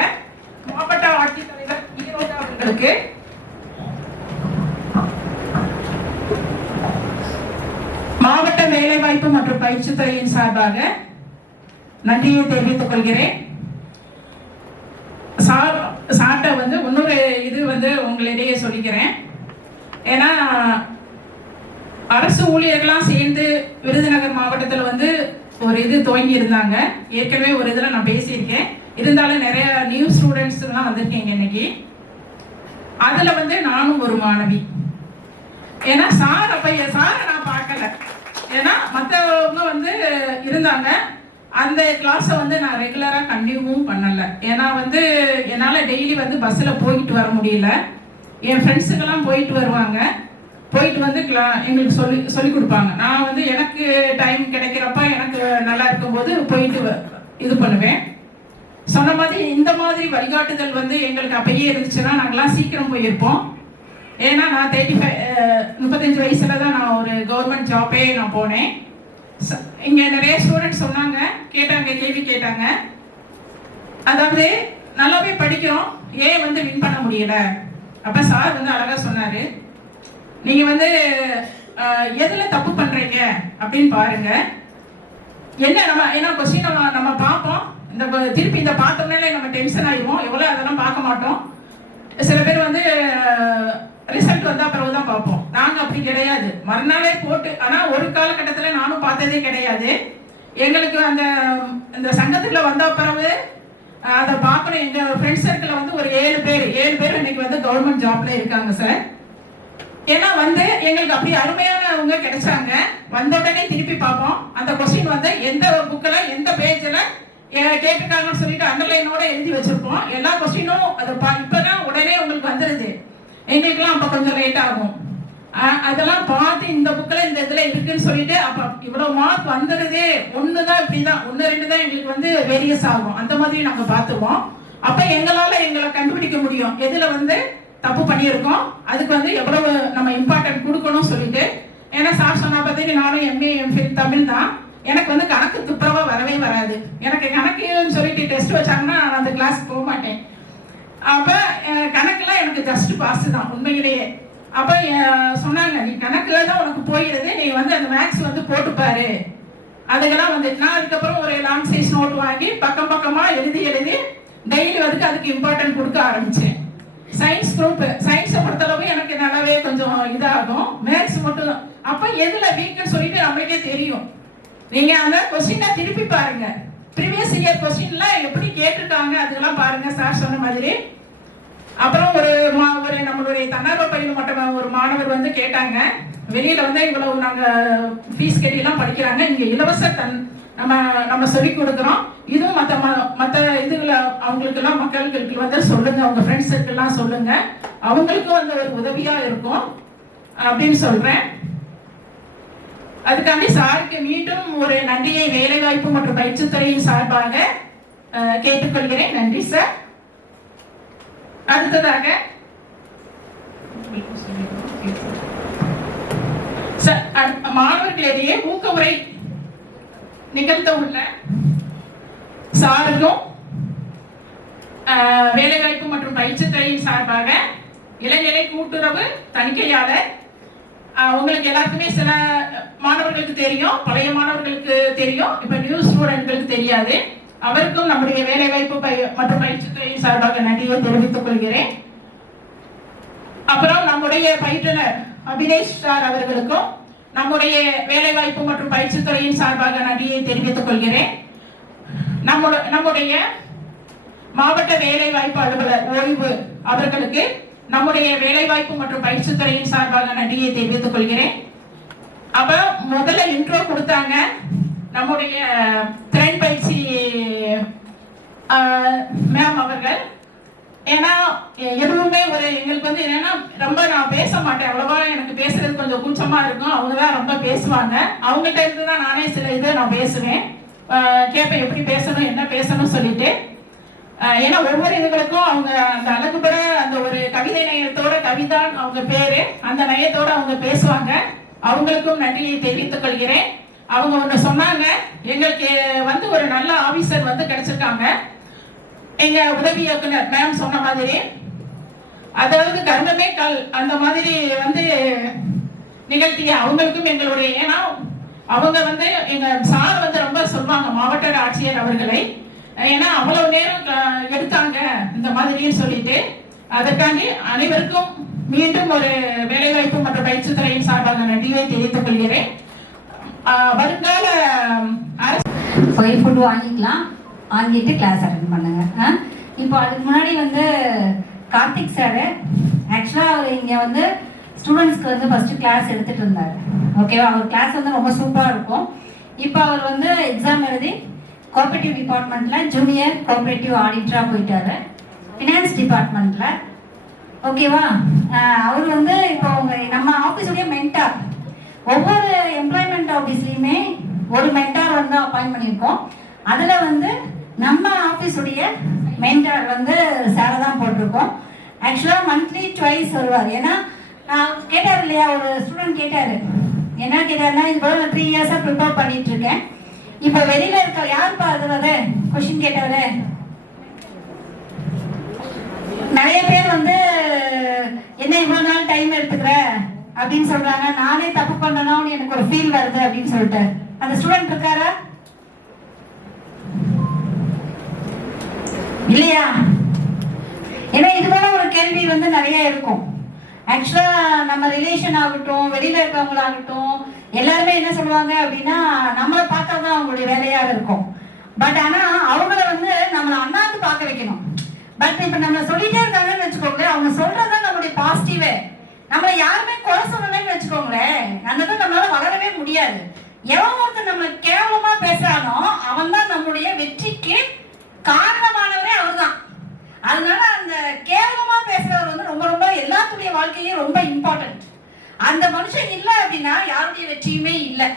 மாவட்ட ஆட்சித்தலைவர் ஈரோடு அவர்களுக்கு மாவட்ட வேலைவாய்ப்பு மற்றும் பயிற்சி துறையின் சார்பாக நன்றியை தெரிவித்துக் கொள்கிறேன். சொல்லிக்கிறேன். ஏன்னா அரசு ஊழியர்கள்லாம் சேர்ந்து விருதுநகர் மாவட்டத்தில் வந்து ஒரு இது துவங்கி இருந்தாங்க. ஏற்கனவே ஒரு இதில் நான் பேசியிருக்கேன். இருந்தாலும் நிறைய நியூ ஸ்டூடெண்ட்ஸ்லாம் வந்திருக்கீங்க இன்னைக்கு. அதில் வந்து நானும் ஒரு மாணவி. ஏன்னா சாரை நான் பார்க்கல. ஏன்னா மற்றவங்க வந்து இருந்தாங்க. அந்த கிளாஸை வந்து நான் ரெகுலராக கண்டினியூவும் பண்ணலை. ஏன்னா வந்து என்னால் டெய்லி வந்து பஸ்ஸில் போயிட்டு வர முடியல. என் ஃப்ரெண்ட்ஸுக்கெல்லாம் போயிட்டு வருவாங்க. போயிட்டு வந்து எங்களுக்கு சொல்லி கொடுப்பாங்க. நான் வந்து எனக்கு டைம் கிடைக்கிறப்ப எனக்கு நல்லா இருக்கும்போது போயிட்டு இது பண்ணுவேன். சொன்ன மாதிரி இந்த மாதிரி வழிகாட்டுதல் வந்து எங்களுக்கு அப்பயே இருந்துச்சுன்னா நாங்கள்லாம் சீக்கிரம் போயிருப்போம். ஏன்னா நான் 35 வயசுல தான் நான் ஒரு கவர்மெண்ட் ஜாப்பே நான் போனேன். இங்கே நிறைய ஸ்டூடெண்ட்ஸ் சொன்னாங்க, கேள்வி கேட்டாங்க. அதாவது நல்லாவே படிக்கிறோம், ஏன் வந்து வின் பண்ண முடியல? அப்போ சார் வந்து அழகாக சொன்னார், நீங்கள் வந்து எதில் தப்பு பண்ணுறீங்க அப்படின்னு பாருங்க. ஏன்னா கொஸ்டின் நம்ம பார்ப்போம், திருப்பி இதை பார்த்தோம்னாலே நம்ம டென்ஷன் ஆகிடுவோம். எவ்வளோ அதெல்லாம் பார்க்க மாட்டோம். சில பேர் வந்து ரிசல்ட் வந்து அப்புறம் தான் பார்ப்போம். நாங்கள் அப்படி கிடையாது, மறுநாளே போட்டு. ஆனால் ஒரு காலகட்டத்தில் நானும் பார்த்ததே கிடையாது. எங்களுக்கு அந்த சங்கத்துக்குள்ள வந்த பிறகு அதை பார்க்கணும். எங்கள் ஃப்ரெண்ட்ஸ் சர்க்கிளில் வந்து ஒரு 7 பேர் இன்னைக்கு வந்து கவர்மெண்ட் ஜாப்ல இருக்காங்க சார். ஏன்னா வந்து எங்களுக்கு அப்படி அருமையானவங்க கிடைச்சாங்க. வந்த உடனே திருப்பி பார்ப்போம். அந்த கொஸ்டின் வந்து எந்த புக்கில் எந்த பேஜில் கேட்டிருக்காங்கன்னு சொல்லிட்டு அண்டர்லைனோட எழுதி வச்சிருப்போம். எல்லா கொஸ்டினும் அது இப்பதான் உடனே உங்களுக்கு வந்துடுது. எங்களுக்குலாம் அப்போ கொஞ்சம் லேட் ஆகும். அதெல்லாம் பார்த்து இந்த புக்கில் இந்த இதில் இருக்குன்னு சொல்லிட்டு அப்போ இவ்வளோ மார்க் வந்துடுது. ஒன்று தான் இப்படி தான், 1-2 தான் எங்களுக்கு வந்து வேரியஸ் ஆகும். அந்த மாதிரி நாங்கள் பார்த்துருவோம். அப்போ எங்களை கண்டுபிடிக்க முடியும் எதில் வந்து தப்பு பண்ணியிருக்கோம், அதுக்கு வந்து எவ்வளவு நம்ம இம்பார்ட்டன்ட் கொடுக்கணும் சொல்லிட்டு. ஏன்னா சார் சொன்னா பார்த்தீங்கன்னா நானும் MA MPhil தமிழ் தான். எனக்கு வந்து கணக்கு துப்புரவா வரவே வராது. எனக்கு கணக்குன்னு சொல்லிட்டு டெஸ்ட் வச்சாங்கன்னா நான் அந்த கிளாஸ் போக மாட்டேன். அப்போ கணக்குலாம் எனக்கு ஜஸ்ட் பாஸ் தான் உண்மையிலேயே. அப்போ சொன்னாங்க, நீ கணக்குல தான் உனக்கு போயிடுது, நீ வந்து அந்த மேக்ஸ் வந்து போட்டுப்பாரு. அதுக்கெல்லாம் வந்து நான் அதுக்கப்புறம் ஒரு லாங் சைஸ் நோட் வாங்கி பக்கமாக எழுதி டெய்லி வந்து அதுக்கு இம்பார்ட்டன்ட் கொடுக்க ஆரம்பிச்சேன். சயின்ஸ் குரூப், சயின்ஸை பொறுத்தளவு எனக்கு நல்லாவே கொஞ்சம் இதாகும். மேக்ஸ் மட்டும் அப்போ எதில் வீக்குன்னு சொல்லிட்டு நம்மளுக்கே தெரியும். நீங்கள் அந்த கொஸ்டினை திருப்பி பாருங்க, ப்ரீவியஸ் இயர் கொஸ்டின்லாம் எப்படி கேட்டிருக்காங்க அதுக்கெல்லாம் பாருங்க சார் சொன்ன மாதிரி. அப்புறம் ஒரு நம்மளுடைய தன்னார்வ பயிர் மட்டும் ஒரு மாணவர் வந்து கேட்டாங்க, வெளியில வந்து இவ்வளவு நாங்கள் ஃபீஸ் கட்டிலாம் படிக்கிறாங்க, இங்கே இலவச நம்ம சொல்லி கொடுக்குறோம். இதுவும் மற்ற இதுல அவங்களுக்கெல்லாம் மக்களுக்கு வந்து சொல்லுங்க, அவங்க ஃப்ரெண்ட்ஸுக்கெல்லாம் சொல்லுங்க, அவங்களுக்கும் வந்து ஒரு உதவியா இருக்கும் அப்படின்னு சொல்றேன். அதுக்காண்டி சாருக்கு மீண்டும் ஒரு நன்றியை வேலைவாய்ப்பு மற்றும் பயிற்சித்துறையின் சார்பாக கேட்டுக்கொள்கிறேன். நன்றி சார். அடுத்ததாக மாணவர்களிடையே ஊக்க உரை நிகழ்த்த உள்ள சாருக்கும் வேலைவாய்ப்பு மற்றும் பயிற்சித்துறையின் சார்பாக இளநிலை கூட்டுறவு தணிக்கையாளர், உங்களுக்கு எல்லாருக்குமே சில மாணவர்களுக்கு தெரியும், பழைய மாணவர்களுக்கு தெரியும், இப்ப நியூ ஸ்டூடெண்ட்களுக்கு தெரியாது. அவருக்கும் நம்முடைய வேலைவாய்ப்பு மற்றும் பயிற்சித்துறையின் சார்பாக நன்றியை தெரிவித்துக் கொள்கிறேன். அப்புறம் நம்முடைய பயிற்றுனர் அபினேஷ் சார் அவர்களுக்கும் நம்முடைய வேலைவாய்ப்பு மற்றும் பயிற்சித்துறையின் சார்பாக நன்றியை தெரிவித்துக் கொள்கிறேன். நம்முடைய மாவட்ட வேலைவாய்ப்பு அலுவலர் ஓய்வு அவர்களுக்கு நம்முடைய வேலைவாய்ப்பு மற்றும் பயிற்சித்துறையின் சார்பாக நன்றியை தெரிவித்துக் கொள்கிறேன். அப்ப முதல்ல இன்ட்ரோ கொடுத்தாங்க நம்முடைய திறன் பயிற்சி மேம் அவர்கள். ஏன்னா எதுவுமே எங்களுக்கு வந்து என்னன்னா ரொம்ப நான் பேச மாட்டேன், அவ்வளவா எனக்கு பேசுறது கொஞ்சம் கூச்சமா இருக்கும். அவங்க தான் ரொம்ப பேசுவாங்க. அவங்ககிட்ட இருந்து தான் நானே சில இதை நான் பேசுவேன், கேட்பேன் எப்படி பேசணும் என்ன பேசணும் சொல்லிட்டு. ஏன்னா ஒவ்வொரு இதுகளுக்கும் அவங்க அந்த அழகுபட அந்த ஒரு கவிதை நயத்தோட, கவிதான் அவங்க பேரு, அந்த நயத்தோட அவங்க பேசுவாங்க. அவங்களுக்கும் நன்றியை தெரிவித்துக் கொள்கிறேன். அவங்க ஒன்று சொன்னாங்க, எங்களுக்கு வந்து ஒரு நல்ல ஆபீசர் வந்து கிடைச்சிருக்காங்க. எங்க உதவி இயக்குனர் மேம் சொன்ன மாதிரி, அதாவது கர்மமே கல் அந்த மாதிரி வந்து நிகழ்த்திய அவங்களுக்கும் எங்களுடைய, ஏன்னா அவங்க வந்து எங்க சார் வந்து ரொம்ப சொல்லுவாங்க மாவட்ட ஆட்சியர் அவர்களை, ஏன்னா அவ்வளவு நேரம் எடுத்தாங்க இந்த மாதிரின்னு சொல்லிட்டு. அதற்காண்டி அனைவருக்கும் மீண்டும் ஒரு வேலைவாய்ப்பு மற்றும் பயிற்சி துறையின் சார்பாக நன்றியை தெரிவித்துக் கொள்கிறேன். வருங்கால போய் ஃபுட் வாங்கிட்டு கிளாஸ் அட்டன் பண்ணுங்க. இப்போ அதுக்கு முன்னாடி வந்து கார்த்திக் சார் ஆக்சுவலாக அவர் இங்கே வந்து ஸ்டூடெண்ட்ஸ்க்கு வந்து ஃபஸ்ட்டு கிளாஸ் எடுத்துகிட்டு இருந்தார். ஓகேவா, அவர் கிளாஸ் வந்து ரொம்ப சூப்பராக இருக்கும். இப்போ அவர் வந்து எக்ஸாம் எழுதி கோஆப்ரேட்டிவ் டிபார்ட்மெண்ட்டில் ஜூனியர் கோஆப்ரேட்டிவ் ஆடிட்டராக போயிட்டாரு, ஃபினான்ஸ் டிபார்ட்மெண்ட்டில். ஓகேவா, அவர் வந்து இப்போ நம்ம ஆஃபீஸுடைய மென்டார். ஒவ்வொரு எம்ப்ளாய்மெண்ட் ஆஃபீஸ்லேயுமே ஒரு மென்டார் வந்து அப்பாயின்ட் பண்ணியிருக்கோம். அதில் வந்து நம்ம ஆஃபீஸுடைய மென்டார் வந்து சாரை தான் போட்டிருக்கோம். ஆக்சுவலாக மந்த்லி ட்வைஸ் வருவார். ஏன்னா கேட்டார் இல்லையா, ஒரு ஸ்டூடெண்ட் கேட்டார், என்ன கேட்டாருன்னா, இது போல நான் 3 இயர்ஸாக ப்ரிப்பேர் பண்ணிட்டு இருக்கேன். இப்போ வெளியில் இருக்க யாருப்பா அது கொஸ்டின் கேட்டவர்? நிறைய பேர் வந்து என்ன இவ்வளோ நாள் டைம் எடுத்துக்கிற அப்படின்னு சொல்றாங்க. நானே தப்பு பண்ணணும்னு எனக்கு ஒரு ஃபீல் வருது அப்படின்னு சொல்லிட்டு அந்த ஸ்டூடெண்ட் இருக்காரா இல்லையா? ஏன்னா இது போல ஒரு கேள்வி வந்து நிறைய இருக்கும். ஆக்சுவலா நம்ம ரிலேஷன் ஆகட்டும், வெளியில இருக்கவங்களாகட்டும், எல்லாருமே என்ன சொல்லுவாங்க அப்படின்னா, நம்மளை பார்த்தாதான் அவங்களுடைய வேலையாக இருக்கும். பட் ஆனா அவங்கள வந்து நம்மளை அண்ணாந்து பார்க்க வைக்கணும். பட் இப்ப நம்ம சொல்லிட்டே இருக்காங்கன்னு வச்சுக்கோங்களேன், அவங்க சொல்றதுதான் நம்மளுடைய பாசிட்டிவே. நம்மளை யாருமே குறை சொல்லலைன்னு வச்சுக்கோங்களேன், அந்த நம்மளால வளரவே முடியாது. எவன் ஒருத்தர் நம்ம கேவலமா பேசுறானோ அவன் தான் நம்மளுடைய வெற்றிக்கு காரணமானவரே அவர் தான். அதனால அந்த கேவலமா பேசுறவர் வந்து ரொம்ப ரொம்ப எல்லாத்துடைய வாழ்க்கையும் ரொம்ப இம்பார்ட்டன்ட். அந்த மனுஷன் இல்லை அப்படின்னா யாருடைய வெற்றியுமே இல்லை.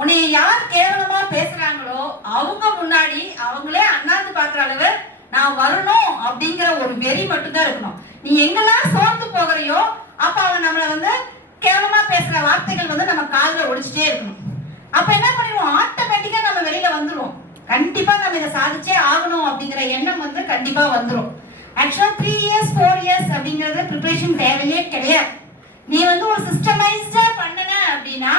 உன்னை யார் கேவலமா பேசுறாங்களோ அவங்க முன்னாடி அவங்களே அண்ணாந்து பாக்குற அளவு நான் வரணும் அப்படிங்கிற ஒரு வெறி மட்டும்தான் இருக்கணும். நீ எங்கெல்லாம் சோர்ந்து போகிறையோ அப்ப அவன் நம்மளை வந்து கேவலமா பேசுற வார்த்தைகள் வந்து நம்ம காதுல ஒடிச்சுட்டே இருக்கணும். அப்ப என்ன பண்ணிடுவோம், ஆட்டோமேட்டிக்கா நம்ம வெளியில வந்துடும். கண்டிப்பா நம்ம இதை சாதிச்சே ஆகணும் அப்படிங்கிற எண்ணம் வந்து கண்டிப்பா வந்துடும். ஆக்சுவலா 3 இயர்ஸ் 4 இயர்ஸ் அப்படிங்கிறது ப்ரிப்பரேஷன் தேவையே கிடையாது. நீ வந்து ஒரு சிஸ்டமைஸ்டா பண்ணன அப்படின்னா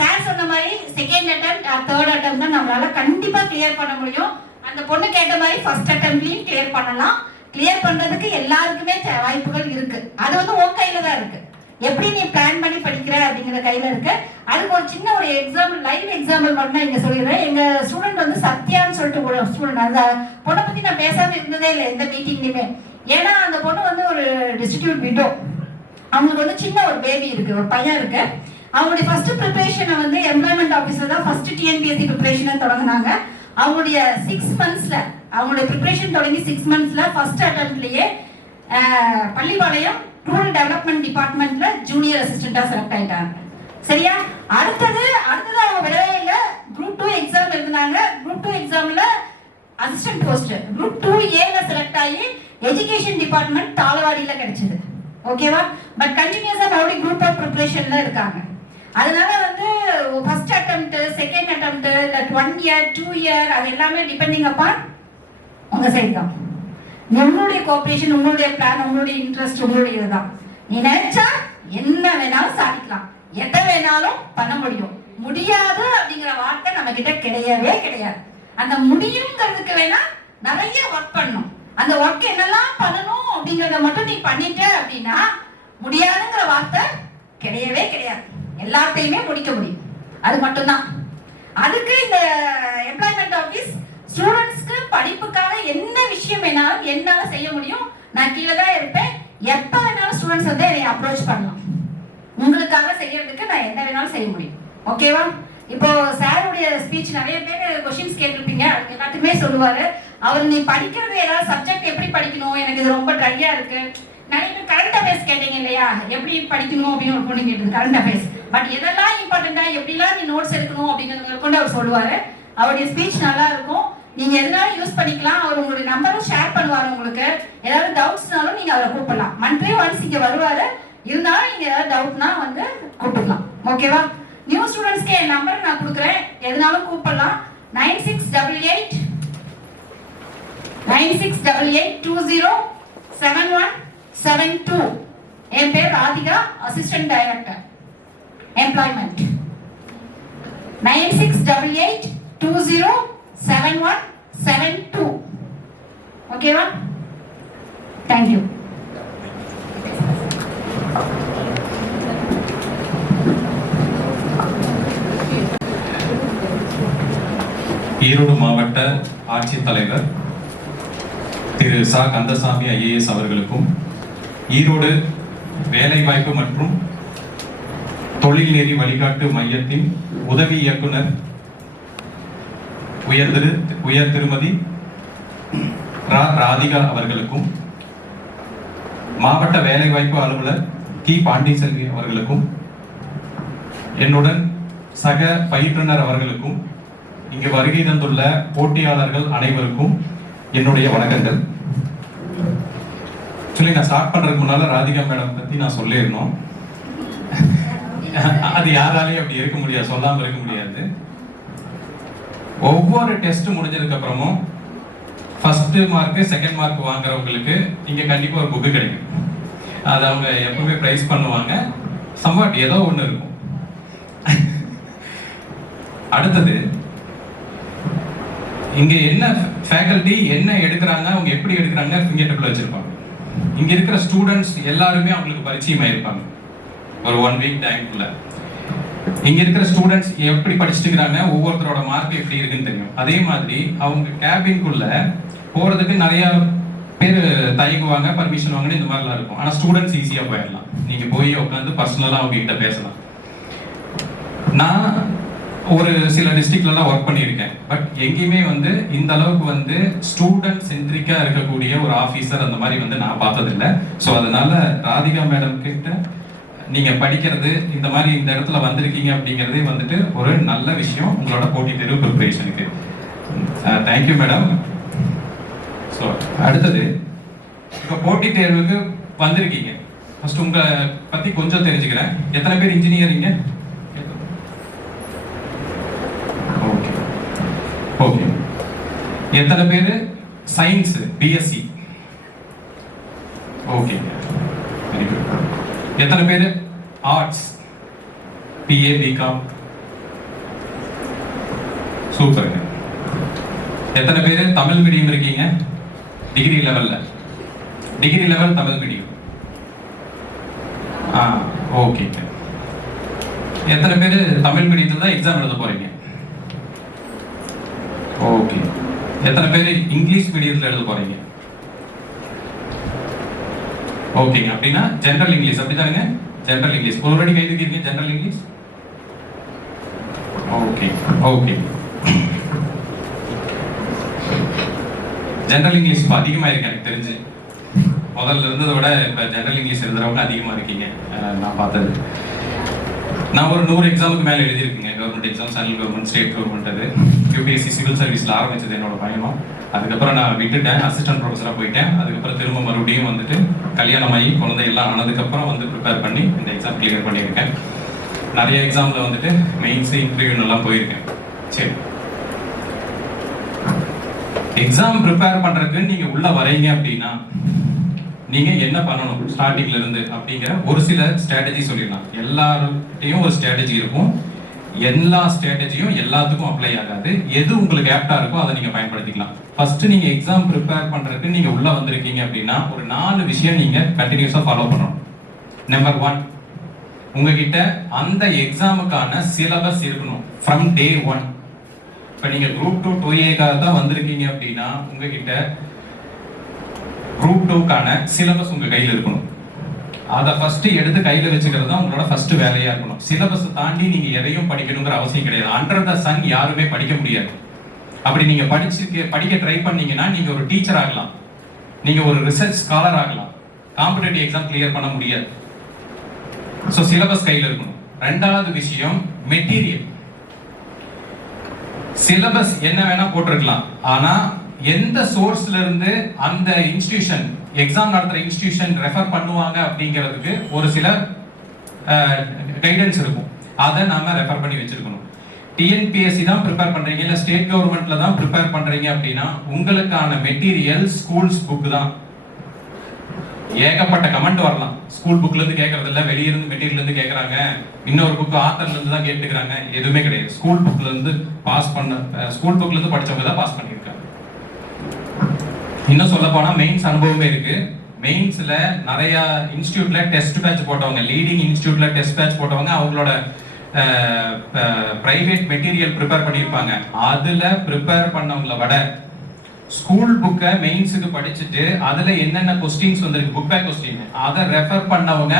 சார் சொன்ன மாதிரி second attempt or third attempt தான் நம்மளால கண்டிப்பா கிளியர் பண்ண முடியும். அந்த பொண்ணு கேட்ட மாதிரி ஃபர்ஸ்ட் அட்டெம்ப்ட்லயும் கிளியர் பண்ணலாம். கிளியர் பண்றதுக்கு எல்லாருக்குமே வாய்ப்புகள் இருக்கு. அது வந்து உன் கையில தான் இருக்கு. எப்படி நீ பிளான் பண்ணி படிக்கிற அப்படிங்கிற கையில இருக்கு. அதுக்கு ஒரு சின்ன ஒரு எக்ஸாம்பிள், லைவ் எக்ஸாம்பிள் மட்டும் இங்க சொல்லிடுறேன். எங்க ஸ்டூடெண்ட் வந்து சத்யான்னு சொல்லிட்டு ஒரு ஸ்டூடெண்ட், அந்த பொண்ணை பத்தி நான் பேசாம இருந்ததே இல்லை எந்த மீட்டிங்லயுமே. ஏன்னா அந்த பொண்ணு வந்து ஒரு டிஸ்ட்ரிபியூட் விடோ, அவங்களுக்கு வந்து சின்ன ஒரு பேபி இருக்கு, ஒரு பையன் இருக்கு. அவங்களுடைய ஃபர்ஸ்ட் ப்ரிப்பரேஷனை வந்து எம்ப்ளாய்மெண்ட் ஆஃபீஸர் தான் ஃபர்ஸ்ட் டிஎன்பிஎஸ்சி ப்ரிப்பரேஷனை தொடங்கினாங்க. அவங்களுடைய 6 மந்த்ஸ்ல அவங்களுடைய ப்ரிப்பரேஷன் தொடங்கி 6 மந்த்ஸ்ல ஃபர்ஸ்ட் அட்டெம்ப்ட்லயே பள்ளிப்பாளையம் ரூரல் டெவலப்மெண்ட் டிபார்ட்மெண்ட்ல ஜூனியர் அசிஸ்டண்டா செலக்ட் ஆயிட்டாங்க. சரியா, அடுத்தது அவங்க விடவே இல்லை, குரூப் 2 எக்ஸாம் எழுதினாங்க. குரூப் 2 எக்ஸாம்ல assistant post group 2A select ஆகி எஜுகேஷன் டிபார்ட்மெண்ட் தாளவாடியில கிடைச்சது. ஓகேவா, பட் கண்டினியூஸா மறுபடியும் குரூப் ஆஃப் ப்ரிப்பரேஷன்ல இருக்காங்க. அதனால வந்து first attempt, second attempt, 1 year 2 year அது எல்லாமே டிபெண்டிங் அப்பான் உங்க சைடு தான். உங்களுடைய கோஆபரேஷன், உங்களுடைய பிளான், உங்களுடைய இன்ட்ரெஸ்ட் உங்களுடைய இதுதான். நீ நினைச்சா என்ன வேணாலும் சாதிக்கலாம், எதை வேணாலும் பண்ண முடியும். முடியாது அப்படிங்கிற வார்த்தை நம்ம கிட்ட கிடையவே கிடையாது. அந்த முடியுங்கிறதுக்கு வேணா நிறைய ஒர்க் பண்ணணும். அந்த ஒர்க் என்னெல்லாம் பண்ணணும் அப்படிங்கறத மட்டும் நீ பண்ணிட்ட அப்படின்னா முடியாதுங்கிற வார்த்தை கிடையவே கிடையாது. எல்லாத்தையுமே முடிக்க முடியும், அது மட்டும்தான். அதுக்கு இந்த எம்ப்ளாய்மெண்ட் ஆஃபீஸ் ஸ்டூடெண்ட்ஸ்க்கு படிப்புக்காக என்ன விஷயம் வேணாலும் என்னால செய்ய முடியும். நான் கீழே தான் இருப்பேன். எப்ப வேணாலும் ஸ்டூடெண்ட்ஸ் வந்து என்னை அப்ரோச் பண்ணலாம். உங்களுக்காக செய்யறதுக்கு நான் என்ன வேணாலும் செய்ய முடியும். ஓகேவா, இப்போ சாருடைய ஸ்பீச் நிறைய பேர் கொஸ்டின்ஸ் கேட்டிருப்பீங்க. அது எல்லாத்துக்குமே சொல்லுவாரு, அவர் நீ படிக்கிறது ஏதாவது சப்ஜெக்ட் எப்படி படிக்கணும், எனக்கு இது ரொம்ப ட்ரையா இருக்கு. நிறைய பேர் கரண்ட் அஃபேர்ஸ் கேட்டீங்க இல்லையா, எப்படி படிக்கணும் அப்படின்னு ஒரு பொண்ணு கேட்டது கரண்ட் அஃபேர்ஸ். பட் எதெல்லாம் இம்பார்ட்டண்டா எப்படிலாம் நீ நோட்ஸ் எடுக்கணும் அப்படிங்கிறத கொண்டு அவர் சொல்லுவாரு. அவருடைய ஸ்பீச் நல்லா இருக்கும், நீங்க எதனாலும் யூஸ் பண்ணிக்கலாம். அவர் உங்களுடைய நம்பரும் ஷேர் பண்ணுவாரு. உங்களுக்கு ஏதாவது டவுட்ஸ்னாலும் நீங்க அவரை கூப்பிடலாம். மந்த்லி ஒன்ஸ் இங்க வருவாரு. இருந்தாலும் நீங்க ஏதாவது டவுட்னா வந்து கூப்பிடலாம். ஓகேவா, நியூ ஸ்டூடெண்ட்ஸ்க்கு என் நம்பர் நான் கொடுக்குறேன், எதனாலும் கூப்பிடலாம். 9688207172. என் பேர் ராதிகா, அசிஸ்டன்ட் டைரக்டர் எம்ப்ளாய்மெண்ட். 9688207172. ஓகேவா, தேங்க்யூ. ஈரோடு மாவட்ட ஆட்சித்தலைவர் திரு சா கந்தசாமி ஐஏஎஸ் அவர்களுக்கும், ஈரோடு வேலைவாய்ப்பு மற்றும் தொழில்நெறி வழிகாட்டு மையத்தின் உதவி இயக்குனர் உயர் திருமதி ராதிகா அவர்களுக்கும், மாவட்ட வேலைவாய்ப்பு அலுவலர் கி பாண்டிச்செல்வி அவர்களுக்கும், என்னுடன் சக பயிற்றுனர் அவர்களுக்கும், இங்கு வருகை தந்துள்ள போட்டியாளர்கள் அனைவருக்கும் என்னுடைய வணக்கங்கள். ஆக்சுவலி நான் ஸ்டார்ட் பண்றதுக்கு முன்னால ராதிகா மேடம் பத்தி நான் சொல்லிடணும். அது யாராலையும் அப்படி இருக்க முடியாது, சொல்லாம இருக்க முடியாது. ஒவ்வொரு டெஸ்ட் முடிஞ்சதுக்கு அப்புறமும் ஃபர்ஸ்ட் மார்க் செகண்ட் மார்க் வாங்குறவங்களுக்கு இங்க கண்டிப்பா ஒரு புக்கு கிடைக்கும். அது அவங்க எப்பவுமே பிரைஸ் பண்ணுவாங்க. சம்வாட் ஏதோ ஒண்ணு இருக்கும். அடுத்தது, இங்க என்ன ஃபேக்கல்டி என்ன எடுக்கிறாங்க, அவங்க எப்படி எடுக்கிறாங்க ஃபிங்கர் டிப்ல வச்சிருப்பாங்க. இங்க இருக்கிற ஸ்டூடெண்ட்ஸ் எல்லாருமே அவங்களுக்கு பரிச்சயமாயிருப்பாங்க. ஒரு 1 வீக் டைம்குள்ள இங்க இருக்கிற ஸ்டூடெண்ட்ஸ் எப்படி படிச்சுட்டு இருக்காங்க, ஒவ்வொருத்தரோட மார்க் எப்படி இருக்குன்னு தெரியும். அதே மாதிரி அவங்க கேபின்குள்ள போறதுக்கு நிறைய பேர் தயங்குவாங்க, பர்மிஷன் வாங்கணும், இந்த மாதிரிலாம் இருக்கும். ஆனா ஸ்டூடெண்ட்ஸ் ஈஸியா போயிடலாம். நீங்க போய் உட்காந்து பர்சனலா அவங்க கிட்ட பேசலாம். நான் ஒரு சில டிஸ்ட்ரிக்ட்லாம் ஒர்க் பண்ணியிருக்கேன். பட் எங்கேயுமே வந்து இந்த அளவுக்கு வந்து ஸ்டூடெண்ட் சென்ட்ரிக்கா இருக்கக்கூடிய ஒரு ஆஃபீஸர் அந்த மாதிரி வந்து நான் பார்த்ததில்லை. ஸோ அதனால ராதிகா மேடம் கிட்ட நீங்க படிக்கிறது, இந்த மாதிரி இந்த இடத்துல வந்திருக்கீங்க அப்படிங்கிறதே வந்துட்டு ஒரு நல்ல விஷயம் உங்களோட போட்டித் தேர்வு ப்ரிப்பரேஷனுக்கு. Thank you madam. ஸோ அடுத்தது, இப்போ போட்டித் தேர்வுக்கு வந்திருக்கீங்க. ஃபர்ஸ்ட் உங்களை பத்தி கொஞ்சம் தெரிஞ்சுக்கிறேன். எத்தனை பேர் இன்ஜினியரிங்க? Okay okay. எத்தனை பேர் science BSc? Okay, very good. எத்தனை பேர் ஆர்ட்ஸ் பிஏ பிகாம்? சூப்பருங்க. எத்தனை பேர் தமிழ் மீடியம் இருக்கீங்க? டிகிரி லெவல்ல, degree level Tamil medium. Okay. எத்தனை பேர் தமிழ் மீடியத்தில் தான் எக்ஸாம் எழுத போறீங்க? ஓகே. எத்தனை பேர் இங்கிலீஷ் மீடியத்தில் எழுத போறீங்க? ஓகேங்க. அப்படின்னா ஜெனரல் இங்கிலீஷ், அப்படிதானுங்க? ஜெனரல் இங்கிலீஷ் ஆல்ரெடி கை தூக்கிருக்கீங்க. General English okay okay. General English இப்போ அதிகமாக இருக்கு எனக்கு தெரிஞ்சு. முதல்ல இருந்ததை விட இப்போ ஜெனரல் இங்கிலீஷ் எழுதுறவங்க அதிகமாக இருக்கீங்க நான் பார்த்தது. நான் ஒரு 100 எக்ஸாமுக்கு மேலே எழுதியிருக்கேங்க. Government exam, central government, state government. அது யூபிஎஸ்சி சிவில் சர்வீஸில் ஆரம்பிச்சது என்னோட பயணம். அதுக்கப்புறம் நான் விட்டுட்டேன், அசிஸ்டன்ட் ப்ரொஃபஸராக போயிட்டேன். அதுக்கப்புறம் திரும்ப மறுபடியும் வந்துட்டு கல்யாணமாகி குழந்தை எல்லாம் ஆனதுக்கப்புறம் வந்து ப்ரிப்பேர் பண்ணி இந்த எக்ஸாம் கிளியர் பண்ணியிருக்கேன். நிறைய எக்ஸாமில் வந்துட்டு மெயின்ஸ் இன்டர்வியூன்னெல்லாம் போயிருக்கேன். சரி, எக்ஸாம் ப்ரிப்பேர் பண்ணுறதுக்கு நீங்கள் உள்ளே வரீங்க அப்படின்னா நீங்கள் என்ன பண்ணணும் ஸ்டார்டிங்ல இருந்து அப்படிங்கிற ஒரு சில ஸ்ட்ராட்டஜி சொல்லிடலாம். எல்லார்கிட்டையும் ஒரு ஸ்ட்ராட்டஜி இருக்கும். எல்லா ஸ்ட்ராட்டஜியும் எல்லாத்துக்கும் அப்ளை ஆகாது. எது உங்களுக்கு ஆப்டா இருக்கோ அதை நீங்க பயன்படுத்திக்கலாம். ஃபர்ஸ்ட் நீங்க எக்ஸாம் ப்ரிப்பேர் பண்றதுக்கு நீங்க உள்ள வந்திருக்கீங்க அப்படின்னா ஒரு 4 விஷயம் நீங்க கண்டினியூஸா ஃபாலோ பண்ணணும். நம்பர் 1, உங்ககிட்ட அந்த எக்ஸாமுக்கான சிலபஸ் இருக்கணும் ஃப்ரம் டே 1. இப்போ நீங்க குரூப் 2 2ஏக்காக தான் வந்திருக்கீங்க அப்படின்னா உங்ககிட்ட குரூப் 2க்கான சிலபஸ் உங்க கையில் இருக்கணும். அதை ஃபர்ஸ்ட் எடுத்து கையில வச்சுக்கிறது தான் உங்களோட ஃபர்ஸ்ட் வேலையா இருக்கணும். சிலபஸ் தாண்டி நீங்க எதையும் படிக்கணுங்கிற அவசியம் கிடையாது. அண்டர் த சன் யாருமே படிக்க முடியாது. அப்படி நீங்க படிக்க ட்ரை பண்ணீங்கன்னா நீங்க ஒரு டீச்சர் ஆகலாம், நீங்க ஒரு ரிசர்ச் ஸ்காலர் ஆகலாம், காம்படிட்டிவ் எக்ஸாம் கிளியர் பண்ண முடியாது. ஸோ சிலபஸ் கையில் இருக்கணும். 2வது விஷயம் மெட்டீரியல். சிலபஸ் என்ன வேணா போட்டிருக்கலாம், ஆனா எந்த சோர்ஸ்ல இருந்து அந்த இன்ஸ்டிடியூஷன் எக்ஸாம் நடத்துற இன்ஸ்டிடியூஷன் ரெஃபர் பண்ணுவாங்க அப்படிங்கிறதுக்கு ஒரு சில கைடன்ஸ் இருக்கும். அதை நாம ரெஃபர் பண்ணி வச்சிருக்கணும். டிஎன்பிஎஸ்சி தான் ப்ரிப்பேர் பண்றீங்க, இல்ல ஸ்டேட் கவர்மெண்ட்ல தான் ப்ரிப்பேர் பண்றீங்க அப்படின்னா உங்களுக்கான மெட்டீரியல் ஸ்கூல்ஸ் புக் தான். ஏகப்பட்ட கமெண்ட் வரலாம், ஸ்கூல் புக்ல இருந்து கேட்கறது இல்ல, வெளியிருந்து மெட்டீரியல் இருந்து கேட்கறாங்க, இன்னொரு புக் ஆத்தர்ல இருந்து தான் கேட்டுக்கிறாங்க. எதுவுமே கிடையாது. ஸ்கூல் புக்ல இருந்து ஸ்கூல் புக்ல இருந்து படிச்சவங்க தான் பாஸ் பண்ணிருக்காங்க. இன்னும் சொல்ல போனா மெயின்ஸ் அனுபவமே இருக்கு. மெயின்ஸ்ல நிறைய இன்ஸ்டிடியூட்ல டெஸ்ட் பேட்ச் போட்டவங்க, லீடிங் இன்ஸ்டிடியூட்ல டெஸ்ட் பேட்ச் போட்டவங்க அவங்களோட பிரைவேட் மெட்டீரியல் ப்ரிப்பேர் பண்ணியிருப்பாங்க. அதுல ப்ரிப்பேர் பண்ணவங்கள விட ஸ்கூல் புக்கை மெயின்ஸுக்கு படிச்சுட்டு அதுல என்னென்ன கொஸ்டின்ஸ் வந்திருக்கு, புக் பேக் கொஸ்டின், அதை ரெஃபர் பண்ணவங்க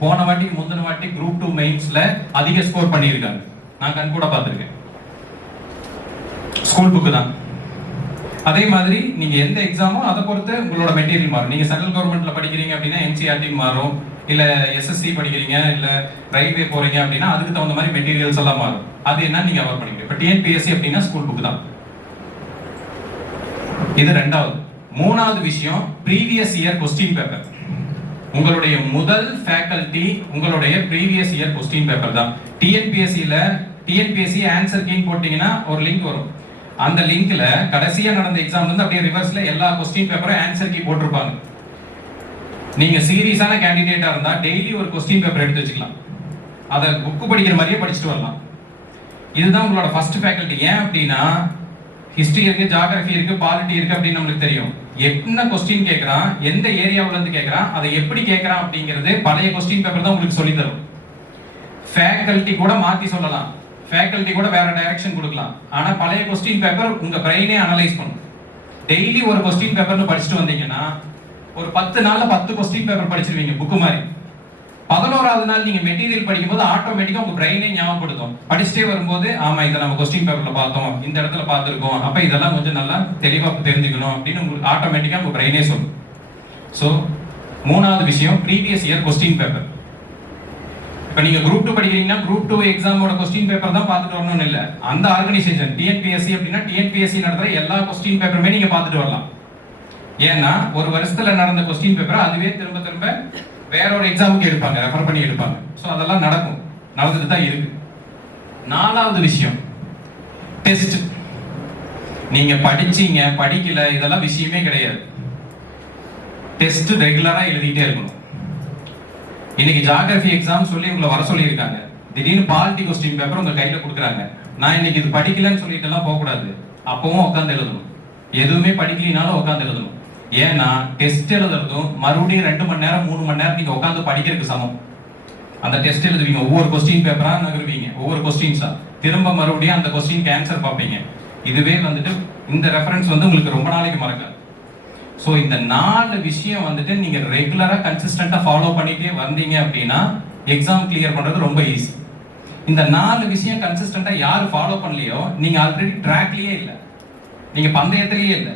போன வாட்டி முந்தின வாட்டி குரூப் 2 மெயின்ஸ்ல அதிக ஸ்கோர் பண்ணியிருக்காங்க. நான் கண் கூட பார்த்துருக்கேன். ஸ்கூல் புக்கு தான். அதே மாதிரி நீங்க எந்த எக்ஸாமோ அதை பொறுத்து உங்களோட மெட்டீரியல் மாறும். நீங்க சென்ட்ரல் கவர்மெண்ட்ல படிக்கிறீங்க அப்படின்னா என்சிஆர்டி மாறும், இல்ல எஸ்எஸ்சி படிக்கிறீங்க இல்ல ரயில்வே போறீங்க அப்படின்னா அதுக்கு தகுந்த மாதிரி மெட்டீரியல்ஸ் எல்லாம் மாறும். அது என்ன நீங்க கவர் பண்ணிக்கிறீங்க. இப்போ டிஎன்பிஎஸ்சி அப்படின்னா ஸ்கூல் புக் தான். இது ரெண்டாவது. மூணாவது விஷயம் ப்ரீவியஸ் இயர் கொஸ்டின் பேப்பர். உங்களுடைய முதல் ஃபேக்கல்டி உங்களுடைய ப்ரீவியஸ் இயர் கொஸ்டின் பேப்பர் தான். டிஎன்பிஎஸ்சி ஆன்சர் கீ போட்டீங்கன்னா ஒரு லிங்க் வரும். அந்த லிங்க்ல கடைசியா நடந்த எக்ஸாம் வந்து அப்படியே ரிவர்ஸ்ல எல்லா கொஸ்டின் பேப்பரும் ஆன்சர் கீ போட்டிருப்பாங்க. நீங்க சீரியஸான கேண்டிடேட்டா இருந்தா டெய்லி ஒரு கொஸ்டின் பேப்பர் எடுத்து வச்சுக்கலாம். அதை புக்கு படிக்கிற மாதிரியே படிச்சுட்டு வரலாம். இதுதான் உங்களோட ஃபர்ஸ்ட் ஃபேக்கல்டி. ஏன் அப்படின்னா ஹிஸ்டரி இருக்கு, ஜியோகிராஃபி இருக்கு, பாலிட்டி இருக்கு அப்படின்னு நம்மளுக்கு தெரியும். என்ன கொஸ்டின் கேட்கறான், எந்த ஏரியாவுல இருந்து கேட்கறான், அதை எப்படி கேட்கறான் அப்படிங்கிறது பழைய கொஸ்டின் பேப்பர் தான் உங்களுக்கு சொல்லி தரும். ஃபேக்கல்டி கூட மாத்தி சொல்லலாம், ஃபேக்கல்டி கூட வேற டைரக்ஷன் கொடுக்கலாம். ஆனா பழைய கொஸ்டின் பேப்பர் உங்க பிரெயினே அனலைஸ் பண்ணும். டெய்லி ஒரு கொஸ்டின் பேப்பர்னு படிச்சுட்டு வந்தீங்கன்னா ஒரு 10 நாள்ல 10 கொஸ்டின் பேப்பர் படிச்சிருவீங்க புக்கு மாதிரி. 11வது நாள் நீங்க மெட்டீரியல் படிக்கும்போது ஆட்டோமேட்டிக்கா உங்க பிரெயினே ஞாபகப்படுத்தும். படிச்சுட்டே வரும்போது ஆமா இதை நம்ம கொஸ்டின் பேப்பர்ல பார்த்தோம், இந்த இடத்துல பார்த்திருக்கோம், அப்ப இதெல்லாம் கொஞ்சம் நல்லா தெளிவா தெரிஞ்சுக்கணும் அப்படின்னு உங்களுக்கு ஆட்டோமேட்டிக்கா உங்க பிரெயினே சொல்லும். சோ மூணாவது விஷயம் ப்ரீவியஸ் இயர் கொஸ்டின் பேப்பர். இப்போ நீங்க குரூப் 2 படிக்கிறீங்கன்னா குரூப் 2 எக்ஸாமோட கொஸ்டின் பேப்பர் தான் பார்த்துட்டு வரணும்னு இல்லை. அந்த ஆர்கனைசேஷன் டிஎன்பிஎஸ்சி அப்படின்னா டிஎன்பிஎஸ்சி நடத்துற எல்லா கொஸ்டின் பேப்பருமே நீங்க பார்த்துட்டு வரலாம். ஏன்னா ஒரு வருஷத்துல நடந்த கொஸ்டின் பேப்பர் அதுவே திரும்ப திரும்ப வேற ஒரு எக்ஸாமுக்கு எடுப்பாங்க, ரெஃபர் பண்ணி எடுப்பாங்க. ஸோ அதெல்லாம் நடக்கும், நடந்துட்டு தான் இருக்கு. நாலாவது விஷயம் டெஸ்ட். நீங்க படிச்சீங்க படிக்கல இதெல்லாம் விஷயமே கிடையாது. டெஸ்ட் ரெகுலரா எழுதிட்டே இருக்கணும். இன்னைக்கு ஜியோகிராஃபி எக்ஸாம் சொல்லி உங்களை வர சொல்லி இருக்காங்க. திடீர்னு பாலிட்டி கொஸ்டின் பேப்பர் உங்க கையில கொடுக்குறாங்க. நான் இன்னைக்கு இது படிக்கலன்னு சொல்லிட்டு எல்லாம் போக கூடாது. அப்பவும் உட்காந்து எழுதணும். எதுவுமே படிக்கலினாலும் உட்காந்து எழுதணும். ஏன்னா டெஸ்ட் எழுதுறதும் மறுபடியும் 2 மணி நேரம் 3 மணி நேரம் நீங்க உட்காந்து படிக்கிறதுக்கு சமம். அந்த டெஸ்ட் எழுதுவீங்க, ஒவ்வொரு கொஸ்டின் பேப்பரா நகருவீங்க, ஒவ்வொரு கொஸ்டின்ஸா திரும்ப மறுபடியும் அந்த கொஸ்டின் ஆன்சர் பார்ப்பீங்க. இதுவே வந்துட்டு இந்த ரெஃபரன்ஸ் வந்து உங்களுக்கு ரொம்ப நாளைக்கு மறக்காது. ஸோ இந்த 4 விஷயம் வந்துட்டு நீங்க ரெகுலரா கன்சிஸ்டன்டா ஃபாலோ பண்ணிட்டே வந்தீங்க அப்படின்னா எக்ஸாம் கிளியர் பண்றது ரொம்ப ஈஸி. இந்த 4 விஷயம் கன்சிஸ்டன்டா யாரு ஃபாலோ பண்ணலையோ நீங்க ஆல்ரெடி ட்ராக்லயே இல்லை, நீங்க பந்தயத்திலேயே இல்லை.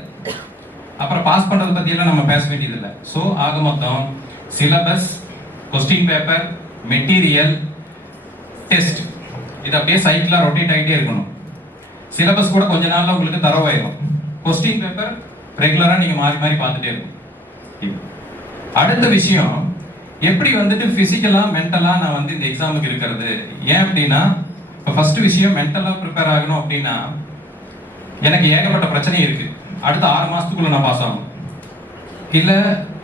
அப்புறம் பாஸ் பண்றது பத்தி எல்லாம் நம்ம பேச வேண்டியது இல்லை. ஸோ ஆக மொத்தம் syllabus, question paper, material, test இது அப்படியே சைக்கிளா ரொட்டேட் ஆகிட்டே இருக்கணும். சிலபஸ் கூட கொஞ்ச நாள்ல உங்களுக்கு தரவாயிரும். கொஸ்டின் பேப்பர் ரெகுலரா நீங்க மாறி மாறி பார்த்துட்டே இருக்கும். அடுத்த விஷயம் எப்படி வந்துட்டு பிசிக்கலா மென்டலா நான் வந்து இந்த எக்ஸாமுக்கு இருக்கிறது. ஏன் அப்படின்னா இப்போ ஃபர்ஸ்ட் விஷயம் மென்டலா ப்ரிப்பேர் ஆகணும் அப்படின்னா எனக்கு ஏகப்பட்ட பிரச்சனை இருக்கு. அடுத்த 6 மாசத்துக்குள்ள நான் பாஸ் ஆகணும். இல்ல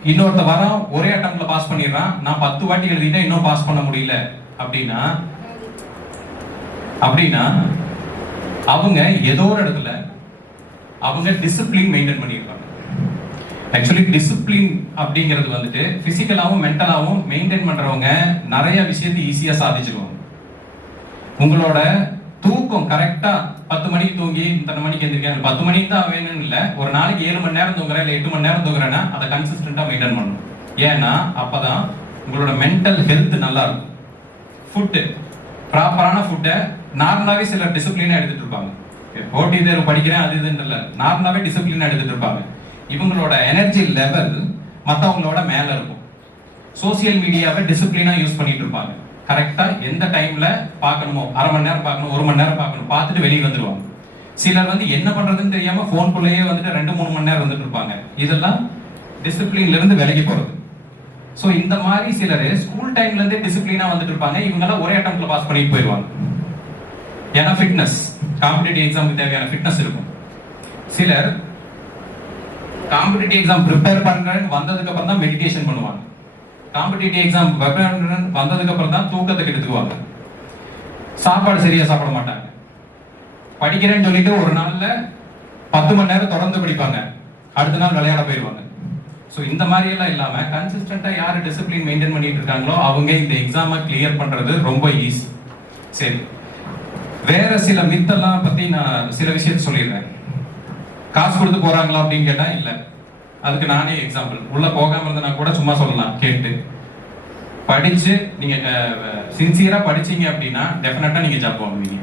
இன்னொருத்த வாரம் ஒரே அட்டம்ப்ட்ல பாஸ் பண்ணிடுறான், நான் 10 வாட்டி எழுதிட்டேன் இன்னும் பாஸ் பண்ண முடியல அப்படின்னா அவங்க ஏதோ ஒரு இடத்துல அவங்க டிசிப்ளின் மெயின்டைன் பண்ணியிருப்பாங்க. ஆக்சுவலி டிசிப்ளின் அப்படிங்கிறது வந்துட்டு பிசிக்கலாவும் மென்டலாவும் மெயின்டைன் பண்றவங்க நிறைய விஷயத்தை ஈஸியா சாதிச்சிருவாங்க. உங்களோட தூக்கம் கரெக்டா 10 மணிக்கு தூங்கி இத்தனை மணிக்கு எந்திரிக்க 10 மணிக்கு தான் வேணும்னு இல்லை. ஒரு நாளைக்கு 7 மணி நேரம் தூங்குறேன் இல்லை 8 மணி நேரம் தூங்குறேன்னா அதை கன்சிஸ்டன்டா மெயின்டைன் பண்ணணும். ஏன்னா அப்பதான் உங்களோட மென்டல் ஹெல்த் நல்லா இருக்கும். ஃபுட்டு ப்ராப்பரான ஃபுட்டை நார்மலாவே சிலர் டிசிப்ளினா எடுத்துட்டு இருப்பாங்க. போட்டி தேர்வு படிக்கிறேன் அது இதுன்னு இல்லை, நார்மலாவே டிசிப்ளினா எடுத்துட்டு இருப்பாங்க. இவங்களோட எனர்ஜி லெவல் மற்றவங்களோட மேல இருக்கும். சோசியல் மீடியாவை டிசிப்ளினா யூஸ் பண்ணிட்டு இருப்பாங்க. கரெக்டா எந்த டைம்ல பார்க்கணுமோ 1/2 மணி நேரம் பார்க்கணும், 1 மணி நேரம் பார்க்கணும், பார்த்துட்டு வெளியே வந்துருவாங்க. சிலர் வந்து என்ன பண்றதுன்னு தெரியாம போன்குள்ளேயே வந்துட்டு 2-3 மணி நேரம் வந்துட்டு இருப்பாங்க. இதெல்லாம் டிசிப்ளின்ல இருந்து விலகி போறது. ஸோ இந்த மாதிரி சிலர் ஸ்கூல் டைம்ல இருந்தே டிசிப்ளினா வந்துட்டு இருப்பாங்க. இவங்கெல்லாம் ஒரே அட்டம்ப்ட்ல பாஸ் பண்ணிட்டு போயிடுவாங்க. ஏன்னா ஃபிட்னஸ், காம்படிட்டிவ் எக்ஸாமுக்கு தேவையான ஃபிட்னஸ் இருக்கும். சிலர் காம்படிட்டிவ் எக்ஸாம் ப்ரிப்பேர் பண்றேன்னு வந்ததுக்கு அப்புறம் தான் மெடிடேஷன் பண்ணுவாங்க. காம்படிட்டிவ் எக்ஸாம் ப்ரிப்பேர் பண்றேன்னு வந்ததுக்கு அப்புறம் தான் தூக்கத்துக்கு எடுத்துக்குவாங்க. சாப்பாடு சரியா சாப்பிட மாட்டாங்க. படிக்கிறேன்னு சொல்லிட்டு ஒரு நாள்ல 10 மணி நேரம் தொடர்ந்து படிப்பாங்க, அடுத்த நாள் விளையாட போயிடுவாங்க. ஸோ இந்த மாதிரி எல்லாம் இல்லாம கன்சிஸ்டன்டா யாரு டிசிப்ளின் மெயின்டைன் பண்ணிட்டு இருக்காங்களோ அவங்க இந்த எக்ஸாமை கிளியர் பண்றது ரொம்ப ஈஸி. சரி, வேற சில மித்தெல்லாம் பத்தி நான் சில விஷயத்த சொல்லிடுறேன். காசு கொடுத்து போறாங்களா அப்படின்னு கேட்டா இல்ல. அதுக்கு நானே எக்ஸாம்பிள். உள்ள போகாம இருந்தா கூட சும்மா சொல்லலாம் கேட்டு. படிச்சு நீங்க சின்சியரா படிச்சீங்க அப்படின்னா டெஃபினட்டா நீங்க ஜாப் வாங்குவீங்க.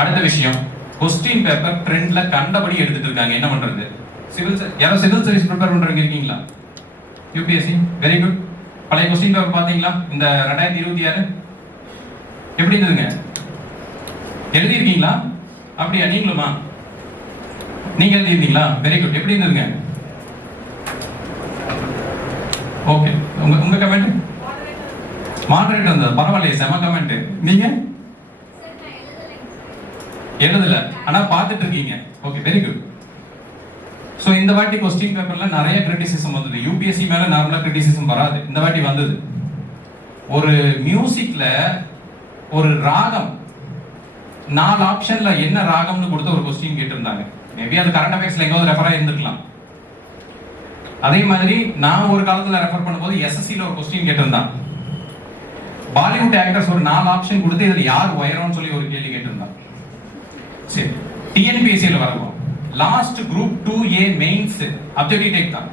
அடுத்த விஷயம், கொஸ்டின் பேப்பர் ட்ரெண்ட்ல கண்டபடி எடுத்துட்டு இருக்காங்க. என்ன பண்றது? யாரோ சிவில் சர்வீஸ் ப்ரிப்பேர் பண்றவங்க இருக்கீங்களா? UPSC very good. பழைய கொஸ்டின் பேப்பர் பாத்தீங்களா? இந்த 2026 எப்படி இருந்ததுங்க? எழுதியிருக்கீங்களா? அப்படியா? நீங்களுமா? நீங்க எழுதியிருந்தீங்களா? Very good. எப்படி இருந்ததுங்க? ஓகே. உங்க கமெண்ட் மாடரேட் இருந்தது. பரவாயில்லையே, செம கமெண்ட். நீங்க எழுதல, ஆனா பார்த்துட்டு இருக்கீங்க. Okay, very good. சோ இந்த வாட்டி கொஸ்டின் பேப்பர்ல நிறைய கிரிட்டிசிசம் வந்தது. யூபிஎஸ்சி மேல நார்மலா கிரிட்டிசிசம் வராது, இந்த வாட்டி வந்தது. ஒரு மியூசிக்ல ஒரு ராகம் 4 ஆப்ஷன்ல என்ன ராகம்னு கொடுத்த ஒரு கொஸ்டின் கேட்டிருந்தாங்க. மேபி அது கரண்ட் அஃபேர்ஸ்ல எங்கேயாவது ரெஃபரா இருந்திருக்கலாம். அதே மாதிரி நான் ஒரு காலத்துல ரெஃபர் பண்ணும்போது எஸ்எஸ்சில ஒரு கொஸ்டின் கேட்டிருந்தான். பாலிவுட் ஆக்டர்ஸ் ஒரு 4 ஆப்ஷன் கொடுத்து இதுல யார் உயரம்னு சொல்லி ஒரு கேள்வி கேட்டிருந்தான். சரி, டிஎன்பிஎஸ்சில வரவும் last group 2A mains objective type தான்.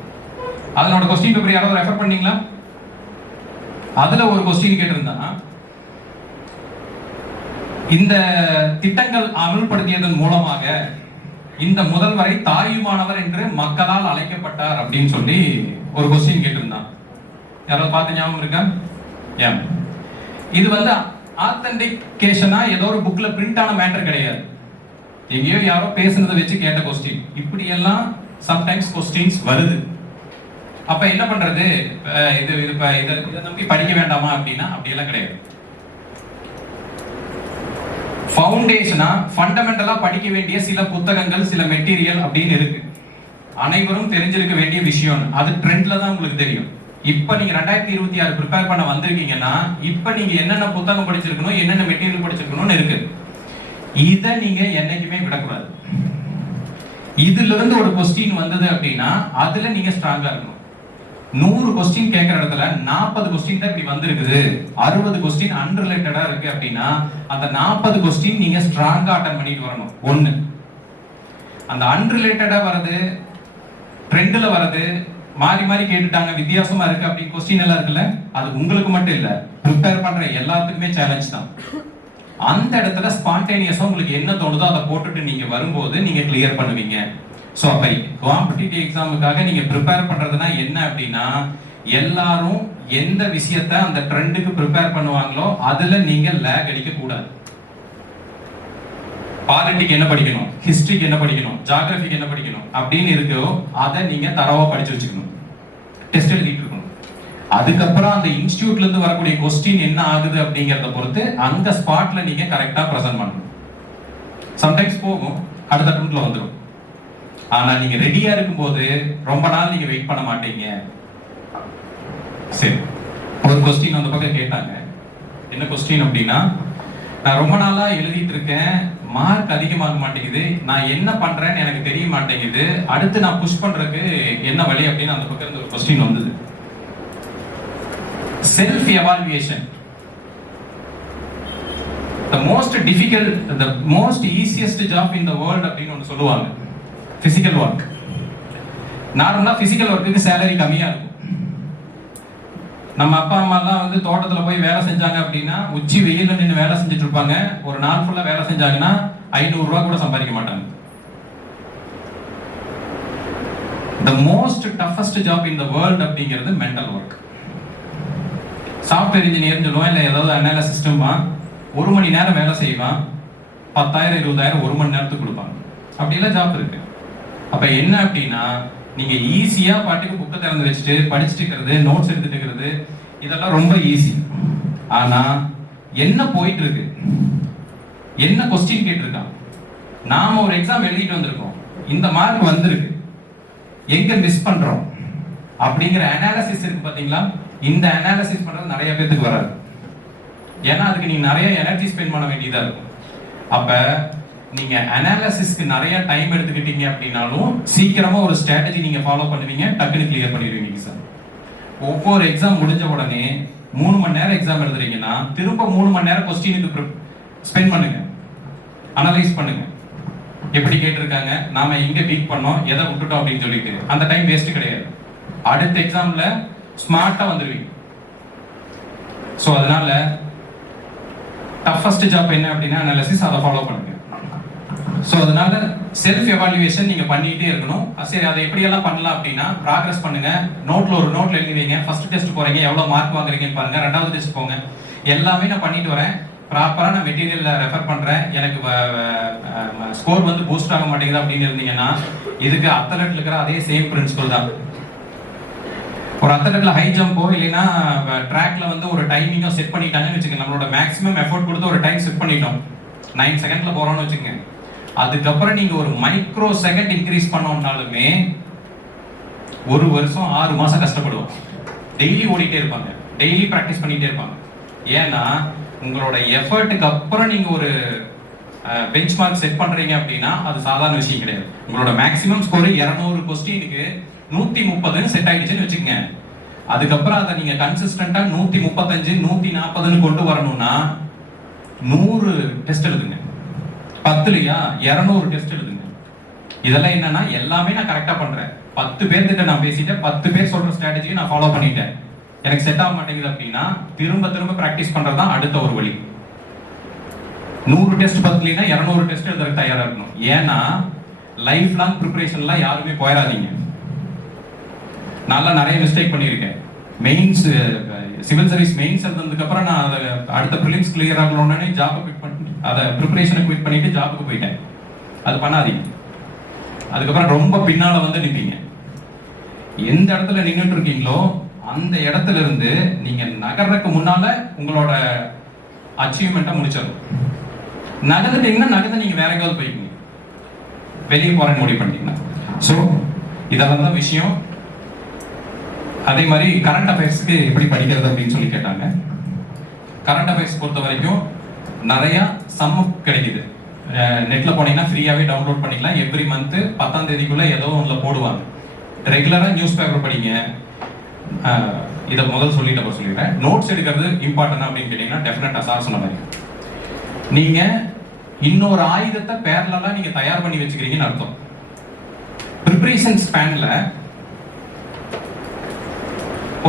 அதனோட கொஸ்டின் பேப்பர் யாராவது ரெஃபர் பண்ணீங்களா? அதுல ஒரு கொஸ்டின் கேட்டிருந்தா, இந்த திட்டங்கள் அமல்படுத்தியதன் மூலமாக இந்த முதல்வரை தாயுமானவர் என்று மக்களால் அழைக்கப்பட்டார் அப்படின்னு சொல்லி ஒரு கொஸ்டின் கேட்டிருந்தான். யாராவது பார்த்த ஞாபகம் இருக்கா? ஏன் இது வந்து ஆத்தென்டிகேஷனா ஏதோ ஒரு புக்ல பிரிண்ட் ஆன மேட்டர் கிடையாது. எங்கேயோ யாரோ பேசுனதை வச்சு கேட்ட கொஸ்டின். இப்படி எல்லாம் சம்டைம்ஸ் கொஸ்டின்ஸ் வருது. அப்ப என்ன பண்றது? இதை நம்பி படிக்க வேண்டாமா அப்படின்னா அப்படியெல்லாம் கிடையாது. ஃபவுண்டேஷனா ஃபண்டமெண்டலா படிக்க வேண்டிய சில புத்தகங்கள், சில மெட்டீரியல் அப்படின்னு இருக்கு. அனைவரும் தெரிஞ்சிருக்க வேண்டிய விஷயம். அது ட்ரெண்ட்ல தான் உங்களுக்கு தெரியும். இப்ப நீங்க 2026 ப்ரிப்பேர் பண்ண வந்திருக்கீங்கன்னா இப்ப நீங்க என்னென்ன புத்தகம் படிச்சிருக்கணும், என்னென்ன மெட்டீரியல் படிச்சிருக்கணும்னு இருக்கு. இதை நீங்க என்னைக்குமே விடக்கூடாது. இதுல இருந்து ஒரு கொஸ்டின் வந்தது அப்படின்னா அதுல நீங்க ஸ்ட்ராங்கா இருக்கணும். 100 கொஸ்டின் கேட்கிற இடத்துல 40 கொஸ்டின் தான் இப்படி வந்திருக்குது, 60 கொஸ்டின் அன்ரிலேட்டடா இருக்கு அப்படின்னா அந்த 40 கொஸ்டின் நீங்க ஸ்ட்ராங்கா அட்டெண்ட் பண்ணிட்டு வரணும். ஒண்ணு, அந்த அன்ரிலேட்டடா வரது, ட்ரெண்ட்ல வரது, மாறி மாறி கேட்டுட்டாங்க, வித்தியாசமா இருக்கு அப்படி கொஸ்டின் எல்லாம் இருக்குல்ல, அது உங்களுக்கு மட்டும் இல்ல, ப்ரிப்பேர் பண்ற எல்லாத்துக்குமே சேலஞ்ச் தான். அந்த இடத்துல ஸ்பான்டேனியஸா உங்களுக்கு என்ன தோணுதோ அதை போட்டுட்டு நீங்க வரும்போது நீங்க கிளியர் பண்ணுவீங்க. சோ அப்ப காம்படிட்டிவ் எக்ஸாமுக்காக நீங்க ப்ரிப்பேர் பண்றதுனா என்ன அப்படின்னா, எல்லாரும் எந்த விஷயத்த அந்த ட்ரெண்டுக்கு ப்ரிப்பேர் பண்ணுவாங்களோ அதுல நீங்க லேக் அடிக்க கூடாது. பாலிட்டிக்கு என்ன படிக்கணும், ஹிஸ்டரிக்கு என்ன படிக்கணும், ஜியோகிராஃபிக்கு என்ன படிக்கணும் அப்படின்னு இருக்கோ அதை நீங்க தரவா படிச்சு வச்சுக்கணும். டெஸ்ட் எழுதிட்டு இருக்கணும். அதுக்கப்புறம் அந்த இன்ஸ்டிடியூட்ல இருந்து வரக்கூடிய கொஸ்டின் என்ன ஆகுது அப்படிங்கறத பொறுத்து அந்த ஸ்பாட்ல நீங்க கரெக்டா பிரசன்ட் பண்ணணும். சம்டைம்ஸ் போகும், அடுத்த அட்டெம்ப்ட்ல வந்துடும். ஆனா நீங்க ரெடியா இருக்கும்போது ரொம்ப நாள் நீங்க வெயிட் பண்ண மாட்டீங்க. சரி, ஒரு கொஸ்டின் அந்த பக்கம் கேட்டாங்க. என்ன கொஸ்டின் அப்படின்னா, நான் ரொம்ப நாளா எழுதிட்டு இருக்கேன், மார்க் அதிகமாக மாட்டேங்குது, நான் என்ன பண்றேன்னு எனக்கு தெரிய மாட்டேங்குது, அடுத்து நான் புஷ் பண்றதுக்கு என்ன வழி அப்படின்னு அந்த பக்கம் இருந்து ஒரு கொஸ்டின் வந்தது. Self evaluation, the most difficult, the most easiest job in the world அப்படின்னு ஒன்று சொல்லுவாங்க. Physical work. நார்மலா பிசிக்கல் ஒர்க்குக்கு சேலரி கம்மியா இருக்கும். நம்ம அப்பா அம்மா எல்லாம் வந்து தோட்டத்துல போய் வேலை செஞ்சாங்க அப்படின்னா உச்சி வெயில நின்று வேலை செஞ்சுட்டு இருப்பாங்க. ஒரு நாள் ஃபுல்லா வேலை செஞ்சாங்கன்னா 500 ரூபாய் கூட சம்பாதிக்க மாட்டாங்க. the most toughest job in the world அப்படிங்கிறது மென்டல் ஒர்க். சாஃப்ட்வேர் இன்ஜினியர் சொல்லுவான், இல்லை ஏதாவது அனாலிசிஸ் சிஸ்டமா 1 மணி நேரம் வேலை செய்வான், 10,000 20,000 1 மணி நேரத்துக்கு கொடுப்பாங்க. அப்படியெல்லாம் ஜாப் இருக்கு. அப்ப என்ன அப்படின்னா, நீங்க ஈஸியா பாட்டுக்கு புக்கை திறந்து வச்சுட்டு படிச்சுட்டு இருக்கிறது, நோட்ஸ் எடுத்துட்டு இருக்கிறது, இதெல்லாம் ரொம்ப ஈஸி. ஆனா என்ன போயிட்டு இருக்கு, என்ன கொஸ்டின் கேட்டிருக்கான், நாம ஒரு எக்ஸாம் எழுதிட்டு வந்திருக்கோம், இந்த மார்க் வந்திருக்கு, எங்க மிஸ் பண்றோம் அப்படிங்கிற அனாலிசிஸ் இருக்கு பாத்தீங்களா. இந்த அனாலிசிஸ் பண்றது நிறைய பேருக்கு வராது. ஏன்னா அதுக்கு நீங்க நிறைய எனர்ஜி ஸ்பெண்ட் பண்ண வேண்டியதா இருக்கும். அப்ப நீங்க அனாலிசிஸ்க்கு நிறைய டைம் எடுத்துக்கிட்டீங்க அப்படின்னாலும் சீக்கிரமா ஒரு ஸ்ட்ராட்டஜி நீங்க ஃபாலோ பண்ணுவீங்க, டக்குன்னு கிளியர் பண்ணிடுவீங்க சார். ஒவ்வொரு எக்ஸாம் முடிஞ்ச உடனே 3 மணி நேரம் எக்ஸாம் எழுதுறீங்கன்னா திரும்ப 3 மணி நேரம் கொஸ்டினுக்கு ஸ்பெண்ட் பண்ணுங்க, அனலைஸ் பண்ணுங்க. எப்படி கேட்டிருக்காங்க, நாம எங்க வீக் பண்ணோம், எதை விட்டுட்டோம் அப்படின்னு சொல்லிட்டு அந்த டைம் வேஸ்ட் கிடையாது. அடுத்த எக்ஸாம்ல ஸ்மார்ட்டா வந்துருவீங்க. ஸோ அதனால டஃபஸ்ட் ஜாப் என்ன அப்படின்னா அனாலிசிஸ், அதை ஃபாலோ பண்ணுங்க. ஸோ அதனால செல்ஃப் எவாலுவேஷன் நீங்க பண்ணிட்டே இருக்கணும். சரி, அதை எப்படியெல்லாம் பண்ணலாம் அப்படின்னா ப்ராக்ரஸ் பண்ணுங்க. ஒரு நோட்ல எழுதி வைங்க. ஃபர்ஸ்ட் டெஸ்ட் போறீங்க, எவ்வளவு மார்க் வாங்குறீங்கன்னு பாருங்க. ரெண்டாவது டெஸ்ட் போங்க. எல்லாமே நான் பண்ணிட்டு வரேன். ப்ராப்பரா நான் மெட்டீரியல்ல ரெஃபர் பண்றேன். எனக்கு ஸ்கோர் வந்து பூஸ்ட் ஆக மாட்டேங்குது அப்படின்னு இருந்தீங்கன்னா இதுக்கு அத்லெட்ல இருக்கிற அதே சேம் பிரின்சிபல் தான். ஒரு அத்லெட்ல ஹை ஜம்போ இல்லைன்னா ட்ராக்ல வந்து ஒரு டைமிங்கோ செட் பண்ணிட்டாங்கன்னு வச்சுக்கோங்க. நம்மளோட மேக்ஸிமம் எஃபோர்ட் கொடுத்து ஒரு டைம் செட் பண்ணிட்டோம், 9 செகண்ட்ல போறோம்னு வச்சுக்கோங்க. அதுக்கப்புறம் நீங்க ஒரு மைக்ரோ செகண்ட் இன்க்ரீஸ் பண்ணோம்னாலுமே 1 வருஷம் 6 மாசம் கஷ்டப்படுவோம். டெய்லி ஓடிட்டே இருப்பாங்க, டெய்லி ப்ராக்டிஸ் பண்ணிட்டே இருப்பாங்க. ஏன்னா உங்களோட எஃபர்ட்டுக்கு அப்புறம் நீங்க ஒரு பெஞ்ச் மார்க் செட் பண்றீங்க அப்படின்னா அது சாதாரண விஷயம் கிடையாது. உங்களோட மேக்ஸிமம் ஸ்கோர் 200 கொஸ்டினுக்கு 130 செட் ஆயிடுச்சுன்னு வச்சுக்கோங்க. அதுக்கப்புறம் அதை நீங்க கன்சிஸ்டன்டா 135 140 கொண்டு வரணும்னா 100 டெஸ்ட் எழுதுங்க. 10லயா 200 டெஸ்ட் எழுதுங்க. இதெல்லாம் என்னன்னா எல்லாமே நான் கரெக்டா பண்றேன். 10 பேர்கிட்ட நான் பேசிட்டேன், 10 பேர் சொல்ற ஸ்ட்ராட்டஜியை நான் ஃபாலோ பண்ணிட்டேன். எனக்கு செட் ஆக மாட்டேங்குது அப்படின்னா திரும்ப பிராக்டிஸ் பண்றதுதான் அடுத்த ஒரு வழி. 100 டெஸ்ட் 10லனா 200 டெஸ்ட் எழுதுறதுக்கு தயாரா இருக்கணும். ஏன்னா லைஃப் லாங் ப்ரிப்பரேஷன்லாம் யாருமே போயிடாதீங்க. நான் நிறைய மிஸ்டேக் பண்ணியிருக்கேன். மெயின்ஸ் சிவில் சர்வீஸ் மெயின்ஸ் எழுதுனதுக்கு அப்புறம் நான் அதை அடுத்த ப்ரிலிம்ஸ் கிளியர் ஆகணும்னே ஜாப் குவிட் பண்ணி அதை ப்ரிப்பரேஷனை குவிட் பண்ணிட்டு ஜாபுக்கு போயிட்டேன். அது பண்ணாதீங்க. அதுக்கப்புறம் ரொம்ப பின்னால வந்து நிற்பீங்க. எந்த இடத்துல நின்றுட்டு இருக்கீங்களோ அந்த இடத்துல இருந்து நீங்க நகர்றதுக்கு முன்னால உங்களோட அச்சீவ்மெண்ட்டை முடிச்சிடணும். நகர்ந்துட்டீங்கன்னா நகர்ந்து நீங்க வேற எங்காவது போய்க்குங்க, வெளியே போறேன்னு முடிவு பண்ணிட்டீங்கன்னா. ஸோ இதெல்லாம் தான் விஷயம். அதே மாதிரி கரண்ட் அஃபேர்ஸ்க்கு எப்படி படிக்கிறது அப்படின்னு சொல்லி கேட்டாங்க. கரண்ட் அஃபேர்ஸ் பொறுத்த வரைக்கும் நிறைய சம் கிடைக்குது. நெட்ல போனீங்கன்னா ஃப்ரீயாவே டவுன்லோட் பண்ணிக்கலாம். எவ்ரி மந்த் 10ஆம் தேதிக்குள்ள ஏதோ ஒன்றுல போடுவாங்க. ரெகுலரா நியூஸ் பேப்பர் படிங்க. இதை முதல் சொல்லிட்டு அப்புறம் சொல்லிடுறேன். நோட்ஸ் எடுக்கிறது இம்பார்ட்டன்ட் அப்படின்னு கேட்டீங்கன்னா டெஃபினட்டா சார் சொன்ன மாதிரி நீங்க இன்னொரு ஆயுதத்தை பேரலா நீங்க தயார் பண்ணி வச்சுக்கிறீங்கன்னு அர்த்தம். ப்ரிப்பரேஷன் ஸ்பேன்ல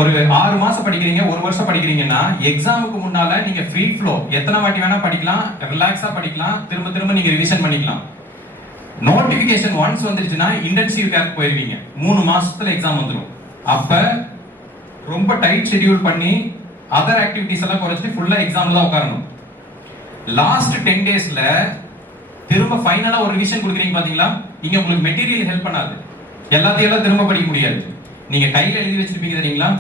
ஒரு 6 மாசம் படிக்கிறீங்க, 1 வருஷம் படிக்கிறீங்கன்னா எக்ஸாமுக்கு முன்னால நீங்க ஃப்ரீ ஃப்ளோ எத்தனை வாட்டி வேணா படிக்கலாம், ரிலாக்ஸா படிக்கலாம், திரும்ப நீங்க ரிவிஷன் பண்ணிக்கலாம். நோட்டிபிகேஷன் ஒன்ஸ் வந்துருச்சுன்னா இன்டென்சிவ் கேர்க்கு போயிருவீங்க. 3 மாசத்துல எக்ஸாம் வந்துடும். அப்ப ரொம்ப டைட் ஷெட்யூல் பண்ணி அதர் ஆக்டிவிட்டிஸ் எல்லாம் குறைச்சிட்டு ஃபுல்லா எக்ஸாம்ல தான் உட்காரணும். லாஸ்ட் 10 டேஸ்ல திரும்ப ஃபைனலா ஒரு ரிவிஷன் கொடுக்குறீங்க பாத்தீங்களா, இங்க உங்களுக்கு மெட்டீரியல் ஹெல்ப் பண்ணாது. எல்லாத்தையும் திரும்ப படிக்க முடியாது. நீங்க கையில எழுதி வச்சிருப்பீங்க தெரியுங்களா,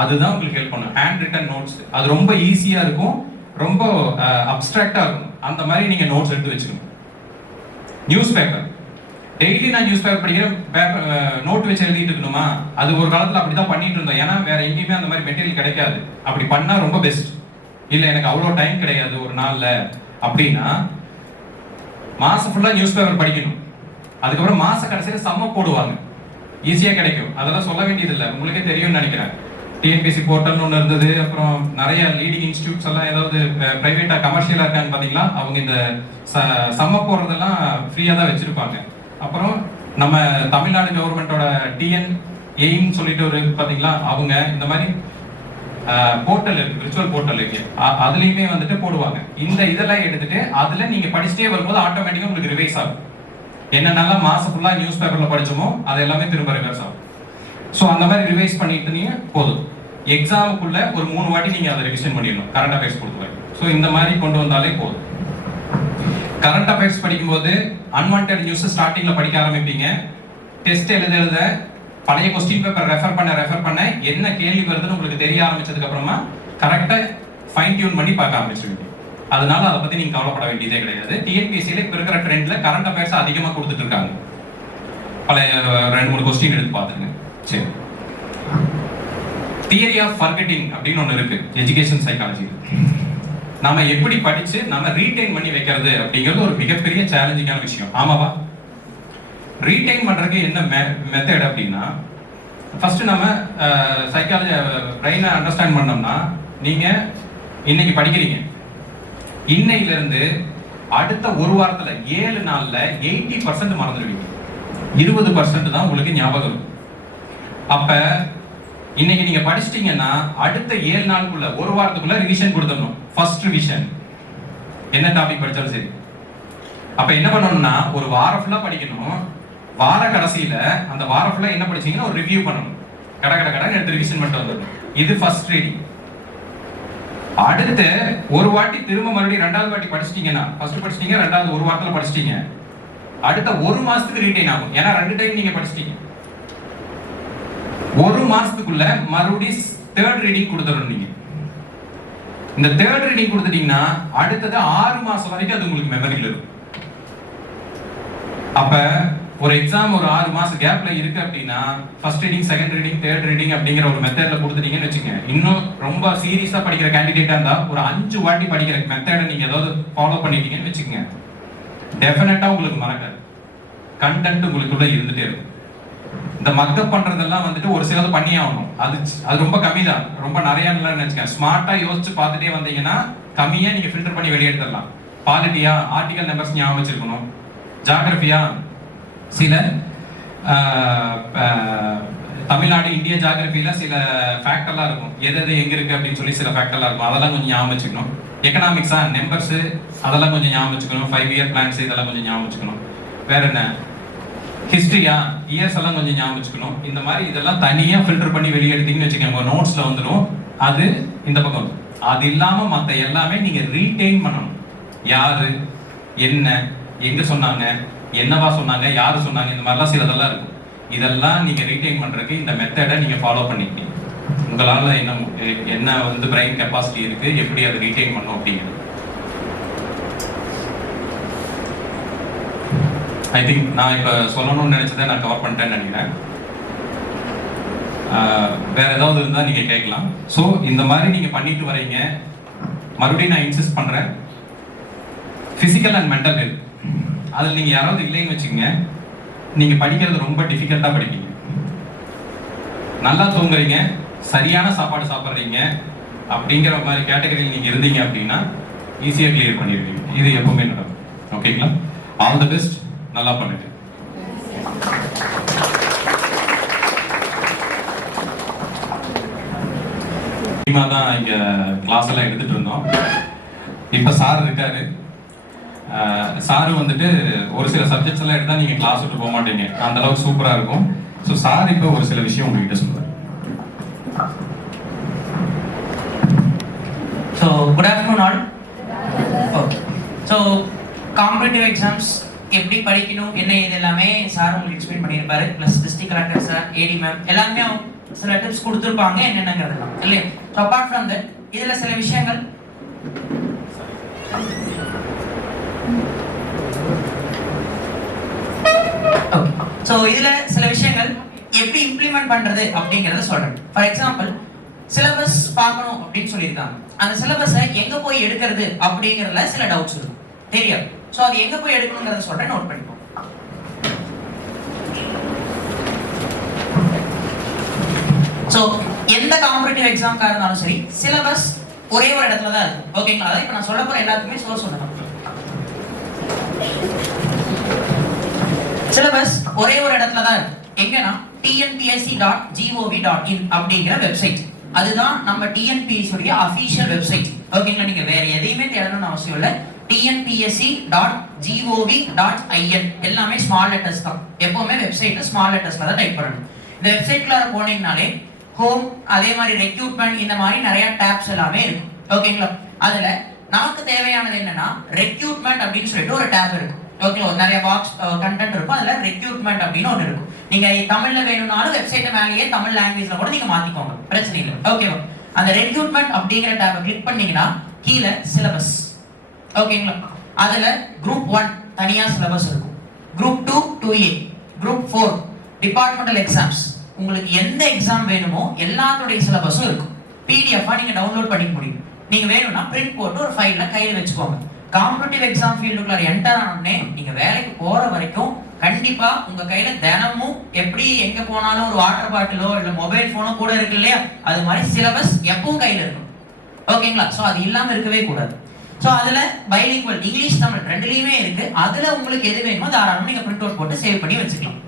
அதுதான் உங்களுக்கு ஹெல்ப் பண்ணும். ஹேண்ட் ரிட்டன் நோட்ஸ் அது ரொம்ப ஈஸியா இருக்கும், ரொம்ப அப்டிராக்டா இருக்கும். அந்த மாதிரி நீங்க நோட்ஸ் எடுத்து வச்சுக்கணும். நியூஸ் பேப்பர் டெய்லி நான் நியூஸ் பேப்பர் படிக்கிறேன், நோட் வச்சு எழுதிட்டு இருக்கணுமா? அது ஒரு காலத்துல அப்படிதான் பண்ணிட்டு இருந்தோம். ஏன்னா வேற எங்கேயுமே அந்த மாதிரி மெட்டீரியல் கிடைக்காது. அப்படி பண்ணா ரொம்ப பெஸ்ட். இல்ல எனக்கு அவ்வளோ டைம் கிடையாது ஒரு நாள்ல அப்படின்னா மாசம் ஃபுல்லா நியூஸ் பேப்பர் படிக்கணும். அதுக்கப்புறம் மாச கடைசியில சம்ம போடுவாங்க, ஈஸியா கிடைக்கும். அதெல்லாம் சொல்ல வேண்டியது இல்லை, உங்களுக்கே தெரியும்னு நினைக்கிறேன். டிஎன்பிஎஸ்சி போர்ட்டல்னு ஒன்று இருந்தது. அப்புறம் நிறைய லீடிங் இன்ஸ்டியூட்ஸ் எல்லாம் ஏதாவது பிரைவேட்டா கமர்ஷியலா இருக்கான்னு பாத்தீங்களா, அவங்க இந்த சம்ம போடுறதெல்லாம் ஃப்ரீயா தான் வச்சிருப்பாங்க. அப்புறம் நம்ம தமிழ்நாடு கவர்மெண்டோட டிஎன் எய்ம் சொல்லிட்டு ஒரு பாத்தீங்களா, அவங்க இந்த மாதிரி போர்ட்டல் இருக்கு, விர்ச்சுவல் போர்ட்டல் இருக்கு, அதுலயுமே வந்துட்டு போடுவாங்க. இந்த இதெல்லாம் எடுத்துட்டு அதுல நீங்க படிச்சுட்டே வரும்போது ஆட்டோமேட்டிக்கா உங்களுக்கு ரிவைஸ் ஆகும். என்னென்னலாம் மாசம் ஃபுல்லா நியூஸ் பேப்பர்ல படிச்சோமோ அது எல்லாமே திரும்ப ரிவைஸ் ஆகும். ஸோ அந்த மாதிரி ரிவைஸ் பண்ணிட்டு நீங்க போதும். எக்ஸாமுக்குள்ள ஒரு 3 வாட்டி நீங்க அதை ரிவிஷன் பண்ணிடணும் கரண்ட் அஃபேர்ஸ் பொறுத்தவரை. ஸோ இந்த மாதிரி கொண்டு வந்தாலே போதும். கரண்ட் அஃபேர்ஸ் படிக்கும்போது அன்வான்ட் நியூஸ் ஸ்டார்டிங்ல படிக்க ஆரம்பிப்பீங்க. டெஸ்ட் எழுத பழைய கொஸ்டின் பேப்பர் ரெஃபர் பண்ண என்ன கேள்வி வருதுன்னு உங்களுக்கு தெரிய ஆரம்பிச்சதுக்கு அப்புறமா கரெக்டா ஃபைன் டியூன் பண்ணி பார்க்க ஆரம்பிச்சிருவீங்க. அதனால அதை பத்தி நீங்க கவலைப்பட வேண்டியதே கிடையாது. டிஎன்பிஎஸ்சியில இப்ப இருக்கிற ட்ரெண்ட்ல கரண்ட் அஃபேர்ஸ் அதிகமா கொடுத்துட்டு இருக்காங்க. பழைய 2-3 கொஸ்டின் எடுத்து பார்த்துருங்க. சரி, தியரி ஆஃப் ஃபர்கெட்டிங் அப்படின்னு ஒன்று இருக்கு எஜுகேஷன் சைக்காலஜியில். நாம எப்படி படிச்சு நாம ரீடைன் பண்ணி வைக்கிறது அப்படிங்கிறது ஒரு மிகப்பெரிய சேலஞ்சிங்கான விஷயம். ஆமாவா? ரீடைன் பண்றதுக்கு என்ன மெத்தட் அப்படின்னா, ஃபர்ஸ்ட் நம்ம சைக்காலஜி பிரெயினை அண்டர்ஸ்டாண்ட் பண்ணோம்னா, நீங்க இன்னைக்கு படிக்கிறீங்க, இன்னையில இருந்து அடுத்த ஒரு வாரத்துல 7 நாள்ல 80% மறந்துடுவீங்க. 20% தான் உங்களுக்கு ஞாபகம் இருக்கும். அப்ப இன்னைக்கு நீங்க படிச்சிட்டீங்கன்னா அடுத்த 7 நாளுக்குள்ள ஒரு வாரத்துக்குள்ள ரிவிஷன் கொடுத்துடணும். ஃபர்ஸ்ட் ரிவிஷன் என்ன டாபிக் படிச்சாலும் சரி. அப்ப என்ன பண்ணணும்னா ஒரு வாரம் ஃபுல்லா படிக்கணும். வார கடைசியில அந்த வாரம் ஃபுல்லா என்ன படிச்சீங்கன்னா ஒரு ரிவ்யூ பண்ணணும். கட எடுத்து ரிவிஷன் பண்ணிட்டு வந்துடணும். இது ஃபர்ஸ்ட் ரீடிங். அடுத்து ஒரு வாட்டி திரும்ப மறுபடியும் 2வது வாட்டி படிச்சிட்டீங்கன்னா, ஃபர்ஸ்ட் படிச்சிட்டீங்க, 2வது ஒரு வாரத்துல படிச்சிட்டீங்க, அடுத்த ஒரு மாசத்துக்கு ரீடைன் ஆகும். ஏன்னா 2 டைம் நீங்க படிச்சிட்டீங்க. ஒரு மாசத்துக்குள்ள மறுபடியும் 3rd ரீடிங் கொடுத்துடணும். நீங்க இந்த 3rd ரீடிங் கொடுத்துட்டீங்கன்னா அடுத்தது 6 மாசம் வரைக்கும் அது உங்களுக்கு மெமரியில இருக்கும். அப்ப ஒரு எக்ஸாம் ஒரு 6 மாசம் கேப்ல இருக்கு அப்படின்னா first reading, second reading, 3rd reading அப்படிங்கிற ஒரு மெத்தட்ல கொடுத்துட்டீங்கன்னு வச்சுக்கோங்க. இன்னும் ரொம்ப சீரியஸா படிக்கிற கேண்டிடேட்டா இருந்தா ஒரு 5 வாட்டி படிக்கிற மெத்தடை நீங்க ஏதாவது ஃபாலோ பண்ணிட்டீங்கன்னு வச்சுக்கோங்க, டெஃபினட்டா உங்களுக்கு மறக்காது. கண்டென்ட் உங்களுக்குள்ள இருந்துட்டே இருக்கும். இந்த மக்கப் பண்றதெல்லாம் வந்துட்டு ஒரு சிலது பண்ணியே ஆகணும். அது ரொம்ப கம்மி தான், ரொம்ப நிறைய நினைச்சுக்கேன். ஸ்மார்ட்டா யோசிச்சு பார்த்துட்டே வந்தீங்கன்னா கம்மியா நீங்க ஃபில்டர் பண்ணி வெளியே எடுத்துடலாம். பாலிட்டியா ஆர்டிகல் நம்பர்ஸ் ஞாபகம் வச்சிருக்கணும். ஜாகிரபியா சில தமிழ்நாடு இந்திய ஜாகிரபியில சில ஃபேக்டர்லாம் இருக்கும். எது எங்க இருக்கு அப்படின்னு சொல்லி சில ஃபேக்டர்லாம் இருக்கும். அதெல்லாம் கொஞ்சம் ஞாபகம் வச்சுக்கணும். எக்கனாமிக்ஸா நம்பர்ஸ் அதெல்லாம் கொஞ்சம் ஞாபகம் வச்சுக்கணும். 5 இயர் பிளான்ஸ் இதெல்லாம் கொஞ்சம் ஞாபகம் வச்சுக்கணும். வேற என்ன, ஹிஸ்டரியா இயர்ஸ் எல்லாம் கொஞ்சம் ஞாபகம் வச்சுக்கணும். இந்த மாதிரி இதெல்லாம் தனியா ஃபில்டர் பண்ணி வெளியே எடுத்தீங்கன்னு வச்சுக்கோங்க, உங்க நோட்ஸ்ல வந்துடும். அது இந்த பக்கம் வரும். அது இல்லாம மத்த எல்லாமே நீங்க ரீடைன் பண்ணணும். யாரு என்ன எங்க சொன்னாங்க, என்னவா சொன்னாங்க, யாரு சொன்னாங்க, இந்த மாதிரிலாம் சிலதெல்லாம் இருக்கும். இதெல்லாம் நீங்க ரீடைன் பண்றதுக்கு இந்த மெத்தடை நீங்க ஃபாலோ பண்ணிக்கீங்க. உங்களால என்ன வந்து பிரெயின் கெப்பாசிட்டி இருக்கு, எப்படி அதை ரீடைன் பண்ணும் அப்படிங்கிறது. ஐ திங்க் நான் இப்ப சொல்லணும்னு நினைச்சதை நான் கவர் பண்ணிட்டேன்னு நினைக்கிறேன். வேற ஏதாவது இருந்தா நீங்க கேட்கலாம். ஸோ இந்த மாதிரி நீங்க பண்ணிட்டு வரீங்க. மறுபடியும் நான் இன்சிஸ்ட் பண்றேன், பிசிக்கல் அண்ட் மென்டல் ஹெல்த் அதில் நீங்க யாராவது இல்லைன்னு வச்சுக்கோங்க, நீங்க படிக்கிறது ரொம்ப டிஃபிகல்ட்டா படிப்பீங்க. நல்லா தூங்குறீங்க, சரியான சாப்பாடு சாப்பிட்றீங்க அப்படிங்கிற மாதிரி கேட்டகரியில் நீங்க இருந்தீங்க அப்படின்னா ஈஸியாக கிளியர் பண்ணிடுவீங்க. இது எப்பவுமே நடக்கும். ஓகேங்களா? All the best. நல்லா பண்ணுங்க. தான் இங்க கிளாஸ் எல்லாம் எடுத்துட்டு இருந்தோம். இப்ப சார் இருக்காரு. சாரு வந்துட்டு ஒரு சில சப்ஜெக்ட்ஸ் எல்லாம் எடுத்தா நீங்க கிளாஸ் விட்டு போக மாட்டீங்க, அந்த அளவுக்கு சூப்பரா இருக்கும். ஸோ சார் இப்போ ஒரு சில விஷயம் உங்ககிட்ட சொல்லுவார். So good afternoon all. Okay, so competitive exams எப்படி படிக்கணும் என்ன இது எல்லாமே சார் உங்களுக்கு எக்ஸ்பிளைன் பண்ணியிருப்பாரு. ப்ளஸ் டிஸ்ட்ரிக்ட் கலெக்டர் சார், ஏடி மேம் எல்லாருமே சில டிப்ஸ் கொடுத்துருப்பாங்க என்னென்னங்கிறதுலாம் இல்லையா. ஸோ அப்பார்ட் ஃப்ரம் தட் இதில் சில விஷயங்கள் ஓகே, ஸோ இதில் சில விஷயங்கள் எப்படி இம்ப்ளிமெண்ட் பண்றது அப்படிங்கிறத சொல்றேன். ஃபார் எக்ஸாம்பிள் சிலபஸ் பார்க்கணும் அப்படின்னு சொல்லியிருக்காங்க. அந்த சிலபஸை எங்க போய் எடுக்கிறது அப்படிங்கிறதுல சில டவுட்ஸ் இருக்கும், தெரியாது. ஸோ அது எங்க போய் எடுக்கணுங்கிறத சொல்றேன், நோட் பண்ணிப்போம். ஸோ எந்த காம்படிட்டிவ் எக்ஸாம்க்காக இருந்தாலும் சரி சிலபஸ் ஒரே ஒரு இடத்துல தான் இருக்கும். ஓகேங்களா? அதாவது இப்போ நான் சொல்ல போற எல்லாத்துக்குமே சொல்லணும். சிலபஸ் ஒரே ஒரு இடத்துல தான் இருக்கு. எங்கன்னா tnpsc.gov.in அப்படிங்கிற வெப்சைட். அதுதான் நம்ம டிஎன்பிஎஸ்சி உடைய அபிஷியல் வெப்சைட். ஓகேங்களா? நீங்க வேற எதையுமே தேடணும்னு அவசியம் இல்லை. tnpsc.gov.in எல்லாமே ஸ்மால் லெட்டர்ஸ் தான். எப்பவுமே வெப்சைட்ல ஸ்மால் லெட்டர்ஸ்ல தான் டைப் பண்ணணும். இந்த வெப்சைட்ல போனீங்கனாலே ஹோம், அதே மாதிரி ரெக்ரூட்மெண்ட், இந்த மாதிரி நிறைய டேப்ஸ் எல்லாமே இருக்கும். ஓகேங்களா? அதுல நமக்கு தேவையானது என்னன்னா ரெக்ரூட்மெண்ட் அப்படின்னு சொல்லிட்டு ஒரு டேப் இருக்கும். ஓகேங்களா? நிறைய பாக்ஸ் கண்டென்ட் இருக்கும். அதுல ரெக்ரூட்மெண்ட் அப்படின்னு ஒன்று இருக்கும். நீங்க தமிழ்ல வேணும்னாலும் வெப்சைட் மேலேயே தமிழ் லாங்குவேஜ்ல கூட நீங்க மாத்திக்கோங்க, பிரச்சனை இல்லை. ஓகேவா? அந்த ரெக்ரூட்மெண்ட் அப்படிங்கிற டேபை கிளிக் பண்ணீங்கன்னா கீழே சிலபஸ். ஓகேங்களா? அதுல குரூப் 1 தனியா சிலபஸ் இருக்கும். Group 2 2A, group 4 departmental exams. உங்களுக்கு எந்த எக்ஸாம் வேணுமோ எல்லாத்தோடைய சிலபஸும் இருக்கும். பிடிஎஃப் நீங்க டவுன்லோட் பண்ணிக்க முடியும். நீங்க வேணும்னா பிரிண்ட் போட்டு ஒரு ஃபைல்ல கையில வச்சுக்கோங்க. காம்படிட்டிவ் எக்ஸாம் ஃபீல்டுக்குள்ள என்டர் ஆனோடனே நீங்க வேலைக்கு போற வரைக்கும் கண்டிப்பா உங்க கையில தினமும் எப்படி எங்க போனாலும் ஒரு வாட்டர் பாட்டிலோ இல்ல மொபைல் போனோ கூட இருக்கு இல்லையா, அது மாதிரி சிலபஸ் எப்பவும் கையில இருக்கும். ஓகேங்களா? சோ அது இல்லாம இருக்கவே கூடாது. ஸோ அதுல பைலிங்குவல் இங்கிலீஷ் தமிழ் ரெண்டுலயுமே இருக்கு. அதுல உங்களுக்கு எது வேணுமோ தாராளமா நீங்க பிரிண்ட் அவுட் போட்டு சேவ் பண்ணி வச்சுக்கலாம்.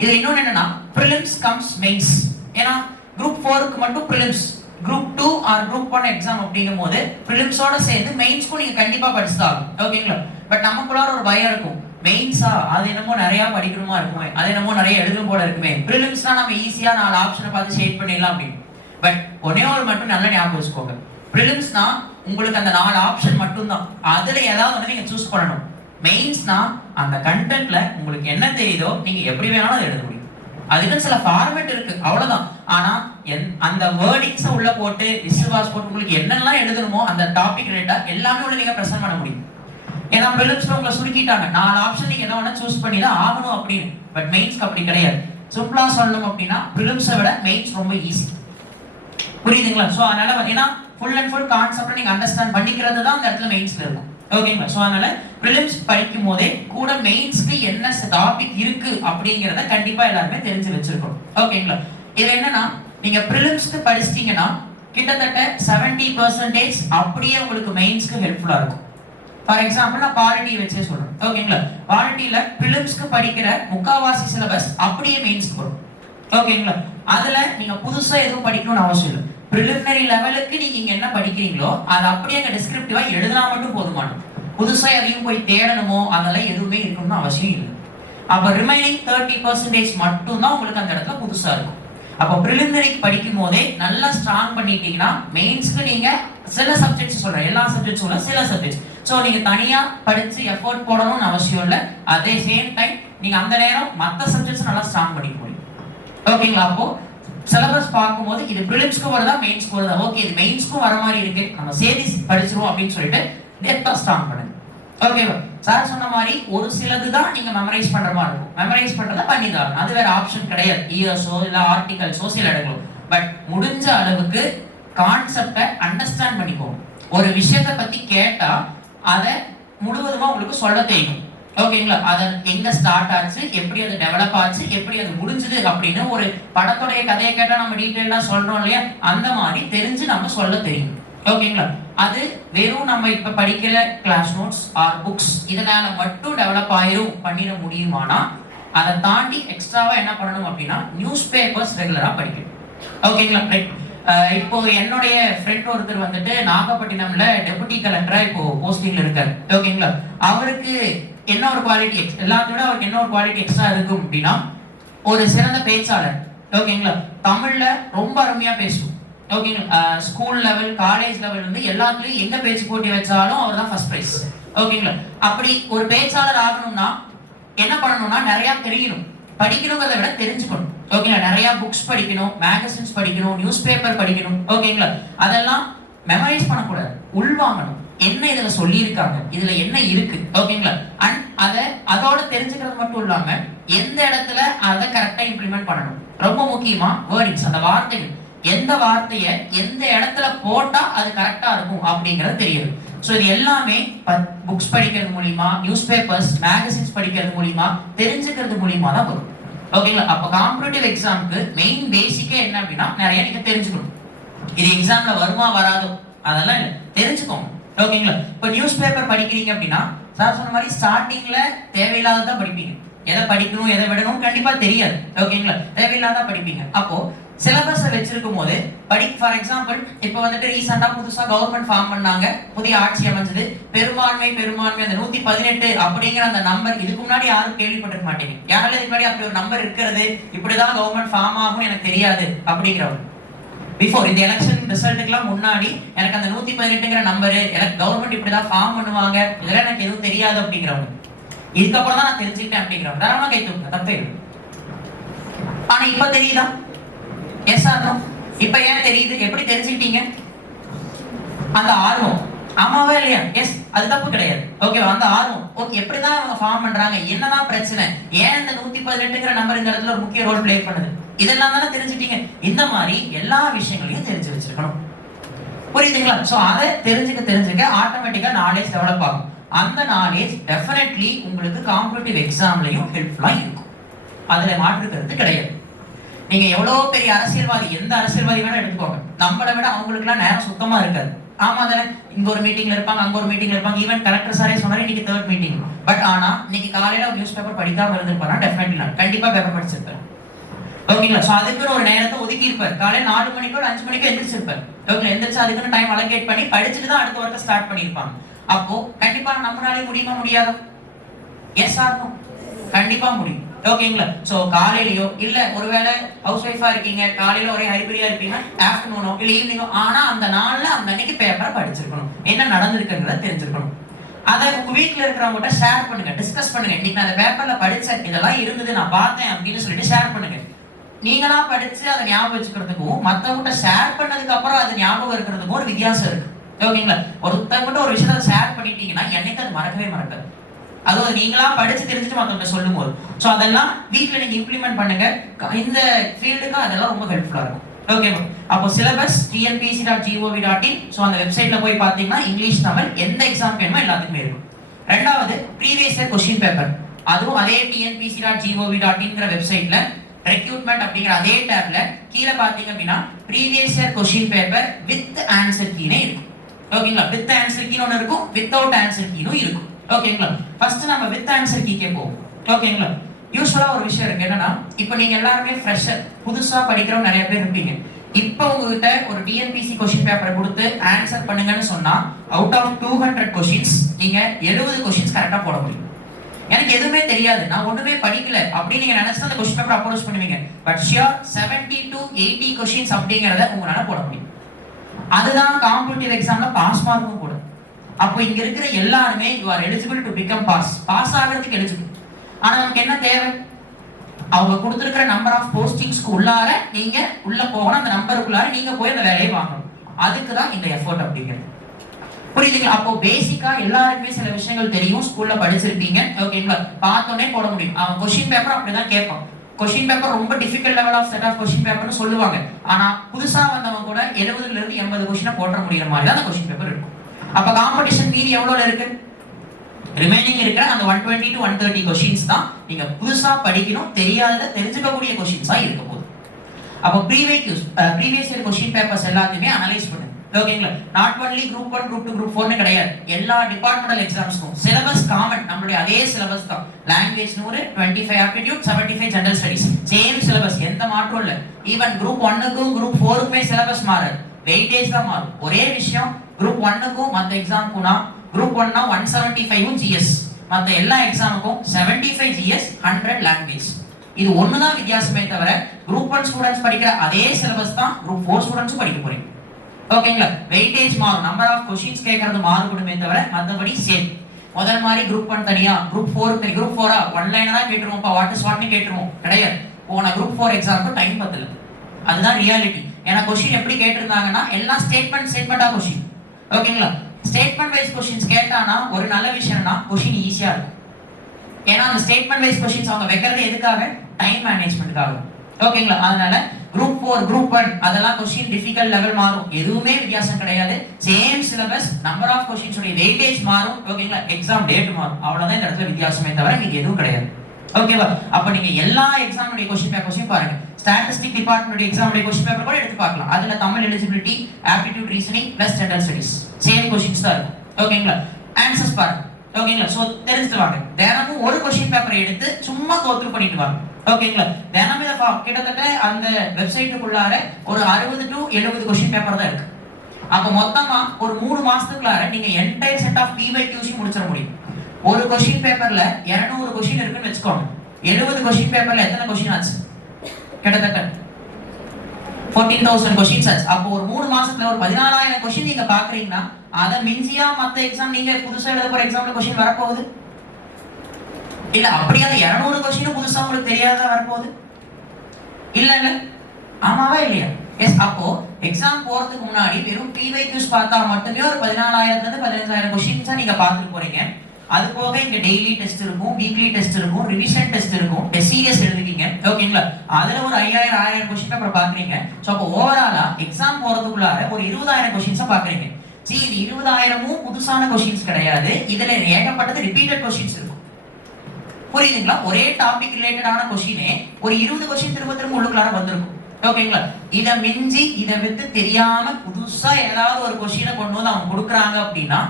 இதுல இன்னொன்னு என்னன்னா ப்ரிலிம்ஸ் கம்ஸ் மெயின்ஸ். ஏன்னா குரூப் 4க்கு மட்டும் prelims, group 2 or group 1 exam அப்படிங்கும் போது ப்ரிலிம்ஸோட சேர்ந்து மெயின்ஸ்க்கும் நீங்க கண்டிப்பா படிச்சுதான் ஓகேங்களா. பட் நமக்குள்ளார ஒரு பயம் இருக்கும், மெயின்ஸா அது என்னமோ நிறைய படிக்கணுமா இருக்குமே, அது என்னமோ நிறைய எழுதும் போல இருக்குமே, ப்ரிலிம்ஸ்னா நம்ம ஈஸியா 4 ஆப்ஷனை பார்த்து ஷேட் பண்ணிடலாம் அப்படின்னு. பட் ஒன்னே ஒரு மட்டும் நல்லா ஞாபகம் வச்சுக்கோங்க, ப்ரிலிம்ஸ்னா உங்களுக்கு அந்த 4 ஆப்ஷன் மட்டும் தான், அதுல ஏதாவது ஒன்று நீங்க சூஸ் பண்ணணும். மெயின்ஸ்னா அந்த கண்டென்ட்ல உங்களுக்கு என்ன தெரியுதோ நீங்க எப்படி வேணாலும் அதை எழுத முடியும். அதுக்கு சில ஃபார்மேட் இருக்கு அவ்வளவுதான். ஆனா அந்த வேர்டிங்ஸ் உள்ள போட்டு விசுவாஸ் போட்டு உங்களுக்கு என்னெல்லாம் எழுதணுமோ அந்த டாபிக் ரிலேட்டா எல்லாமே உள்ள நீங்க பிரசன்ட் பண்ண முடியும். ஏன்னா ப்ரிலிம்ஸ்ல உங்களை சுருக்கிட்டாங்க, 4 ஆப்ஷன் நீங்க என்ன வேணா சூஸ் பண்ணி தான் ஆகணும் அப்படின்னு. பட் மெயின்ஸ்க்கு அப்படி கிடையாது. சிம்பிளா சொல்லணும் அப்படின்னா ப்ரிலிம்ஸை விட மெயின்ஸ் ரொம்ப ஈஸி. புரியுதுங்களா? ஸோ அதனால பார்த்தீங்கன்னா ஃபுல் அண்ட் ஃபுல் கான்செப்ட் நீங்க அண்டர்ஸ்டாண்ட் பண்ணிக்கிறது தான் அந்த இடத்துல மெயின்ஸ்ல இருக்கும். ஓகேங்களா? ஸோ அதனால ப்ரிலிம்ஸ் படிக்கும் போதே கூட மெயின்ஸ்க்கு என்ன டாபிக் இருக்கு அப்படிங்கிறத கண்டிப்பா எல்லாருமே தெரிஞ்சு வச்சிருக்கணும். ஓகேங்களா? இதுல என்னன்னா நீங்க ப்ரிலிம்ஸ்க்கு படிச்சிட்டீங்கன்னா கிட்டத்தட்ட 70% அப்படியே உங்களுக்கு மெயின்ஸ்க்கு ஹெல்ப்ஃபுல்லா இருக்கும். ஃபார் எக்ஸாம்பிள் நான் பாலிட்டி வச்சே சொல்றேன். ஓகேங்களா? பாலிட்டியில ப்ரிலிம்ஸ்க்கு படிக்கிற முக்காவாசி சிலபஸ் அப்படியே மெயின்ஸ்க்கு வரும். ஓகேங்களா? அதுல நீங்க புதுசா எதுவும் படிக்கணும்னு அவசியம் இல்லை. பிரிலிமினரி லெவலுக்கு நீங்க இங்க என்ன படிக்கிறீங்களோ அது அப்படியே அங்க டிஸ்கிரிப்டிவா எழுதினா மட்டும் போதுமானது. புதுசா எதையும் போய் தேடணுமோ அதெல்லாம் எதுவுமே இருக்கணும்னு அவசியம் இல்லை. அப்ப ரிமைனிங் 30% மட்டும் தான் உங்களுக்கு அந்த இடத்துல புதுசா இருக்கும். அப்ப பிரிலிமினரிக்கு படிக்கும் போதே நல்லா ஸ்ட்ராங் பண்ணிட்டீங்கன்னா மெயின்ஸ்க்கு நீங்க சில சப்ஜெக்ட்ஸ் சொல்றேன், எல்லா சப்ஜெக்ட்ஸ் சொல்ல சில சப்ஜெக்ட்ஸ் சோ நீங்க தனியா படிச்சு எஃபோர்ட் போடணும்னு அவசியம் இல்லை. அதே சேம் டைம் நீங்க அந்த நேரம் மற்ற சப்ஜெக்ட்ஸ் நல்லா ஸ்ட்ராங் பண்ணிக்க முடியும். ஓகேங்களா? அப்போ சிலபஸ் பார்க்கும்போது இது ப்ரிலிம்ஸ்க்கு வருதா மெயின்ஸ்க்கு வருதா, ஓகே இது மெயின்ஸ்க்கும் வர மாதிரி இருக்கு நம்ம சேர்த்து படிச்சிருவோம் அப்படின்னு சொல்லிட்டு டெப்தா ஸ்ட்ராங் பண்ணுங்க. ஓகேவா? சார் சொன்ன மாதிரி ஒரு சிலது தான் நீங்க மெமரைஸ் பண்ற மாதிரி இருக்கும். மெமரைஸ் பண்றத பண்ணிதான், அது வேற ஆப்ஷன் கிடையாது. இயர்ஸோ இல்ல ஆர்டிகல்ஸோ சில எடுக்கணும். பட் முடிஞ்ச அளவுக்கு கான்செப்டை அண்டர்ஸ்டாண்ட் பண்ணிக்கோங்க. ஒரு விஷயத்தை பத்தி கேட்டா அதை முழுவதுமா உங்களுக்கு சொல்ல தெரியும். ஓகேங்களா? அது எங்க ஸ்டார்ட் ஆச்சு, எப்படி அது டெவலப் ஆச்சு, எப்படி அது முடிஞ்சது அப்படின்னு ஒரு படத்துடைய கதையை கேட்டா நம்ம டீட்டெயிலா சொல்றோம் இல்லையா, அந்த மாதிரி தெரிஞ்சு நம்ம சொல்ல தெரியும். ஓகேங்களா? அது வெறும் நம்ம இப்ப படிக்கிற கிளாஸ் நோட்ஸ் ஆர் புக்ஸ் இதனால மட்டும் டெவலப் ஆயிரும் பண்ணிட முடியுமானா அதை தாண்டி எக்ஸ்ட்ராவா என்ன பண்ணணும் அப்படின்னா நியூஸ் பேப்பர்ஸ் ரெகுலரா படிக்கணும். ஓகேங்களா? ரைட். இப்போ என்னுடைய ஃப்ரெண்ட் ஒருத்தர் வந்துட்டு நாகப்பட்டினம்ல டெபுட்டி கலெக்டரா இப்போ போஸ்டிங்ல இருக்காரு. ஓகேங்களா? அவருக்கு என்ன ஒரு குவாலிட்டி எல்லாத்தையும் விட அவருக்கு என்ன ஒரு குவாலிட்டி எக்ஸ்ட்ரா இருக்கும் அப்படின்னா ஒரு சிறந்த பேச்சாளர். ஓகேங்களா? தமிழ்ல ரொம்ப அருமையா பேசும். ஓகேங்களா? ஸ்கூல் லெவல் காலேஜ் லெவல் வந்து எல்லாத்துலயும் எங்க பேச்சு போட்டி வச்சாலும் அவர் தான் ஃபர்ஸ்ட் பிரைஸ். ஓகேங்களா? அப்படி ஒரு பேச்சாளர் ஆகணும்னா என்ன பண்ணணும்னா நிறைய தெரியணும், படிக்கணுங்கிறத விட தெரிஞ்சுக்கணும். ஓகேங்களா? நிறைய புக்ஸ் படிக்கணும், மேகசின்ஸ் படிக்கணும், நியூஸ் பேப்பர் படிக்கணும். ஓகேங்களா? அதெல்லாம் மெமரைஸ் பண்ணக்கூடாது, உள்வாங்கணும். என்ன இதுல சொல்லி இருக்காங்க, இதுல என்ன இருக்கு. ஓகேங்களா? அண்ட் அதோட தெரிஞ்சுக்கிறது மட்டும் இல்லாம எந்த இடத்துல அதை கரெக்டா இம்ப்ளிமெண்ட் பண்ணணும். ரொம்ப முக்கியமா வேர்டிங்ஸ், அந்த வார்த்தைகள் எந்த வார்த்தைய எந்த இடத்துல போட்டா அது கரெக்டா இருக்கும் அப்படிங்கறது தெரியும். சோ இது எல்லாமே புக்ஸ் படிக்கிறது மூலியமா, நியூஸ் பேப்பர்ஸ் மேகசின்ஸ் படிக்கிறது மூலியமா தெரிஞ்சுக்கிறது மூலியமா தான் வரும். ஓகேங்களா? அப்ப காம்படிட்டிவ் எக்ஸாமுக்கு மெயின் பேசிக்கே என்ன அப்படின்னா நிறைய நீங்க தெரிஞ்சுக்கணும். இது எக்ஸாம்ல வருமா வராதோ அதெல்லாம் இல்லை, தெரிஞ்சுக்கோங்க. ஓகேங்களா? இப்போ நியூஸ் பேப்பர் படிக்கிறீங்க அப்படின்னா சார் சொன்ன மாதிரி ஸ்டார்டிங்ல தேவையில்லாததான் படிப்பீங்க. எதை படிக்கணும் எதை விடணும் கண்டிப்பா தெரியாது. ஓகேங்களா? தேவையில்லாத படிப்பீங்க. அப்போ சிலபஸ் வச்சிருக்கும் போது ஃபார் எக்ஸாம்பிள் இப்போ வந்துட்டு ரீசெண்டா புதுசா கவர்மெண்ட் ஃபார்ம் பண்ணாங்க, புதிய ஆட்சி அமைஞ்சது, பெரும்பான்மை அந்த 118 அப்படிங்கிற அந்த நம்பர் இதுக்கு முன்னாடி யாரும் கேள்விப்பட்டிருக்க மாட்டீங்க. யாரால இதுக்கு முன்னாடி அப்படி ஒரு நம்பர் இருக்கிறது, இப்படிதான் கவர்மெண்ட் ஃபார்ம் ஆகும் எனக்கு தெரியாது அப்படிங்கிறவங்க பிஃபோர் இந்த எலெக்ஷன் ரிசல்ட்டுக்குலாம் முன்னாடி எனக்கு அந்த 118ங்கிற நம்பரு எனக்கு கவர்மெண்ட் இப்படிதான் ஃபார்ம் பண்ணுவாங்க இதெல்லாம் எனக்கு எதுவும் தெரியாது அப்படிங்கிறவங்க, இதுக்கப்புறம் தான் நான் தெரிஞ்சுக்கிட்டேன் அப்படிங்கிறவங்க தாராளமா கை தூக்குங்க, தப்பே இல்லை. ஆனா இப்ப தெரியுதா? Yes or no? இப்ப ஏன் தெரியுது? எப்படி தெரிஞ்சுக்கிட்டீங்க? அந்த ஆர்வம். ஆமாவா இல்லையா? எஸ், அது தப்பு கிடையாது. ஓகே, அந்த ஆர்வம். ஓகே, எப்படிதான் அவங்க ஃபார்ம் பண்றாங்க, என்னதான் பிரச்சனை, ஏன் இந்த 118ங்கிற நம்பர் இந்த இடத்துல ஒரு முக்கிய ரோல் பிளே பண்ணுது, இதெல்லாம் தானே தெரிஞ்சுட்டீங்க. இந்த மாதிரி எல்லா விஷயங்களையும் தெரிஞ்சு வச்சிருக்கணும். புரியுதுங்களா? சோ அதை தெரிஞ்சுக்க ஆட்டோமேட்டிக்கா நாலேஜ் டெவலப் ஆகும். அந்த நாலேஜ் டெஃபினெட்லி உங்களுக்கு காம்படிட்டிவ் எக்ஸாம்லயும் ஹெல்ப்ஃபுல்லா இருக்கும். அதுல மாற்று கருத்து கிடையாது. நீங்க எவ்வளவு பெரிய அரசியல்வாதி, எந்த அரசியல்வாதி வேணா எடுத்துக்கோங்க, நம்மளை விட அவங்களுக்கு எல்லாம் நேரம் சுத்தமா இருக்காது. ஆமா தானே, இங்க ஒரு மீட்டிங்ல இருப்பாங்க, அங்க ஒரு மீட்டிங்ல இருப்பாங்க. ஈவன் கலெக்டர் சாரே சொன்னாரு இன்னைக்கு 3rd மீட்டிங். பட் ஆனா இன்னைக்கு காலையில ஒரு நியூஸ் பேப்பர் படிக்காம இருந்திருப்பாரா? டெஃபினெட்லி நான் கண்டிப்பா பேப்பர் படிச்சிருப்பேன். ஓகேங்களா? சோ அதுக்குன்னு ஒரு நேரத்தை ஒதுக்கி இருப்பார். காலையில 4 மணிக்கோ 5 மணிக்கோ எந்திரிச்சிருப்பார். ஓகே, எந்திரிச்சு அதுக்குன்னு டைம் அலோகேட் பண்ணி படிச்சுட்டு தான் அடுத்த ஒர்க்கை ஸ்டார்ட் பண்ணிருப்பாங்க. அப்போ கண்டிப்பா நம்மளாலே முடியுமா முடியாதா? Yes or no? கண்டிப்பா முடியும். ஓகேங்களா? சோ காலையிலயோ இல்ல ஒருவேளை ஹவுஸ் ஒய்ஃபா இருக்கீங்க, காலையில ஒரே ஹைபிரியா இருப்பீங்க, ஆஃப்டர்நூனோ இல்ல ஈவினிங்கோ, ஆனா அந்த நாள்ல அந்த அன்னைக்கு பேப்பரை படிச்சிருக்கணும், என்ன நடந்திருக்குன்றத தெரிஞ்சிருக்கணும். அதை உங்க வீட்டுல இருக்கிறவங்ககிட்ட ஷேர் பண்ணுங்க, டிஸ்கஸ் பண்ணுங்க. இன்னைக்கு நான் அந்த பேப்பர்ல படிச்சேன், இதெல்லாம் இருந்தது, நான் பார்த்தேன் அப்படின்னு சொல்லிட்டு ஷேர் பண்ணுங்க. நீங்களா படிச்சு அதை ஞாபகம் வச்சுக்கிறதுக்கும் மத்தவங்கிட்ட ஷேர் பண்ணதுக்கு அப்புறம் அது ஞாபகம் இருக்கிறதுக்கும் ஒரு வித்தியாசம் இருக்கு. ஓகேங்களா? ஒருத்தவங்கிட்ட ஒரு விஷயத்த ஷேர் பண்ணிட்டீங்கன்னா என்னைக்கு அது மறக்கவே மறக்காது. அதுவும் நீங்களா படிச்சு தெரிஞ்சுட்டு மத்தவங்க சொல்லும் போது. சோ அதெல்லாம் வீட்டுல நீங்க இம்ப்ளிமெண்ட் பண்ணுங்க. இந்த ஃபீல்டுக்கு அதெல்லாம் ரொம்ப ஹெல்ப்ஃபுல்லா இருக்கும். ஓகே, அப்போ சிலபஸ் tnpc.gov.in. சோ அந்த வெப்சைட்ல போய் பாத்தீங்கன்னா இங்கிலீஷ், தமிழ் எந்த எக்ஸாம் வேணுமோ எல்லாத்துக்குமே இருக்கும். ரெண்டாவது ப்ரீவியஸ் இயர் கொஸ்டின் பேப்பர், அதுவும் அதே tnpc.gov.in வெப்சைட்ல ரெக்ரூட்மெண்ட் அப்படிங்கிற அதே டேப்ல கீழே பாத்தீங்க அப்படின்னா previous year question paper with answer கீனே இருக்கும். ஓகேங்களா? வித் ஆன்சர் கீன்னு ஒன்று இருக்கும், வித்தவுட் ஆன்சர் கீனும் இருக்கும். ஓகேங்களா? ஃபர்ஸ்ட் நம்ம வித் ஆன்சர் கீக்கே போவோம். ஓகேங்களா? யூஸ்வலா ஒரு விஷயம் இருக்கு, என்னன்னா இப்போ நீங்க எல்லாருமே ஃப்ரெஷர், புதுசா படிக்கிறவங்க நிறைய பேர் இருப்பீங்க. இப்போ உங்ககிட்ட ஒரு டிஎன்பிசி கொஸ்டின் பேப்பரை கொடுத்து ஆன்சர் பண்ணுங்கன்னு சொன்னா அவுட் ஆஃப் 200 கொஸ்டின்ஸ் நீங்க 70 கொஸ்டின்ஸ் கரெக்டா போட முடியும். எனக்கு எதுவுமே தெரியாது, நான் ஒண்ணுமே படிக்கல அப்படின்னு நீங்க நினைச்சு அந்த கொஸ்டின் பேப்பர் அப்ரோச் பண்ணுவீங்க. பட் ஷியோர் 70 to 80 கொஸ்டின்ஸ் அப்படிங்கறத உங்களால போட முடியும். அதுதான் காம்படிட்டிவ் எக்ஸாம்ல பாஸ் மார்க்கும் கூட. அப்போ இங்க இருக்கிற எல்லாருமே you are eligible to become boss ஆகிறதுக்கு எலிஜிபிள். ஆனா நமக்கு என்ன தேவை? அவங்க கொடுத்திருக்கிற நம்பர் ஆஃப் போஸ்டிங்ஸ்க்கு உள்ளார நீங்க உள்ள போகணும், அந்த நம்பருக்குள்ளார நீங்க போய் அந்த வேலையை வாங்கணும். அதுக்கு தான் இந்த எஃபோர்ட் அப்படிங்கிறது. புரியுதுங்களா? அப்போ பேசிக்கா எல்லாருக்குமே சில விஷயங்கள் தெரியும், ஸ்கூல்ல படிச்சிருப்பீங்க. ஓகேங்களா? பார்த்தோன்னே போட முடியும். அவன் கொஸ்டின் பேப்பர் அப்படிதான் கேட்பான். கொஸ்டின் பேப்பர் ரொம்ப difficult level of set of question பேப்பர்னு சொல்லுவாங்க. ஆனா புதுசா வந்தவங்க கூட 70ல இருந்து 80 கொஸ்டினை போட முடியற மாதிரி தான் அந்த கொஸ்டின் பேப்பர் இருக்கும். அப்ப காம்படிஷன் மீறி எவ்வளவு இருக்கு? ரிமைனிங் இருக்கிற அந்த 120 to 130 கொஸ்டின்ஸ் தான் நீங்க புதுசா படிக்கணும், தெரியாததை தெரிஞ்சுக்கக்கூடிய கொஸ்டின்ஸா இருக்க போகுது. அப்போ ப்ரீவியஸ் இயர் கொஸ்டின் பேப்பர்ஸ் எல்லாத்தையுமே அனலைஸ் பண்ணுங்க. ஓகேங்களா? Not only group 1, group 2, group 4 கிடையாது. எல்லா டிபார்ட்மெண்டல் எக்ஸாம்ஸ்க்கும் சிலபஸ் காமன், நம்மளுடைய அதே சிலபஸ் தான். Language 100, 25 aptitude, 75 general studies, same syllabus, எந்த மாற்றம் இல்ல. ஈவன் குரூப் 1க்கும் குரூப் 4க்குமே சிலபஸ் மாறாது, வெயிட்டேஜ் தான் மாறும். ஒரே விஷயம், குரூப் 1க்கும் மத்த எக்ஸாம்க்குனா குரூப் 1னா 175 ஜிஎஸ், மத்த எல்லா எக்ஸாமுக்கும் 75 ஜிஎஸ், 100 லாங்குவேஜ். இது ஒண்ணுதான் வித்தியாசமே தவிர குரூப் 1 ஸ்டூடண்ட்ஸ் படிக்கிற அதே சிலபஸ் தான் குரூப் 4 ஸ்டூடண்ட்ஸும் படிக்க போறீங்க. ஓகேங்களா? வெயிட்டேஜ் மாறும், நம்பர் ஆஃப் क्वेश्चंस கேக்குறது மாறுபடுமே தவிர மத்தபடி சேம். முதல் மாதிரி குரூப் 1 தனியா, குரூப் 4 தனி. குரூப் 4 ஒன் லைனரா கேட்டுருவோம்ப்பா, வாட் இஸ் வாட்னு கேட்டுருவோம், கிடையாது. போன குரூப் 4 எக்ஸாம்க்கு டைம் பத்தல, அதுதான் ரியாலிட்டி. ஏன்னா क्वेश्चन எப்படி கேட்டிருந்தாங்கன்னா எல்லாம் ஸ்டேட்மெண்டா क्वेश्चन. ஓகேங்களா? ஸ்டேட்மெண்ட் வைஸ் क्वेश्चंस கேட்டானா ஒரு நல்ல விஷயம்னா क्वेश्चन ஈஸியா இருக்கும். ஏன்னா அந்த ஸ்டேட்மெண்ட் வைஸ் क्वेश्चंस அவங்க வைக்கிறது எதுக்காக? டைம் மேனேஜ்மென்ட்காக. ஓகேங்களா? அதனால குரூப் 4, குரூப் 1 அதெல்லாம் क्वेश्चन டிஃபிகல்ட் லெவல் மாறும், எதுவுமே வித்தியாசம் கிடையாது. Same syllabus, number of questions உடைய வெயிட்டேஜ் மாறும். ஓகேங்களா? எக்ஸாம் டேட் மாறும், அவ்வளவுதான் இந்த இடத்துல வித்தியாசமே தவிர நீங்க எதுவும் கிடையாது. ஓகேவா? அப்ப நீங்க எல்லா எக்ஸாம் உடைய क्वेश्चन பேப்பர்ஸையும் பாருங்க. ஸ்டாட்டிஸ்டிக் டிபார்ட்மெண்ட் எக்ஸாம் உடைய क्वेश्चन பேப்பர் கூட எடுத்து பார்க்கலாம். அதுல Tamil eligibility, aptitude, reasoning plus general studies same questions தான் இருக்கும். ஓகேங்களா? ஆன்சர்ஸ் பாருங்க. ஓகேங்களா? சோ தெரிஞ்சுட்டு வாங்க. தினமும் ஒரு क्वेश्चन பேப்பரை எடுத்து சும்மா கோத்ரூ பண்ணிட்டு வாங்க. ஓகேங்களா? தினமும் இத கிட்டத்தட்ட அந்த வெப்சைட்டுக்குள்ளார ஒரு 60 to 70 क्वेश्चन பேப்பர் தான் இருக்கு. அப்ப மொத்தமா ஒரு 3 மாசத்துக்குள்ளார நீங்க என்டையர் செட் ஆஃப் PYQs முடிச்சிட முடியும். ஒரு क्वेश्चन பேப்பர்ல 200 क्वेश्चन இருக்குன்னு வெச்சுக்கோங்க. 70 क्वेश्चन பேப்பர்ல எத்தனை क्वेश्चन ஆச்சு? கிட்டத்தட்ட 14000 क्वेश्चंस ஆச்சு. அப்போ ஒரு 3 மாசத்துல ஒரு 14000 क्वेश्चन நீங்க பாக்குறீங்கன்னா அத மிஞ்சியா மத்த எக்ஸாம் நீங்க புதுசா எழுத போற எக்ஸாம்ல क्वेश्चन வரப்போகுது இல்ல? அப்படியே அந்த 200 क्वेश्चन புதுசா உங்களுக்கு தெரியாதா வரப்போகுது? இல்ல இல்ல, ஆமாவா இல்லையா? எஸ். அப்போ எக்ஸாம் போறதுக்கு முன்னாடி வெறும் PYQs பார்த்தா மட்டுமே ஒரு 14000ல இருந்து 15000 क्वेश्चंஸ் நீங்க பார்த்துட்டு போறீங்க. அது போக இங்க டெய்லி டெஸ்ட் இருக்கும், வீக்லி டெஸ்ட் இருக்கும், ரிவிஷன் டெஸ்ட் இருக்கும், டெஸ்ட் சீரியஸ் எழுதுவீங்க. ஓகேங்களா? அதுல ஒரு 5000 क्वेश्चन பேப்பர் பாக்குறீங்க. சோ அப்போ ஓவராலா எக்ஸாம் போறதுக்குள்ளார ஒரு 20000 क्वेश्चंस பாக்குறீங்க. சரி, இது 20000ம் புதுசான क्वेश्चंस கிடையாது, இதுல ஏகப்பட்டது ரிப்பீட்டட் क्वेश्चंस இருக்கும். புரியுதுங்களா? ஒரே டாபிக் ரிலேட்டடான क्वेश्चनே ஒரு 20 क्वेश्चन திரும்ப திரும்ப உள்ளுக்குள்ளார வந்திருக்கும். ஓகேங்களா? இதை மிஞ்சி இதை விட்டு தெரியாம புதுசா ஏதாவது ஒரு கொஸ்டினை கொண்டு வந்து அவங்க கொடுக்குறாங்க அப்படின்னா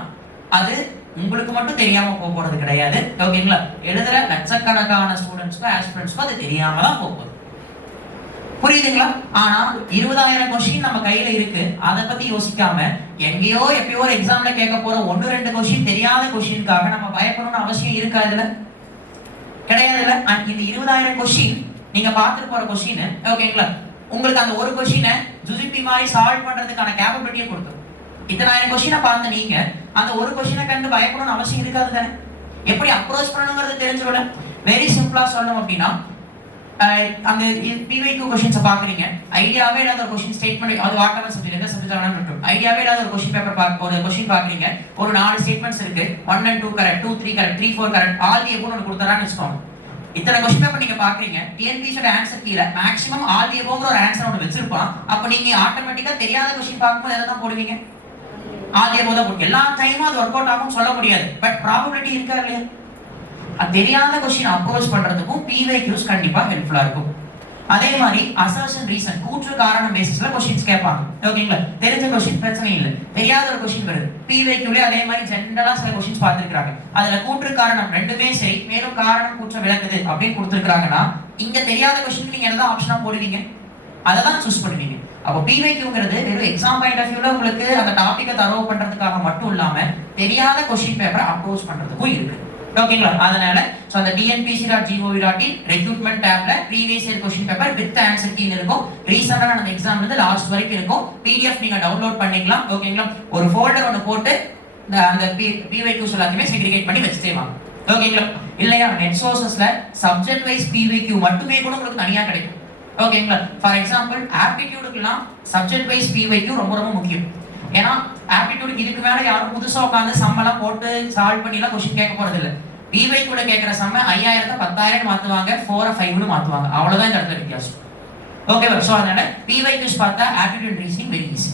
அது உங்களுக்கு மட்டும் தெரியாம போக போறது கிடையாது. ஓகேங்களா? எழுதுற லட்சக்கணக்கான ஸ்டூடெண்ட்ஸ்க்கும் ஆஸ்பிரண்ட்ஸ்க்கும் அது தெரியாம தான் போக போகுது. புரியுதுங்களா? ஆனா 20,000 கொஸ்டின் நம்ம கையில இருக்கு, அதை பத்தி யோசிக்காம எங்கேயோ எப்பயோ ஒரு எக்ஸாம்ல கேட்க போற 1-2 கொஸ்டின் தெரியாத கொஸ்டினுக்காக நம்ம பயப்படணும்னு அவசியம் இருக்காதுல்ல, கிடையாதுல்ல. இந்த 20,000 கொஸ்டின் நீங்க பார்த்துட்டு போற கொஸ்டின், ஓகேங்களா, உங்களுக்கு அந்த ஒரு கொஸ்டினை ஜுசிபி மாதிரி சால்வ் பண்றதுக்கான கேப்பபிலிட்டியை கொடுத்துரும். இத்தனை 1000 கொஸ்டினை பார்த்து நீங்க அந்த ஒரு கொஸ்டினை கண்டு பயப்படணும்னு அவசியம் இருக்காது தானே. எப்படி அப்ரோச் பண்ணணுங்கிறது தெரிஞ்சிடல. வெரி சிம்பிளா சொல்லணும் அப்படின்னா, அந்த PYQ கொஸ்டின்ஸ் பாக்குறீங்க, ஐடியாவே இல்லாத ஒரு கொஸ்டின் ஸ்டேட்மெண்ட், அது வாட்டவர் சப்ஜெக்ட் எந்த சப்ஜெக்ட் ஆனாலும் இருக்கும், ஐடியாவே இல்லாத ஒரு கொஸ்டின் பேப்பர் ஒரு கொஸ்டின் பாக்குறீங்க, ஒரு 4 ஸ்டேட்மெண்ட்ஸ் இருக்கு, 1 and 2 correct, 2 3 correct, 3 4 correct, all the எபோவ்னு கொடுத்தறான்னு வெச்சுக்கோங்க. இத்தனை கொஸ்டின் பேப்பர் நீங்க பாக்குறீங்க, டிஎன்பிஎஸ்சியோட ஆன்சர் கீழ மேக்ஸிமம் ஆல் தி எபோவ்ங்கிற ஒரு ஆன்சர் ஒன்னு வெச்சிருப்பான். அப்ப நீங்க ஆட்டோமேட்டிக்கா தெரியாத கொஸ்டின் பாக்கும்போது எதை தான் போடுவீங்க? ஆல் தி எபோவ் தான் போடுவீங்க. எல்லா டைமும் அது ஒர்க் அவுட் ஆகும் சொல்ல முடியாது, பட் ப்ராபபிலிட்டி இருக்கா இல்லையா? அது தெரியாத கொஸ்டின் அப்ரோச் பண்றதுக்கும் PYQs கண்டிப்பா ஹெல்ப்ஃபுல்லா இருக்கும். அதே மாதிரி அசர்ஷன் ரீசன், கூற்று காரணம் பேசிஸ்ல क्वेश्चंस கேட்பாங்க. ஓகேங்களா? தெரிஞ்ச क्वेश्चन பிரச்சனை இல்ல, தெரியாத ஒரு क्वेश्चन வருது. PYQல அதே மாதிரி ஜெனரலா சில क्वेश्चंस பார்த்திருக்காங்க, அதுல கூற்று காரணம் ரெண்டுமே சரி, மேலும் காரணம் கூற்று விளக்குது அப்படினு கொடுத்திருக்காங்கன்னா இங்க தெரியாத क्वेश्चन நீங்க என்ன ஆப்ஷனா போடுவீங்க? அத தான் சூஸ் பண்ணுவீங்க. அப்ப PYQங்கிறது வெறும் எக்ஸாம் பாயிண்ட் ஆஃப் வியூல உங்களுக்கு அந்த டாபிக்கை தரவு பண்றதுக்காக மட்டும் இல்லாம தெரியாத क्वेश्चन பேப்பரை அப்ரோச் பண்றதுக்கும் இருக்கு. ஓகேங்களா? அதனால சோ அந்த dnpc.gov.in ரெக்ரூட்மென்ட் டாப்ல previous year question paper with answer key இருக்கும். ரீசன்ட்டா நடந்த எக்ஸாம்ல இருந்து லாஸ்ட் வரைக்கும் இருக்கும். PDF நீங்க டவுன்லோட் பண்ணிக்கலாம். ஓகேங்களா? ஒரு ஃபோல்டர் ஒன்னு போட்டு அந்த PYQs எல்லாத்தையுமே செக்ரிகேட் பண்ணி வச்சிட்டே வாங்க. ஓகேங்களா? இல்லையா நெட் சோர்சஸ்ல சப்ஜெக்ட் வைஸ் PYQ மட்டுமே கூட உங்களுக்கு தனியா கிடைக்கும். ஓகேங்களா? ஃபார் எக்ஸாம்பிள் ஆப்டிட்யூடுக்குலாம் சப்ஜெக்ட் வைஸ் PYQ ரொம்ப ரொம்ப முக்கியம். ஏன்னா ஆப்டிட்யூட் இதுக்கு மேல யாரும் புதுசா உட்கார்ந்து சம்மெல்லாம் போட்டு சால்வ் பண்ணி எல்லாம் क्वेश्चन கேட்க போறது இல்ல. PYQல கேக்குற சம்ம 5000 10,000 மாத்துவாங்க, 4 5 மாத்துவாங்க, அவ்வளவுதான் இந்த இடத்துல வித்தியாசம். ஓகேவா? சோ அதனால PYQs பார்த்தா ஆப்டிட்யூட் ரீசனிங் வெரி ஈஸி.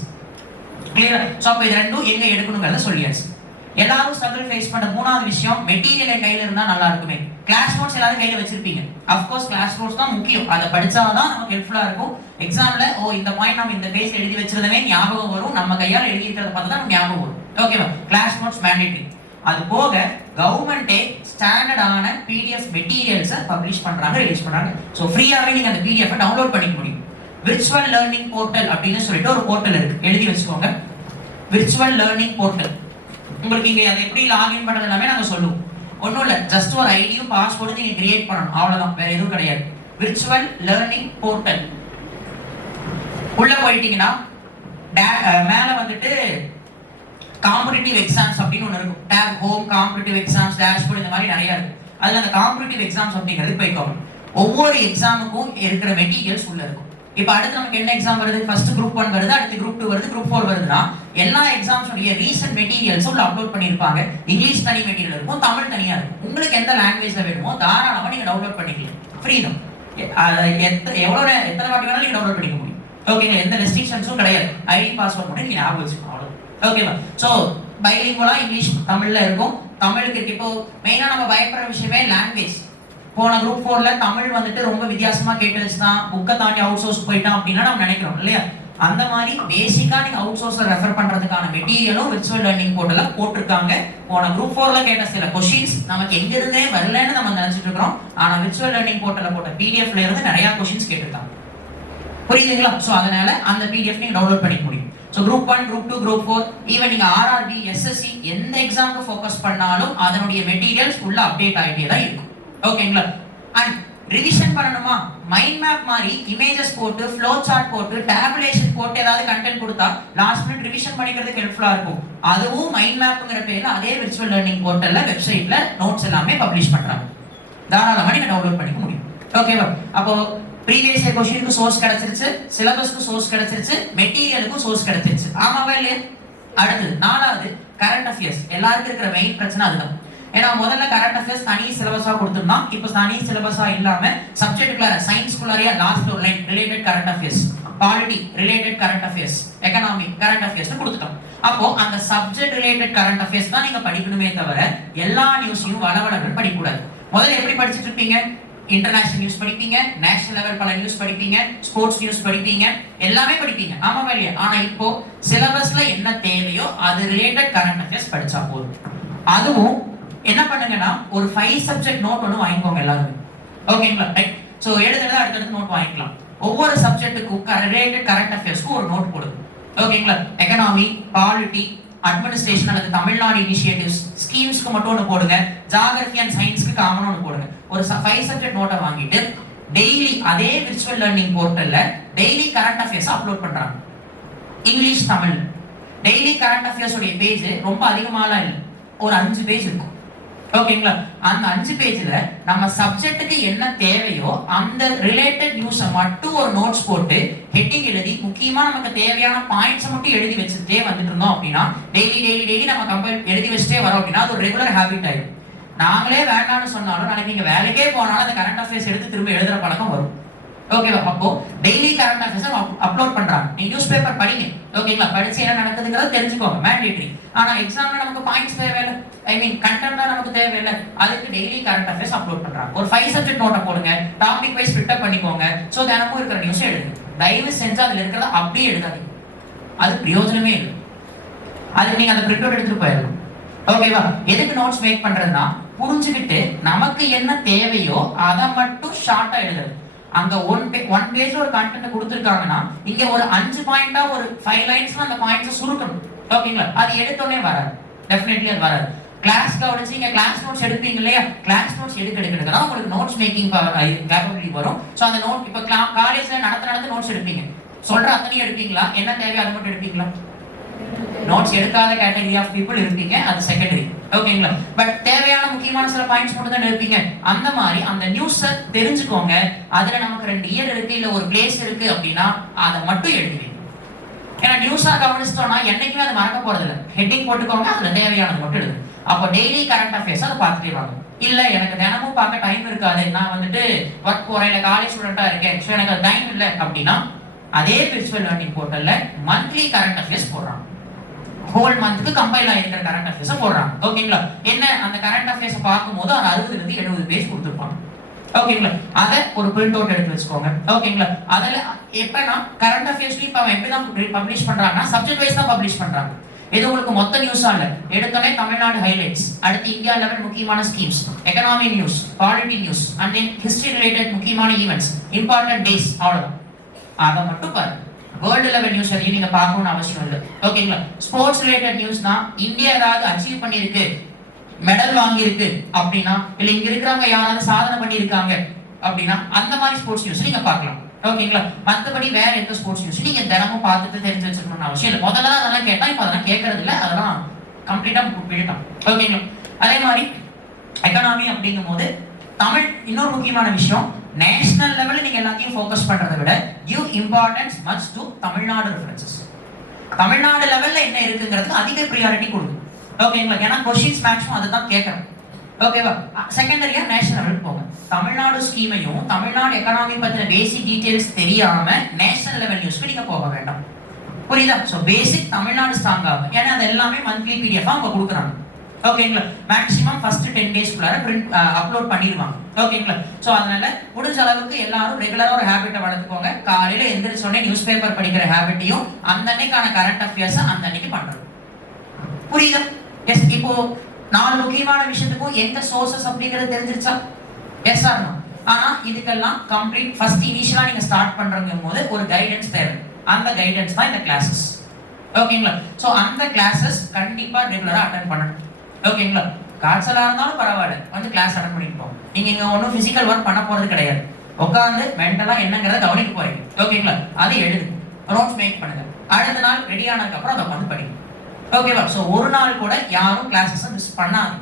கிளியரா? சோ அப்ப இது ரெண்டும் எங்க எடுக்கணும்ங்கறத சொல்லியாச்சு. எல்லாரும் ஸ்ட்ரகிள் ஃபேஸ் பண்ற மூணாவது விஷயம், மெட்டீரியல் என் கையில இருந்தா நல்லா இருக்குமே. கிளாஸ் நோட்ஸ் எல்லாரும் கையில வச்சிருப்பீங்க. ஆஃப் கோர்ஸ் கிளாஸ் நோட்ஸ் தான் முக்கியம், அதை படிச்சாதான் நமக்கு ஹெல்ப்ஃபுல்லா இருக்கும். எக்ஸாம்ல இந்த பாயிண்ட் நம்ம இந்த பேஜ்ல எழுதி வச்சிருந்தவே ஞாபகம் வரும், நம்ம கையால எழுதி இருக்கிறத பார்த்து தான் ஞாபகம் வரும். ஓகேவா? Class notes mandatory. அது போக கவர்மெண்டே ஸ்டாண்டர்டான PDF மெட்டீரியல்ஸை பப்ளிஷ் பண்றாங்க, ரிலீஸ் பண்றாங்க. சோ ஃப்ரீயாவே நீங்க அந்த PDF டவுன்லோட் பண்ணிக்க முடியும். விர்ச்சுவல் லேர்னிங் போர்ட்டல் அப்படின்னு சொல்லிட்டு ஒரு போர்ட்டல் இருக்கு, எழுதி வச்சுக்கோங்க. Virtual learning portal. உங்களுக்கு இங்க அதை எப்படி லாகின் பண்றது எல்லாமே நாங்க சொல்லுவோம். ஒன்றும் இல்லை, ஜஸ்ட் ஒரு ஐடியும் பாஸ்வேர்டும் நீங்க கிரியேட் பண்ணணும், அவ்வளவுதான், வேற எதுவும் கிடையாது. விர்ச்சுவல் லேர்னிங் போர்ட்டல் உள்ள போயிட்டீங்கன்னா மேல வந்துட்டு காம்படிட்டிவ் எக்ஸாம்ஸ் அப்படின்னு ஒன்று இருக்கும். Tab home, competitive exams, dashboard, இந்த மாதிரி நிறைய இருக்கு. அதுல அந்த காம்படிட்டிவ் எக்ஸாம்ஸ் அப்படிங்கிறது போய்க்கோங்க. ஒவ்வொரு எக்ஸாமுக்கும் இருக்கிற மெட்டீரியல்ஸ் உள்ள இருக்கும். இப்போ அடுத்து நமக்கு என்ன எக்ஸாம் வருது? ஃபர்ஸ்ட் குரூப் 1 வருது, அடுத்து குரூப் 2 வருது, குரூப் 4 வருதுன்னா எல்லா எக்ஸாம்ஸோட ரீசன்ட் மெட்டீரியல்ஸ் உள்ள அப்லோட் பண்ணிருப்பாங்க. இங்கிலீஷ் தனி மெட்டீரியல் இருக்கும், தமிழ் தனியா இருக்கும். உங்களுக்கு எந்த லாங்குவேஜ்ல வேணுமோ தாராளமா நீங்க டவுன்லோட் பண்ணிக்கலாம். ஃப்ரீடம். எத்தனை வாட்டி வேணாலும் நீங்க டவுன்லோட் பண்ணிக்க முடியும். ஓகேங்களா? எந்த ரெஸ்ட்ரிக்ஷன்ஸும் கிடையாது. ஐடி பாஸ்வேர்ட் மட்டும் நீங்க ஞாபகம் வச்சுக்கணும், அவ்வளவு. ஓகேவா? சோ பைலிங்குவலா இங்கிலீஷ் தமிழ்ல இருக்கும். தமிழுக்கு இப்போ மெயினா நம்ம பயப்படுற விஷயமே லாங்குவேஜ். போன குரூப் 4ல தமிழ் வந்துட்டு ரொம்ப வித்தியாசமா கேட்டு வச்சுதான் புக்கை தாண்டி அவுட் சோர்ஸ் போயிட்டான் அப்படின்னா நம்ம நினைக்கிறோம் இல்லையா? அந்த மாதிரி பேசிக்கா நீங்க அவுட் சோர்ஸ்ல ரெஃபர் பண்றதுக்கான மெட்டீரியலும் விர்ச்சுவல் லேர்னிங் போர்ட்டல்ல போட்டிருக்காங்க. போன குரூப் 4ல கேட்ட சில क्वेश्चंस நமக்கு எங்க இருந்தே வரலன்னு நம்ம நினைச்சிட்டு இருக்கோம். ஆனா விர்ச்சுவல் லேர்னிங் போர்ட்டல்ல போட்ட PDFல இருந்து நிறைய क्वेश्चंस கேட்டிருக்காங்க. புரியுதுங்களா? சோ அதனால அந்த PDF நீங்க டவுன்லோட் பண்ணிக்க முடியும். So group 1, group 2, group 4, even நீங்க RRB, SSC எந்த எக்ஸாம்க்கு ஃபோக்கஸ் பண்ணாலும் அதனுடைய மெட்டீரியல்ஸ் உள்ள அப்டேட் ஆயிட்டே தான் இருக்கும். ஓகேங்களா? அண்ட் ரிவிஷன் பண்ணணுமா? மைண்ட் மேப் மாதிரி இமேஜஸ் போட்டு, ஃப்ளோ சார்ட் போட்டு, டேபுலேஷன் போட்டு ஏதாவது கண்டென்ட் கொடுத்தா லாஸ்ட் மினிட் ரிவிஷன் பண்ணிக்கிறதுக்கு ஹெல்ப்ஃபுல்லா இருக்கும். அதுவும் மைண்ட் மேப்ங்கிற பேர்ல அதே விர்ச்சுவல் லேர்னிங் போர்ட்டல்ல வெப்சைட்ல நோட்ஸ் எல்லாமே பப்ளிஷ் பண்றாங்க. தாராளமா நீங்க டவுன்லோட் பண்ணிக்க முடியும். ஓகேவா? அப்போ ப்ரீவியஸ் இயர் क्वेश्चनக்கு சோர்ஸ் கிடைச்சிருச்சு, சிலபஸ்க்கு சோர்ஸ் கிடைச்சிருச்சு, மெட்டீரியலுக்கும் சோர்ஸ் கிடைச்சிருச்சு. ஆமாவா இல்லையா? அடுத்து 4வது கரண்ட் அஃபேர்ஸ். எல்லாருக்கும் இருக்கிற மெயின் பிரச்சனை அதுதான். ஏன்னா முதல்ல கரண்ட் அஃபேர்ஸ் தனி சிலபஸா கொடுத்திருந்தோம். இப்போ தனி சிலபஸா இல்லாம சப்ஜெக்ட்குள்ளார சயின்ஸ்குள்ளாரையா லாஸ்ட் ஒரு line related current affairs, polity related current affairs, economy current affairs கொடுத்துட்டோம். அப்போ அந்த சப்ஜெக்ட் ரிலேட்டட் கரண்ட் அஃபேர்ஸ் தான் நீங்க படிக்கணுமே தவிர எல்லா நியூஸையும் வளவளன்னு படிக்க கூடாது. முதல்ல எப்படி படிச்சிட்டு இருப்பீங்க? இன்டர்நேஷனல் நியூஸ் படிப்பீங்க, நேஷனல் லெவல் பல நியூஸ் படிப்பீங்க, ஸ்போர்ட்ஸ் நியூஸ் படிப்பீங்க, எல்லாமே படிப்பீங்க. ஆமாவா இல்லையா? ஆனா இப்போ சிலபஸ்ல என்ன தேவையோ அது ரிலேட்டட் கரண்ட் அஃபேர்ஸ் படிச்சா போதும். அதுவும் என்ன பண்ணுங்கன்னா ஒரு 5 சப்ஜெக்ட் நோட் ஒன்று வாங்கிக்கோங்க எல்லாருமே. ஓகேங்களா? ரைட். ஸோ எடுத்துட்டு அடுத்தடுத்து நோட் வாங்கிக்கலாம். ஒவ்வொரு சப்ஜெக்ட்டுக்கும் ரிலேட்டட் கரண்ட் அஃபேர்ஸ்க்கும் ஒரு நோட் போடுங்க. ஓகேங்களா? எக்கனாமி, பாலிட்டி, அட்மினிஸ்ட்ரேஷன் அல்லது தமிழ்நாடு இனிஷியேட்டிவ்ஸ், ஸ்கீம்ஸ்க்கு மட்டும் ஒன்று போடுங்க. ஜியோகிராஃபி அண்ட் சயின்ஸ்க்கு காமன் ஒன்று போடுங்க. ஒரு 5 சப்ஜெக்ட் நோட்டை வாங்கிட்டு டெய்லி அதே விர்ச்சுவல் லேர்னிங் போர்ட்டல்ல டெய்லி கரண்ட் அஃபேர்ஸ் அப்லோட் பண்றாங்க. English, Tamil. Daily current affairs உடைய பேஜ் ரொம்ப அதிகமாலாம் இல்லை, ஒரு 5 பேஜ் இருக்கும். ஓகேங்களா? அந்த 5 பேஜ்ல நம்ம சப்ஜெக்ட்டுக்கு என்ன தேவையோ அந்த ரிலேட்டட் நியூஸை மட்டும் ஒரு நோட்ஸ் போட்டு ஹெட்டிங் எழுதி முக்கியமா நமக்கு தேவையான பாயிண்ட்ஸ் மட்டும் எழுதி வச்சுட்டே வந்துட்டு இருந்தோம் அப்படின்னா டெய்லி நம்ம எழுதி வச்சுட்டே வரோம் அப்படின்னா அது ஒரு ரெகுலர் ஹேபிட் ஆயிடும். நாங்களே வேண்டாம்னு சொன்னாலும் நாளைக்கு நீங்க வேலைக்கே போனாலும் அந்த கரண்ட் அஃபேர்ஸ் எடுத்து திரும்ப எழுதுற பழக்கம் வரும். ஓகேவா? அப்போ டெய்லி கரண்ட் அஃபேர்ஸ் அப்லோட் பண்றாங்க. நீங்க நியூஸ் பேப்பர் படிங்க. ஓகேங்களா? படிச்சு என்ன நடக்குதுங்கிறத தெரிஞ்சுக்கோங்க, மேண்டேட்டரி. ஆனா எக்ஸாம்ல நமக்கு பாயிண்ட்ஸ் தேவையில்லை, கண்டென்ட் தான் நமக்கு தேவையில்லை. அதுக்கு டெய்லி கரண்ட் அஃபேர்ஸ் அப்லோட் பண்றாங்க. ஒரு 5 சப்ஜெக்ட் நோட்டை போடுங்க, டாபிக் வைஸ் ஃபிட் அப் பண்ணிக்கோங்க. சோ தினமும் இருக்கிற நியூஸ் எழுதுங்க. தயவு செஞ்சு அதுல இருக்கிறத அப்படியே எழுதாதீங்க, அது பிரயோஜனமே இல்லை. அதுக்கு நீங்க அதை பிரிண்ட் அவுட் எடுத்துட்டு போயிடலாம். ஓகேவா? எதுக்கு நோட்ஸ் மேக் பண்றதுன்னா புரிஞ்சுக்கிட்டு நமக்கு என்ன தேவையோ அதை மட்டும் ஷார்ட்டா எழுதுறது. அங்க ஒன் பேஜ் ஒரு கண்டென்ட் கொடுத்துருக்காங்கன்னா இங்க ஒரு 5 பாயிண்டா ஒரு 5 லைன்ஸ்ல அந்த பாயிண்ட்ஸ் சுருக்கணும். ஓகேங்களா? அது எடுத்தோடனே வராது, டெஃபினெட்லி அது வராது. கிளாஸ் கவனிச்சு நீங்க கிளாஸ் நோட்ஸ் எடுப்பீங்க இல்லையா? கிளாஸ் நோட்ஸ் எடுக்கிறதுனா உங்களுக்கு நோட்ஸ் மேக்கிங் கேப்பபிலிட்டி வரும். ஸோ அந்த நோட் இப்போ காலேஜ்ல நடத்த நோட்ஸ் எடுப்பீங்க, சொல்ற அத்தனையும் எடுப்பீங்களா? என்ன தேவையோ அதை மட்டும் எடுப்பீங்களா? நோட்ஸ் எடுக்காத கேட்டகரி ஆஃப் பீப்புள் இருப்பீங்க, அது செகண்டரி. ஓகேங்களா? பட் தேவையான முக்கியமான சில பாயிண்ட்ஸ் மட்டும் தான் எடுப்பீங்க. அந்த மாதிரி அந்த நியூஸை தெரிஞ்சுக்கோங்க. அதுல நமக்கு 2 இயர் இருக்கு, இல்ல ஒரு பிளேஸ் இருக்கு அப்படின்னா அதை மட்டும் எழுதுவீங்க. ஏன்னா நியூஸா கவனிச்சிட்டோம்னா என்னைக்குமே அது மறக்க போறது இல்லை. ஹெட்டிங் போட்டுக்கோங்க, அதுல தேவையானது மட்டும் எழுது. அப்போ டெய்லி கரண்ட் அஃபேர்ஸ் அதை பார்த்துட்டே வாங்க. இல்ல எனக்கு தினமும் பார்க்க டைம் இருக்காது, நான் வந்துட்டு ஒர்க் போறேன், இல்ல காலேஜ் ஸ்டூடெண்டா இருக்கேன், ஸோ எனக்கு டைம் இல்லை அப்படின்னா அதே விர்ச்சுவல் லேர்னிங் போர்ட்டல்ல மந்த்லி கரண்ட் அஃபேர்ஸ் போடுறாங்க. ஹோல் மந்த்க்கு கம்பைல் ஆயிருக்கிற கரண்ட் அஃபேர்ஸ் போடுறாங்க. ஓகேங்களா? என்ன அந்த கரண்ட் அஃபேர்ஸ் பார்க்கும்போது ஒரு 60 இருந்து 70 பேஜ் கொடுத்துருப்பாங்க. ஓகேங்களா? அதை ஒரு பிரிண்ட் அவுட் எடுத்து வச்சுக்கோங்க. ஓகேங்களா? அதில் எப்பனா கரண்ட் அஃபேர்ஸ் இப்போ எப்படிதான் பப்ளிஷ் பண்றாங்கன்னா சப்ஜெக்ட் வைஸ் தான் பப்ளிஷ் பண்றாங்க. இது உங்களுக்கு மொத்த நியூஸா இல்ல, எடுத்தோடனே தமிழ்நாடு ஹைலைட்ஸ், அடுத்து இந்தியா லெவல் முக்கியமான schemes, economy news, polity news, and then history related முக்கியமான ஈவெண்ட்ஸ், இம்பார்ட்டன்ட் டேஸ், அவ்வளவுதான். அதை மட்டும் பாருங்க. வேர்ல்டு லெவல் நியூஸ் எதையும் நீங்க பார்க்கணும்னு அவசியம் இல்லை. ஓகேங்களா? ஸ்போர்ட்ஸ் ரிலேட்டட் நியூஸ்னா இந்தியா ஏதாவது அச்சீவ் பண்ணிருக்கு, மெடல் வாங்கியிருக்கு அப்படின்னா, இல்ல இங்க இருக்கிறவங்க யாராவது சாதனை பண்ணியிருக்காங்க அப்படின்னா அந்த மாதிரி ஸ்போர்ட்ஸ் நியூஸ் நீங்க பார்க்கலாம். ஓகேங்களா? மற்றபடி வேற எந்த ஸ்போர்ட்ஸ் நியூஸ் நீங்க தினமும் பார்த்துட்டு தெரிஞ்சு வச்சிருக்கணும்னு அவசியம் இல்லை. முதல்ல அதெல்லாம் கேட்டா இப்ப அதெல்லாம் கேட்கறது இல்லை, அதெல்லாம் கம்ப்ளீட்டா விட்டுட்டோம். ஓகேங்களா? அதே மாதிரி எக்கனாமி அப்படிங்கும் போது தமிழ் இன்னொரு முக்கியமான விஷயம், நேஷனல் லெவல்ல நீங்க எல்லாத்தையும் ஃபோக்கஸ் பண்றதை விட give importance much to Tamil Nadu references. Tamil Nadu லெவல்ல என்ன இருக்குங்கிறதுக்கு அதிக ப்ரியாரிட்டி கொடுங்க. ஓகேங்களா? ஏன்னா கொஸ்டின்ஸ் மேக்ஸிமம் அதை தான் கேட்கறோம். ஓகேவா? செகண்டரியா நேஷனல் லெவல் போங்க. தமிழ்நாடு ஸ்கீமையும் தமிழ்நாடு எக்கனாமி பத்தின பேசிக் டீடைல்ஸ் தெரியாம நேஷனல் லெவல் நியூஸ்க்கு நீங்க போக வேண்டாம். புரியுதா? ஸோ பேசிக் தமிழ்நாடு ஸ்ட்ராங் ஆகும். ஏன்னா அது எல்லாமே மந்த்லி பிடிஎஃப் அவங்க கொடுக்குறாங்க. ஓகேங்களா? மேக்ஸிமம் ஃபர்ஸ்ட் 10 டேஸ்க்குள்ளார பிரிண்ட் அப்லோட் பண்ணிடுவாங்க. ஓகேங்களா? ஸோ அதனால முடிஞ்ச அளவுக்கு எல்லாரும் ரெகுலரா ஒரு ஹேபிட்டை வளர்த்துக்கோங்க. காலையில எந்திரிச்சோடனே நியூஸ் பேப்பர் படிக்கிற ஹேபிட்டையும் அந்த அன்னைக்கான கரண்ட் அஃபேர்ஸ் அந்த அன்னைக்கு பண்றது. புரியுதா? எஸ். இப்போ 4 முக்கியமான விஷயத்துக்கும் எந்த சோர்சஸ் அப்படிங்கிறது தெரிஞ்சிருச்சா? S or no? ஆனா இதுக்கெல்லாம் கம்ப்ளீட் ஃபர்ஸ்ட் இனிஷியலா நீங்க ஸ்டார்ட் பண்றதும் போது ஒரு கைடன்ஸ் தேவை. அந்த கைடன்ஸ் தான் இந்த கிளாஸஸ். ஓகேங்களா? ஸோ அந்த கிளாஸஸ் கண்டிப்பா ரெகுலரா அட்டென்ட் பண்ணணும். ஓகேங்களா? காய்ச்சலா இருந்தாலும் பரவாயில்ல, வந்து கிளாஸ் அட்டென்ட் பண்ணிட்டு போங்க. நீங்க இங்க ஒன்றும் பிசிக்கல் ஒர்க் பண்ண போறது கிடையாது, உட்காந்து மென்டலா என்னங்கிறத கவனிக்க போறீங்க. ஓகேங்களா? அதை எழுது, நோட்ஸ் மேக் பண்ணுங்க. அடுத்த நாள் ரெடி ஆனதுக்கு அப்புறம் அதை வந்து படிங்க. ஓகேவா? ஸோ ஒரு நாள் கூட யாரும் கிளாஸஸ் மிஸ் பண்ணாங்க.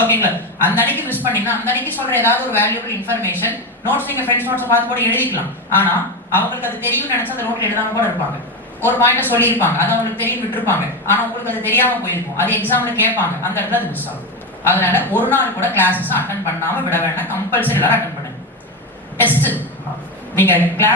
ஓகேங்களா? அந்த அன்னைக்கு மிஸ் பண்ணீங்கன்னா அந்த அன்னைக்கு சொல்ற ஏதாவது ஒரு வேல்யூபிள் இன்ஃபர்மேஷன் நோட்ஸ் நீங்க ஃப்ரெண்ட்ஸ் நோட்ஸ் பார்த்து கூட எழுதிக்கலாம். ஆனா அவங்களுக்கு அது தெரியும்னு நினைச்சா அந்த நோட் எழுதாம கூட இருப்பாங்க. ஒரு பாயிண்ட் சொல்லியிருப்பாங்க, அது அவங்களுக்கு தெரியும் விட்டுருப்பாங்க, ஆனா உங்களுக்கு அது தெரியாம போயிருக்கும். அது எக்ஸாம்ல கேட்பாங்க, அந்த இடத்துல அது மிஸ் ஆகும். அதனால ஒரு நாள் கூட கிளாஸஸ் அட்டென்ட் பண்ணாம விட வேண்டாம். கம்பல்சரி எல்லாரும் அட்டென்ட் பண்ணுங்க. டெஸ்ட் நீங்க கிளாஸ்